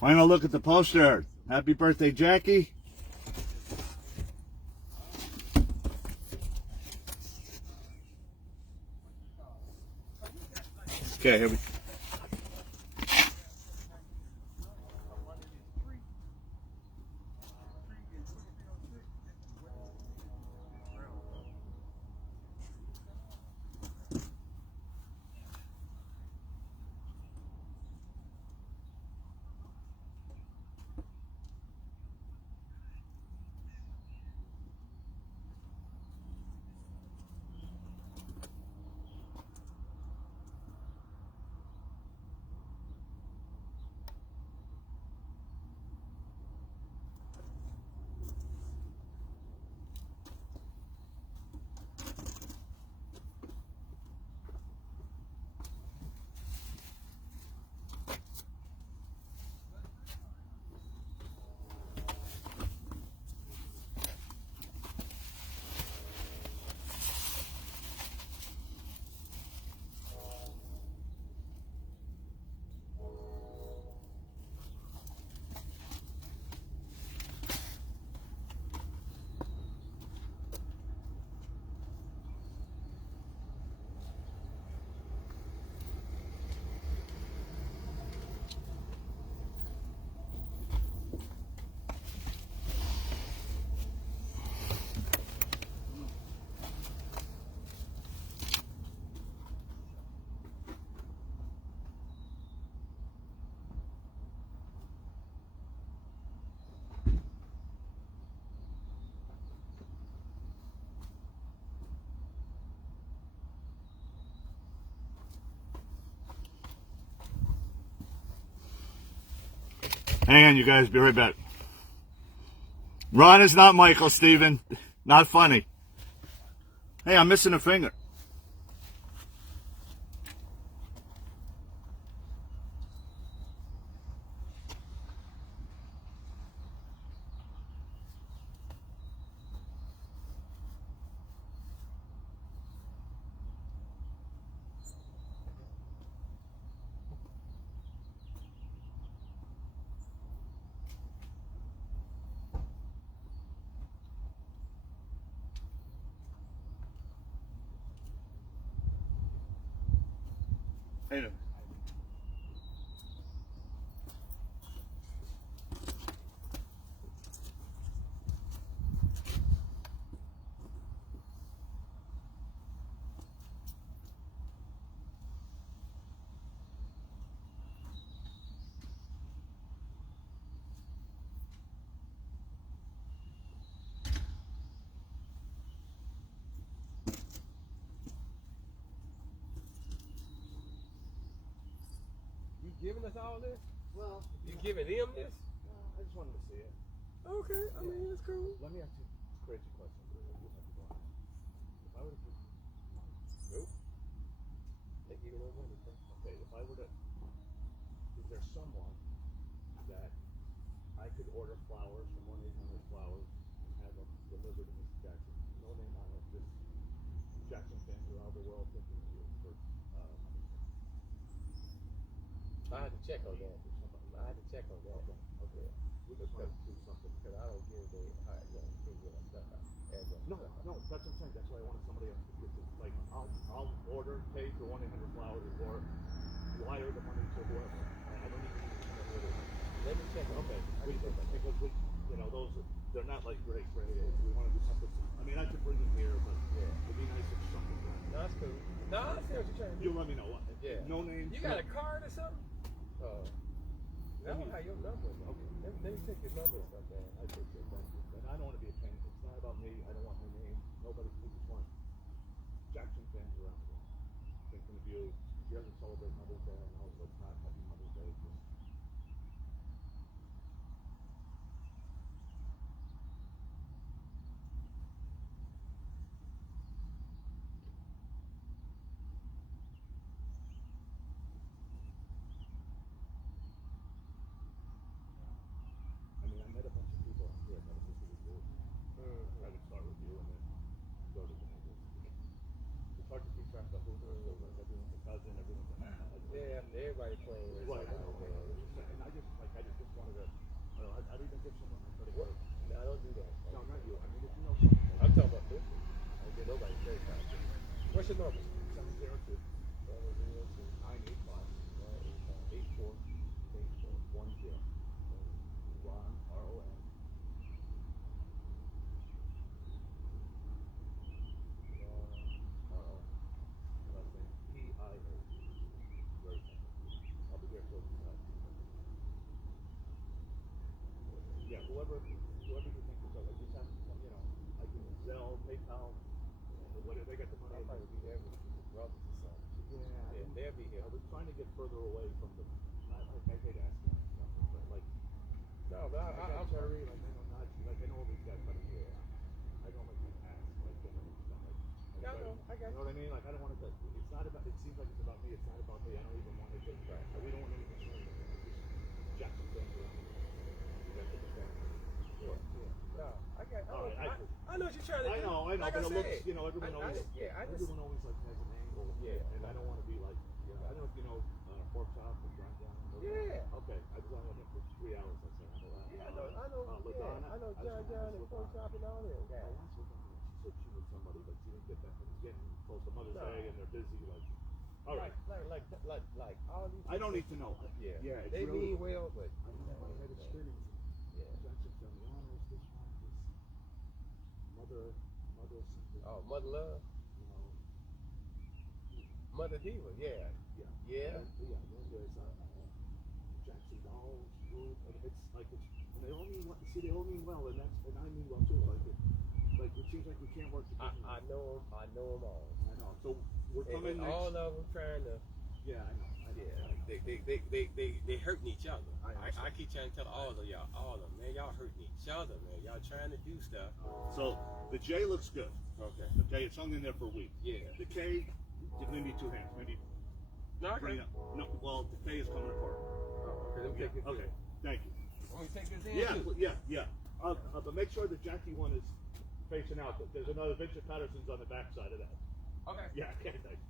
Final look at the poster. Happy birthday, Jackie. Okay, here we go. Hang on, you guys. Be right back. Ron is not Michael, Steven. Not funny. Hey, I'm missing a finger. Hey there. Giving us all this? Well, you giving him this? I just wanted to see it. Okay, I mean, it's cool. Let me ask you a crazy question. If I were to give you money, nope. They give you no money. Okay, if I were to, is there someone that I could order flowers from 1-800-Flowers and have them delivered to Mr. Jackson? No name on it, just Jackson fans around the world thinking of you for Mother's Day. I had to check on that. I had to check on that. Okay. We just want to do something. Because I don't give the stuff out. No, that's what I'm saying. That's why I wanted somebody else to get it. Like, I'll order, pay for 1-800-Flowers, or wire the money to whoever. I don't even need to know where. Let me check. Okay. Because we, those they're not like great grades. We want to do something. I mean, I could bring them here, but it'd be nice if something. No, that's cool. No, I see what you're trying to do. You let me know what. Yeah. No name. You got a card or something? I don't have your number. Okay. Let me take your number or something. I appreciate it. Thank you. And I don't want to be a pain. It's not about me. I don't want my name. Nobody. We just want Jackson fans around here thinking of you. If you ever celebrate Mother's Day, I know, so it's not Happy Mother's Day. Just your number? 702 985 8410. Ron, R-O-N. P-I-A. Very simple. I'll be here till yeah, whoever you think is like, just have to come, you know, I can Zelle, PayPal, whatever they got the money. I'll probably be there with your brothers or something. Yeah, they'll be here. I was trying to get further away from the. I hate asking something, but like. No, but I'm Terry. Like I know Nazi. Like I know all these guys, but yeah, I don't like to ask. Like you know, yeah, I got you. Know what I mean? Like I don't want to. It's not about. It seems like it's about me. It's not about me. I don't even want to get. We don't want anything to just Jackson fans around. You got to defend. Sure. Yeah. No, I got. I know what you're trying to do. I know. Like but it looks. You know, everyone always. Everyone always like has an angle. Yeah. And I don't want to be like. You know, I don't know if you know pork chop or grind down. Yeah. Okay. I was on him for 3 hours. I said yeah, I know. I know John and pork chop and all that. Yeah. She said she was somebody, but she didn't get that. It's getting close to Mother's Day, and they're busy. Like, all right. Like all these. I don't need to know. Yeah. Yeah. They really, mean well, but I know I had experience. Yeah. Jackson family honors this one. Mother something. Oh, Mother Love. You know. Mother Diva. Yeah. Yeah. There's Jackson Dolls group. It's like and they all mean well. See, they all mean well, and I mean well too. Like it seems like we can't work together. I know them all. I know. So we're coming next. All of them trying to. Yeah, I know. They hurting each other. I keep trying to tell all of y'all, man, y'all hurting each other, man. Y'all trying to do stuff. So the J looks good. Okay, it's hung in there for a week. Yeah. The K, you only need 2 hands. Maybe. No, bring it up. No, well, the K is coming apart. Oh, okay. Okay. Thank you. Want me to take this in? Yeah. But make sure the Jackie one is facing out. There's another Vincent Patterson's on the back side of that. Okay. Yeah. Okay. Thanks.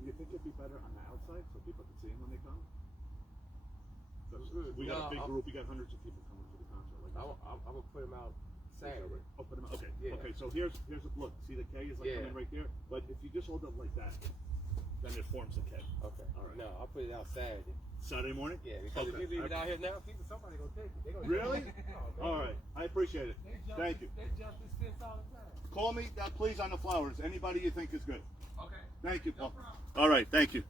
You think it'd be better on the outside so people can see them when they come? We got a big group. We got hundreds of people coming to the concert. Like I'm gonna put them out Saturday. Oh, put them out. Okay. Yeah. Okay. So here's a look. See the K is like coming right there. But if you just hold it like that, then it forms a K. Okay. All right. No, I'll put it out Saturday. Saturday morning? Yeah. Because if you leave it out here now, somebody gonna take it. They gonna really? All right. I appreciate it. Thank you. They jump this fence all the time. Call me, please, on the flowers. Anybody you think is good. Okay. Thank you, Paul. All right, thank you.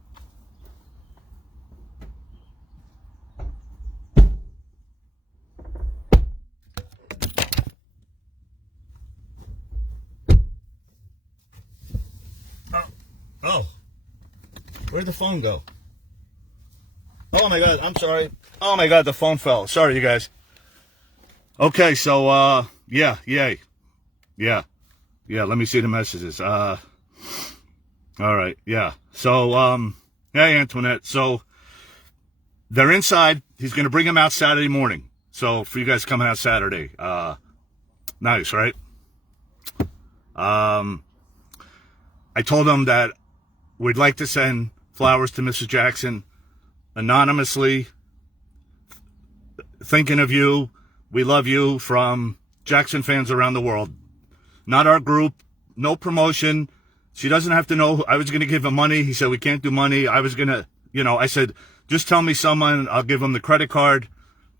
Oh, where'd the phone go? Oh my God, I'm sorry. Oh my God, the phone fell. Sorry, you guys. Okay, so, yeah, let me see the messages. All right, yeah. So, hey, Antoinette. So, they're inside. He's going to bring them out Saturday morning. So, for you guys coming out Saturday. Nice, right? I told them that we'd like to send flowers to Mrs. Jackson anonymously. Thinking of you. We love you, from Jackson fans around the world. Not our group. No promotion. She doesn't have to know. I was going to give him money. He said, we can't do money. I was going to, I said, just tell me someone. I'll give him the credit card.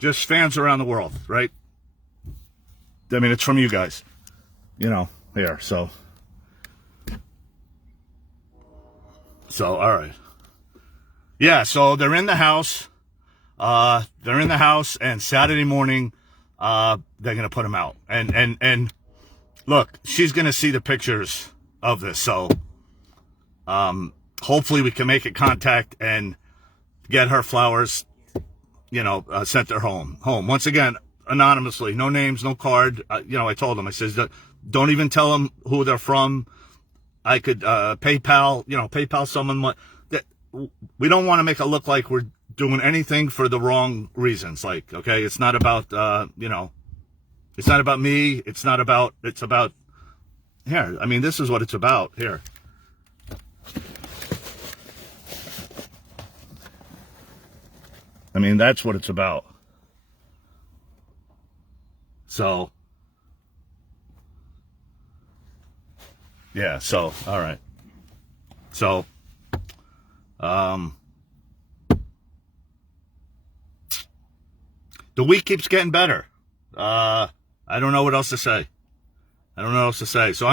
Just fans around the world, right? I mean, it's from you guys. Here, so, all right. Yeah, so they're in the house. And Saturday morning, they're going to put him out. And look, she's going to see the pictures of this. So, hopefully we can make a contact and get her flowers, sent to her home. Once again, anonymously, no names, no card. I told them, I says, don't even tell them who they're from. I could PayPal someone. We don't want to make it look like we're doing anything for the wrong reasons. Like, okay, it's not about, it's not about me. It's about here. I mean, this is what it's about here. I mean, that's what it's about. So, yeah, so, all right. So, the week keeps getting better. I don't know what else to say. So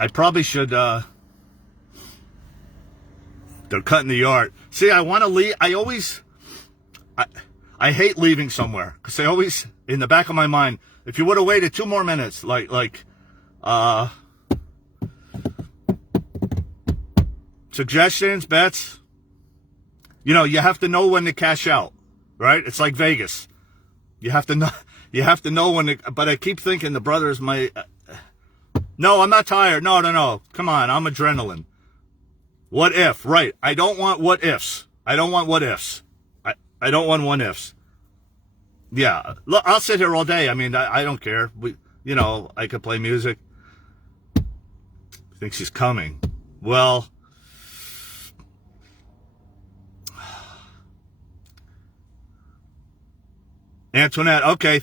I probably should, they're cutting the yard. See, I want to leave. I hate leaving somewhere because I always, in the back of my mind, if you would have waited 2 more minutes, suggestions, bets, you have to know when to cash out, right? It's like Vegas. You have to know when to, but I keep thinking the brothers might, no, I'm not tired. No. Come on. I'm adrenaline. What if? Right. I don't want what ifs. I don't want what ifs. I don't want what ifs. Yeah. Look, I'll sit here all day. I mean, I don't care. I could play music. I think she's coming. Well, Antoinette. Okay.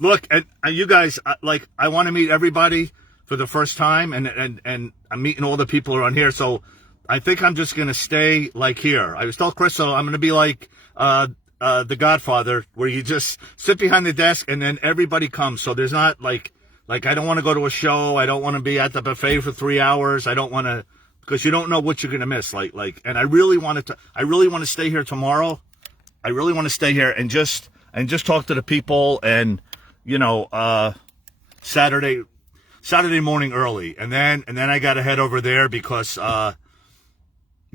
Look, and you guys, I want to meet everybody for the first time, and I'm meeting all the people around here. So I think I'm just going to stay here. I was told Crystal I'm going to be like The Godfather, where you just sit behind the desk and then everybody comes. So there's not like I don't want to go to a show. I don't want to be at the buffet for 3 hours. I don't want to, because you don't know what you're going to miss. And I really want to stay here tomorrow. I really want to stay here and just talk to the people and, Saturday morning early, and then I got to head over there because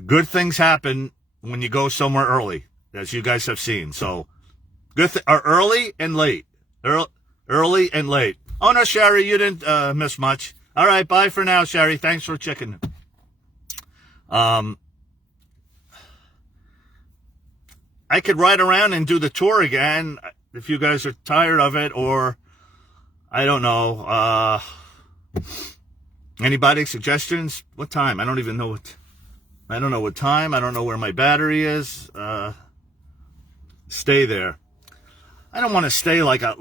good things happen when you go somewhere early, as you guys have seen. So early and late, early and late. Oh no, Sherry, you didn't miss much. All right, bye for now, Sherry. Thanks for checking. I could ride around and do the tour again if you guys are tired of it, or I don't know. Anybody suggestions? What time? I don't even know what time. I don't know where my battery is. Stay there. I don't want to stay like a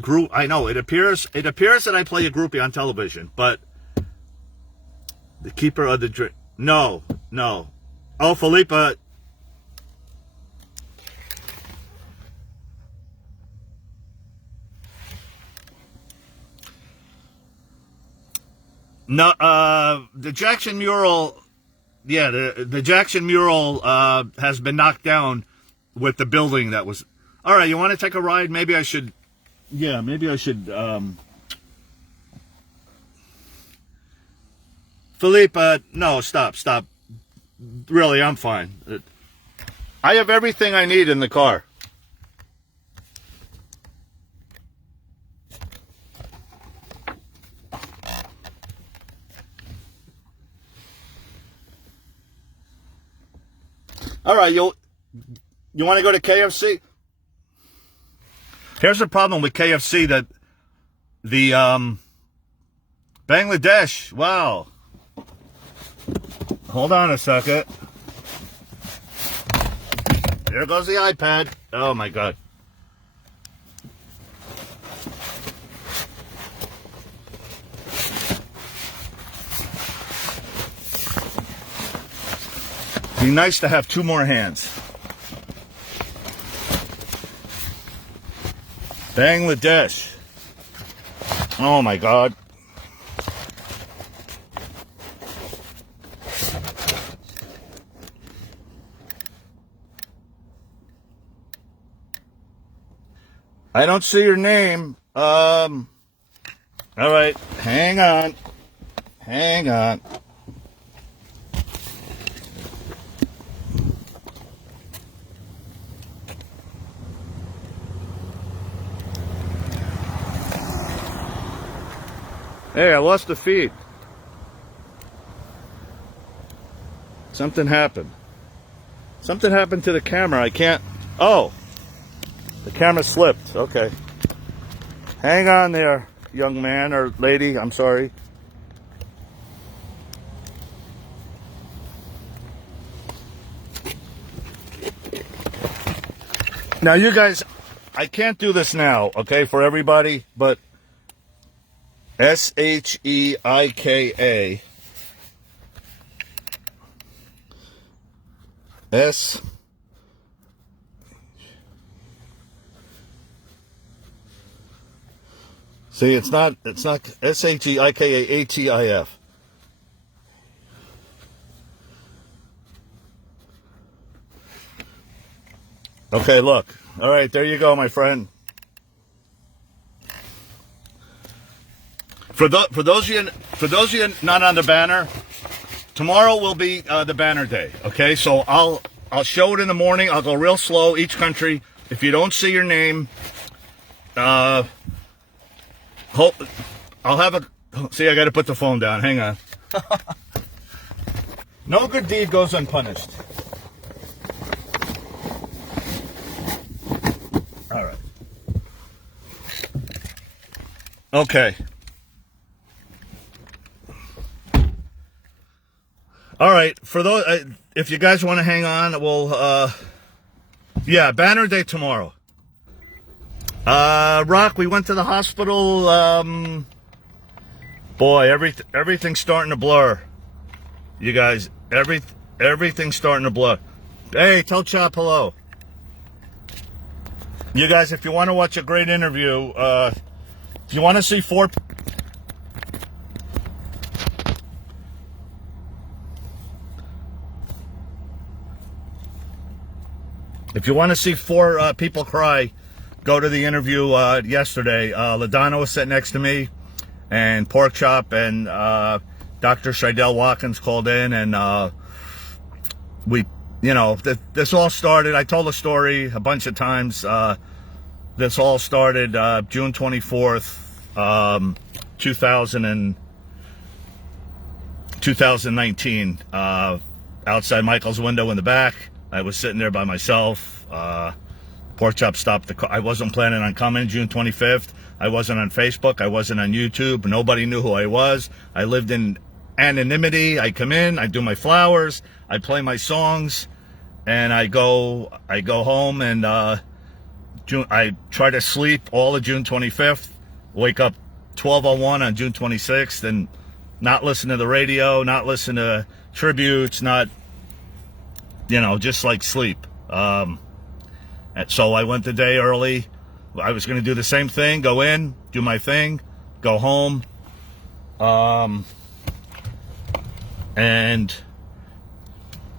group. I know it appears that I play a groupie on television, but the keeper of the drink. No. Oh, Philippa. No, the Jackson mural, the Jackson mural has been knocked down with the building that was. All right, you want to take a ride? Maybe I should. Philippe, no, stop. Really, I'm fine. I have everything I need in the car. All right, you want to go to KFC? Here's the problem with KFC, that the Bangladesh. Wow. Hold on a second. There goes the iPad. Oh my God. Be nice to have 2 more hands. Bangladesh. Oh my God. I don't see your name. All right, hang on. Hey, I lost the feed. Something happened. Something happened to the camera. I can't. Oh, the camera slipped. Okay. Hang on there, young man or lady. I'm sorry. Now, you guys, I can't do this now, okay, for everybody, but SHEIKA S. See, it's not SHEIKAATIF. Okay, look. All right, there you go, my friend. For those of you not on the banner, tomorrow will be the banner day. Okay, so I'll show it in the morning. I'll go real slow each country. If you don't see your name, I'll have a. See, I got to put the phone down. Hang on. No good deed goes unpunished. All right. Okay. All right. For those, if you guys want to hang on, we'll. Yeah, banner day tomorrow. Rock, we went to the hospital. Boy, everything's starting to blur. You guys, everything's starting to blur. Hey, tell Chop hello. You guys, if you want to watch a great interview, if you want to see four... If you want to see four people cry, go to the interview yesterday. LaDonna was sitting next to me, and Pork Chop and Dr. Shidell Watkins called in, and we... You know, this all started, I told the story a bunch of times. This all started June 24th, 2019, outside Michael's window in the back. I was sitting there by myself. Pork Chop stopped the car. I wasn't planning on coming June 25th. I wasn't on Facebook. I wasn't on YouTube. Nobody knew who I was. I lived in anonymity. I come in, I do my flowers, I play my songs, and I go home, and I try to sleep all of June 25th, wake up 12:01 on June 26th, and not listen to the radio, not listen to tributes, not, just like sleep. And so I went the day early. I was going to do the same thing, go in, do my thing, go home. And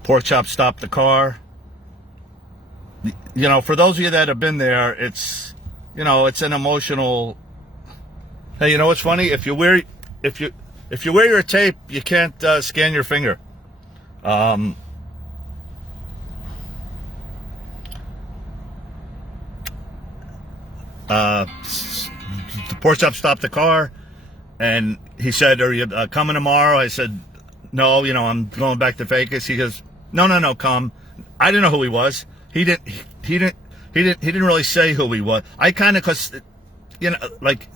Pork Chop stopped the car. For those of you that have been there, it's an emotional. Hey, what's funny? If you wear your tape, you can't scan your finger. The Pork Chop stopped the car, and he said, "Are you coming tomorrow?" I said, "No, I'm going back to Vegas." He goes, No, come. I didn't know who he was. He didn't really say who he was. I kind of, cause, like,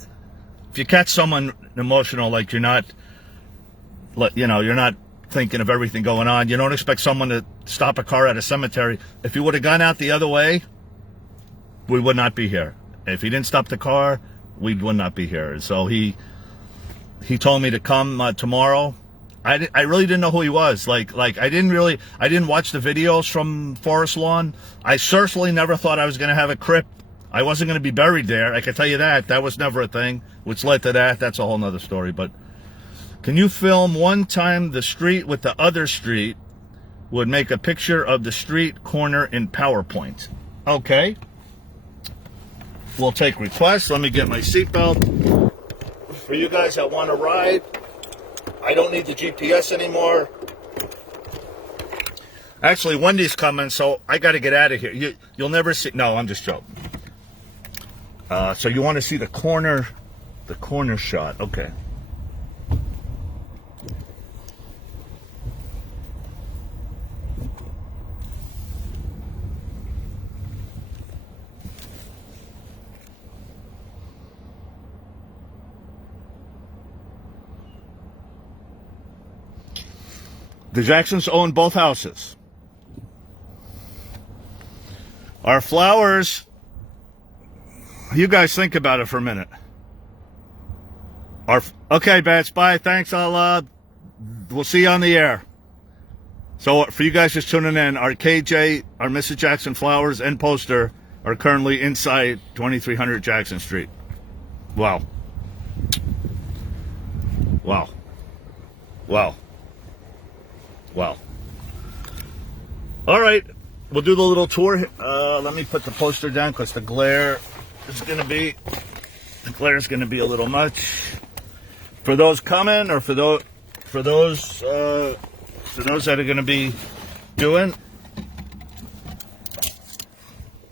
if you catch someone emotional, like you're not thinking of everything going on. You don't expect someone to stop a car at a cemetery. If he would have gone out the other way, we would not be here. If he didn't stop the car, we would not be here. So he told me to come tomorrow. I really didn't know who he was. Like I didn't watch the videos from Forest Lawn. I certainly never thought I was going to have a crypt. I wasn't going to be buried there. I can tell you that. That was never a thing, which led to that. That's a whole nother story. But can you film one time the street with the other street would make a picture of the street corner in PowerPoint? Okay. we'll take requests. Let me get my seatbelt. For you guys that want to ride, I don't need the GPS anymore. Actually, Wendy's coming, so I got to get out of here. You'll never see. No, I'm just joking. So you want to see the corner shot? Okay. The Jacksons own both houses. Our flowers, you guys think about it for a minute. Okay, Bats, bye. Thanks. We'll see you on the air. So for you guys just tuning in, our KJ, our Mrs. Jackson flowers and poster are currently inside 2300 Jackson Street. Wow. Wow. Wow. Wow. All right. We'll do the little tour. Let me put the poster down because the glare is going to be a little much. For those coming, or for those that are going to be doing,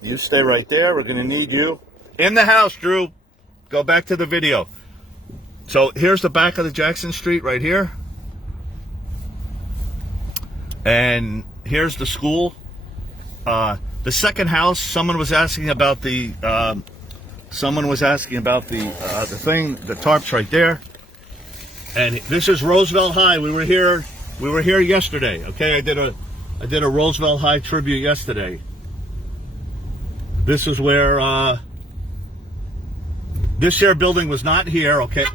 you stay right there. We're going to need you in the house, Drew. Go back to the video. So here's the back of the Jackson Street right here. And here's the school. The second house, someone was asking about the thing, the tarps right there. And this is Roosevelt High. We were here yesterday. Okay, I did a Roosevelt High tribute yesterday. This is where this here building was not here. Okay,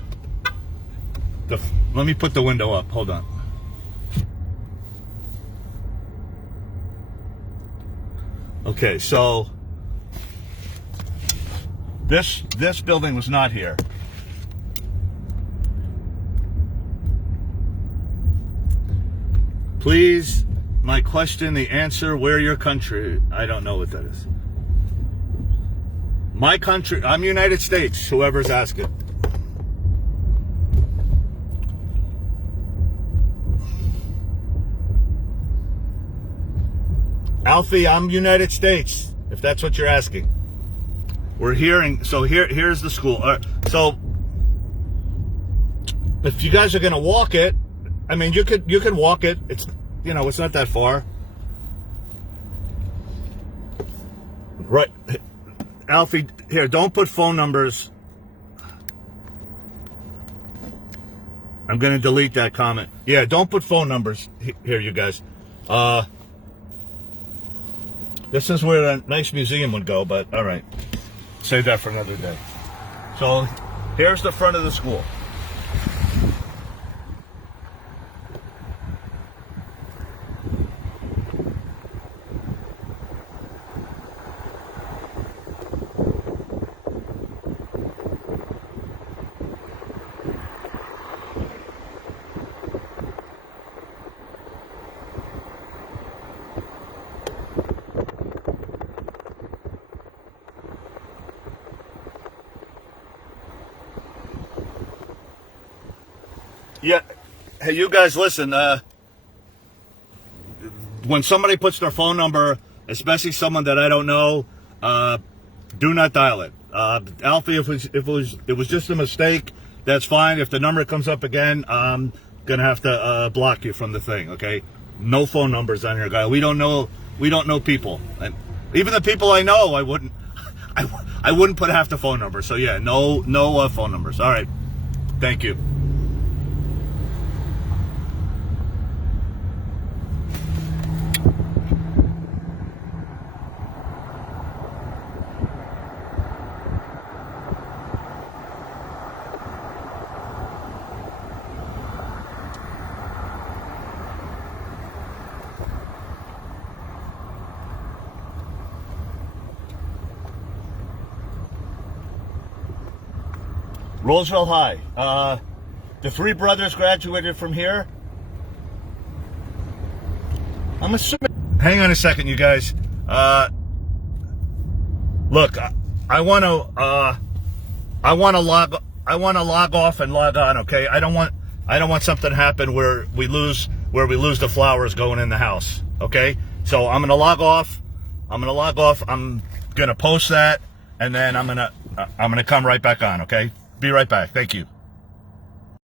let me put the window up. Hold on. Okay, so this building was not here. Please, my question, the answer, where your country? I don't know what that is. My country, I'm United States, whoever's asking. Alfie, I'm United States, if that's what you're asking. We're hearing, so here's the school. So if you guys are going to walk it, I mean, you could walk it. It's, it's not that far. Right. Alfie, here, don't put phone numbers. I'm going to delete that comment. Yeah, don't put phone numbers here, you guys. This is where a nice museum would go, but all right. Save that for another day. So here's the front of the school. Yeah. Hey, you guys, listen. When somebody puts their phone number, especially someone that I don't know, do not dial it. Alfie, if it was just a mistake, that's fine. If the number comes up again, I'm gonna have to block you from the thing. Okay? No phone numbers on here, guy. We don't know people, and even the people I know, I wouldn't put half the phone number. So yeah, no phone numbers. All right. Thank you. Roosevelt High. The three brothers graduated from here. I'm assuming. Hang on a second, you guys. Look, I want to log off and log on. Okay, I don't want something to happen where we lose the flowers going in the house. Okay, so I'm gonna log off. I'm gonna post that, and then I'm gonna come right back on. Okay, be right back. Thank you.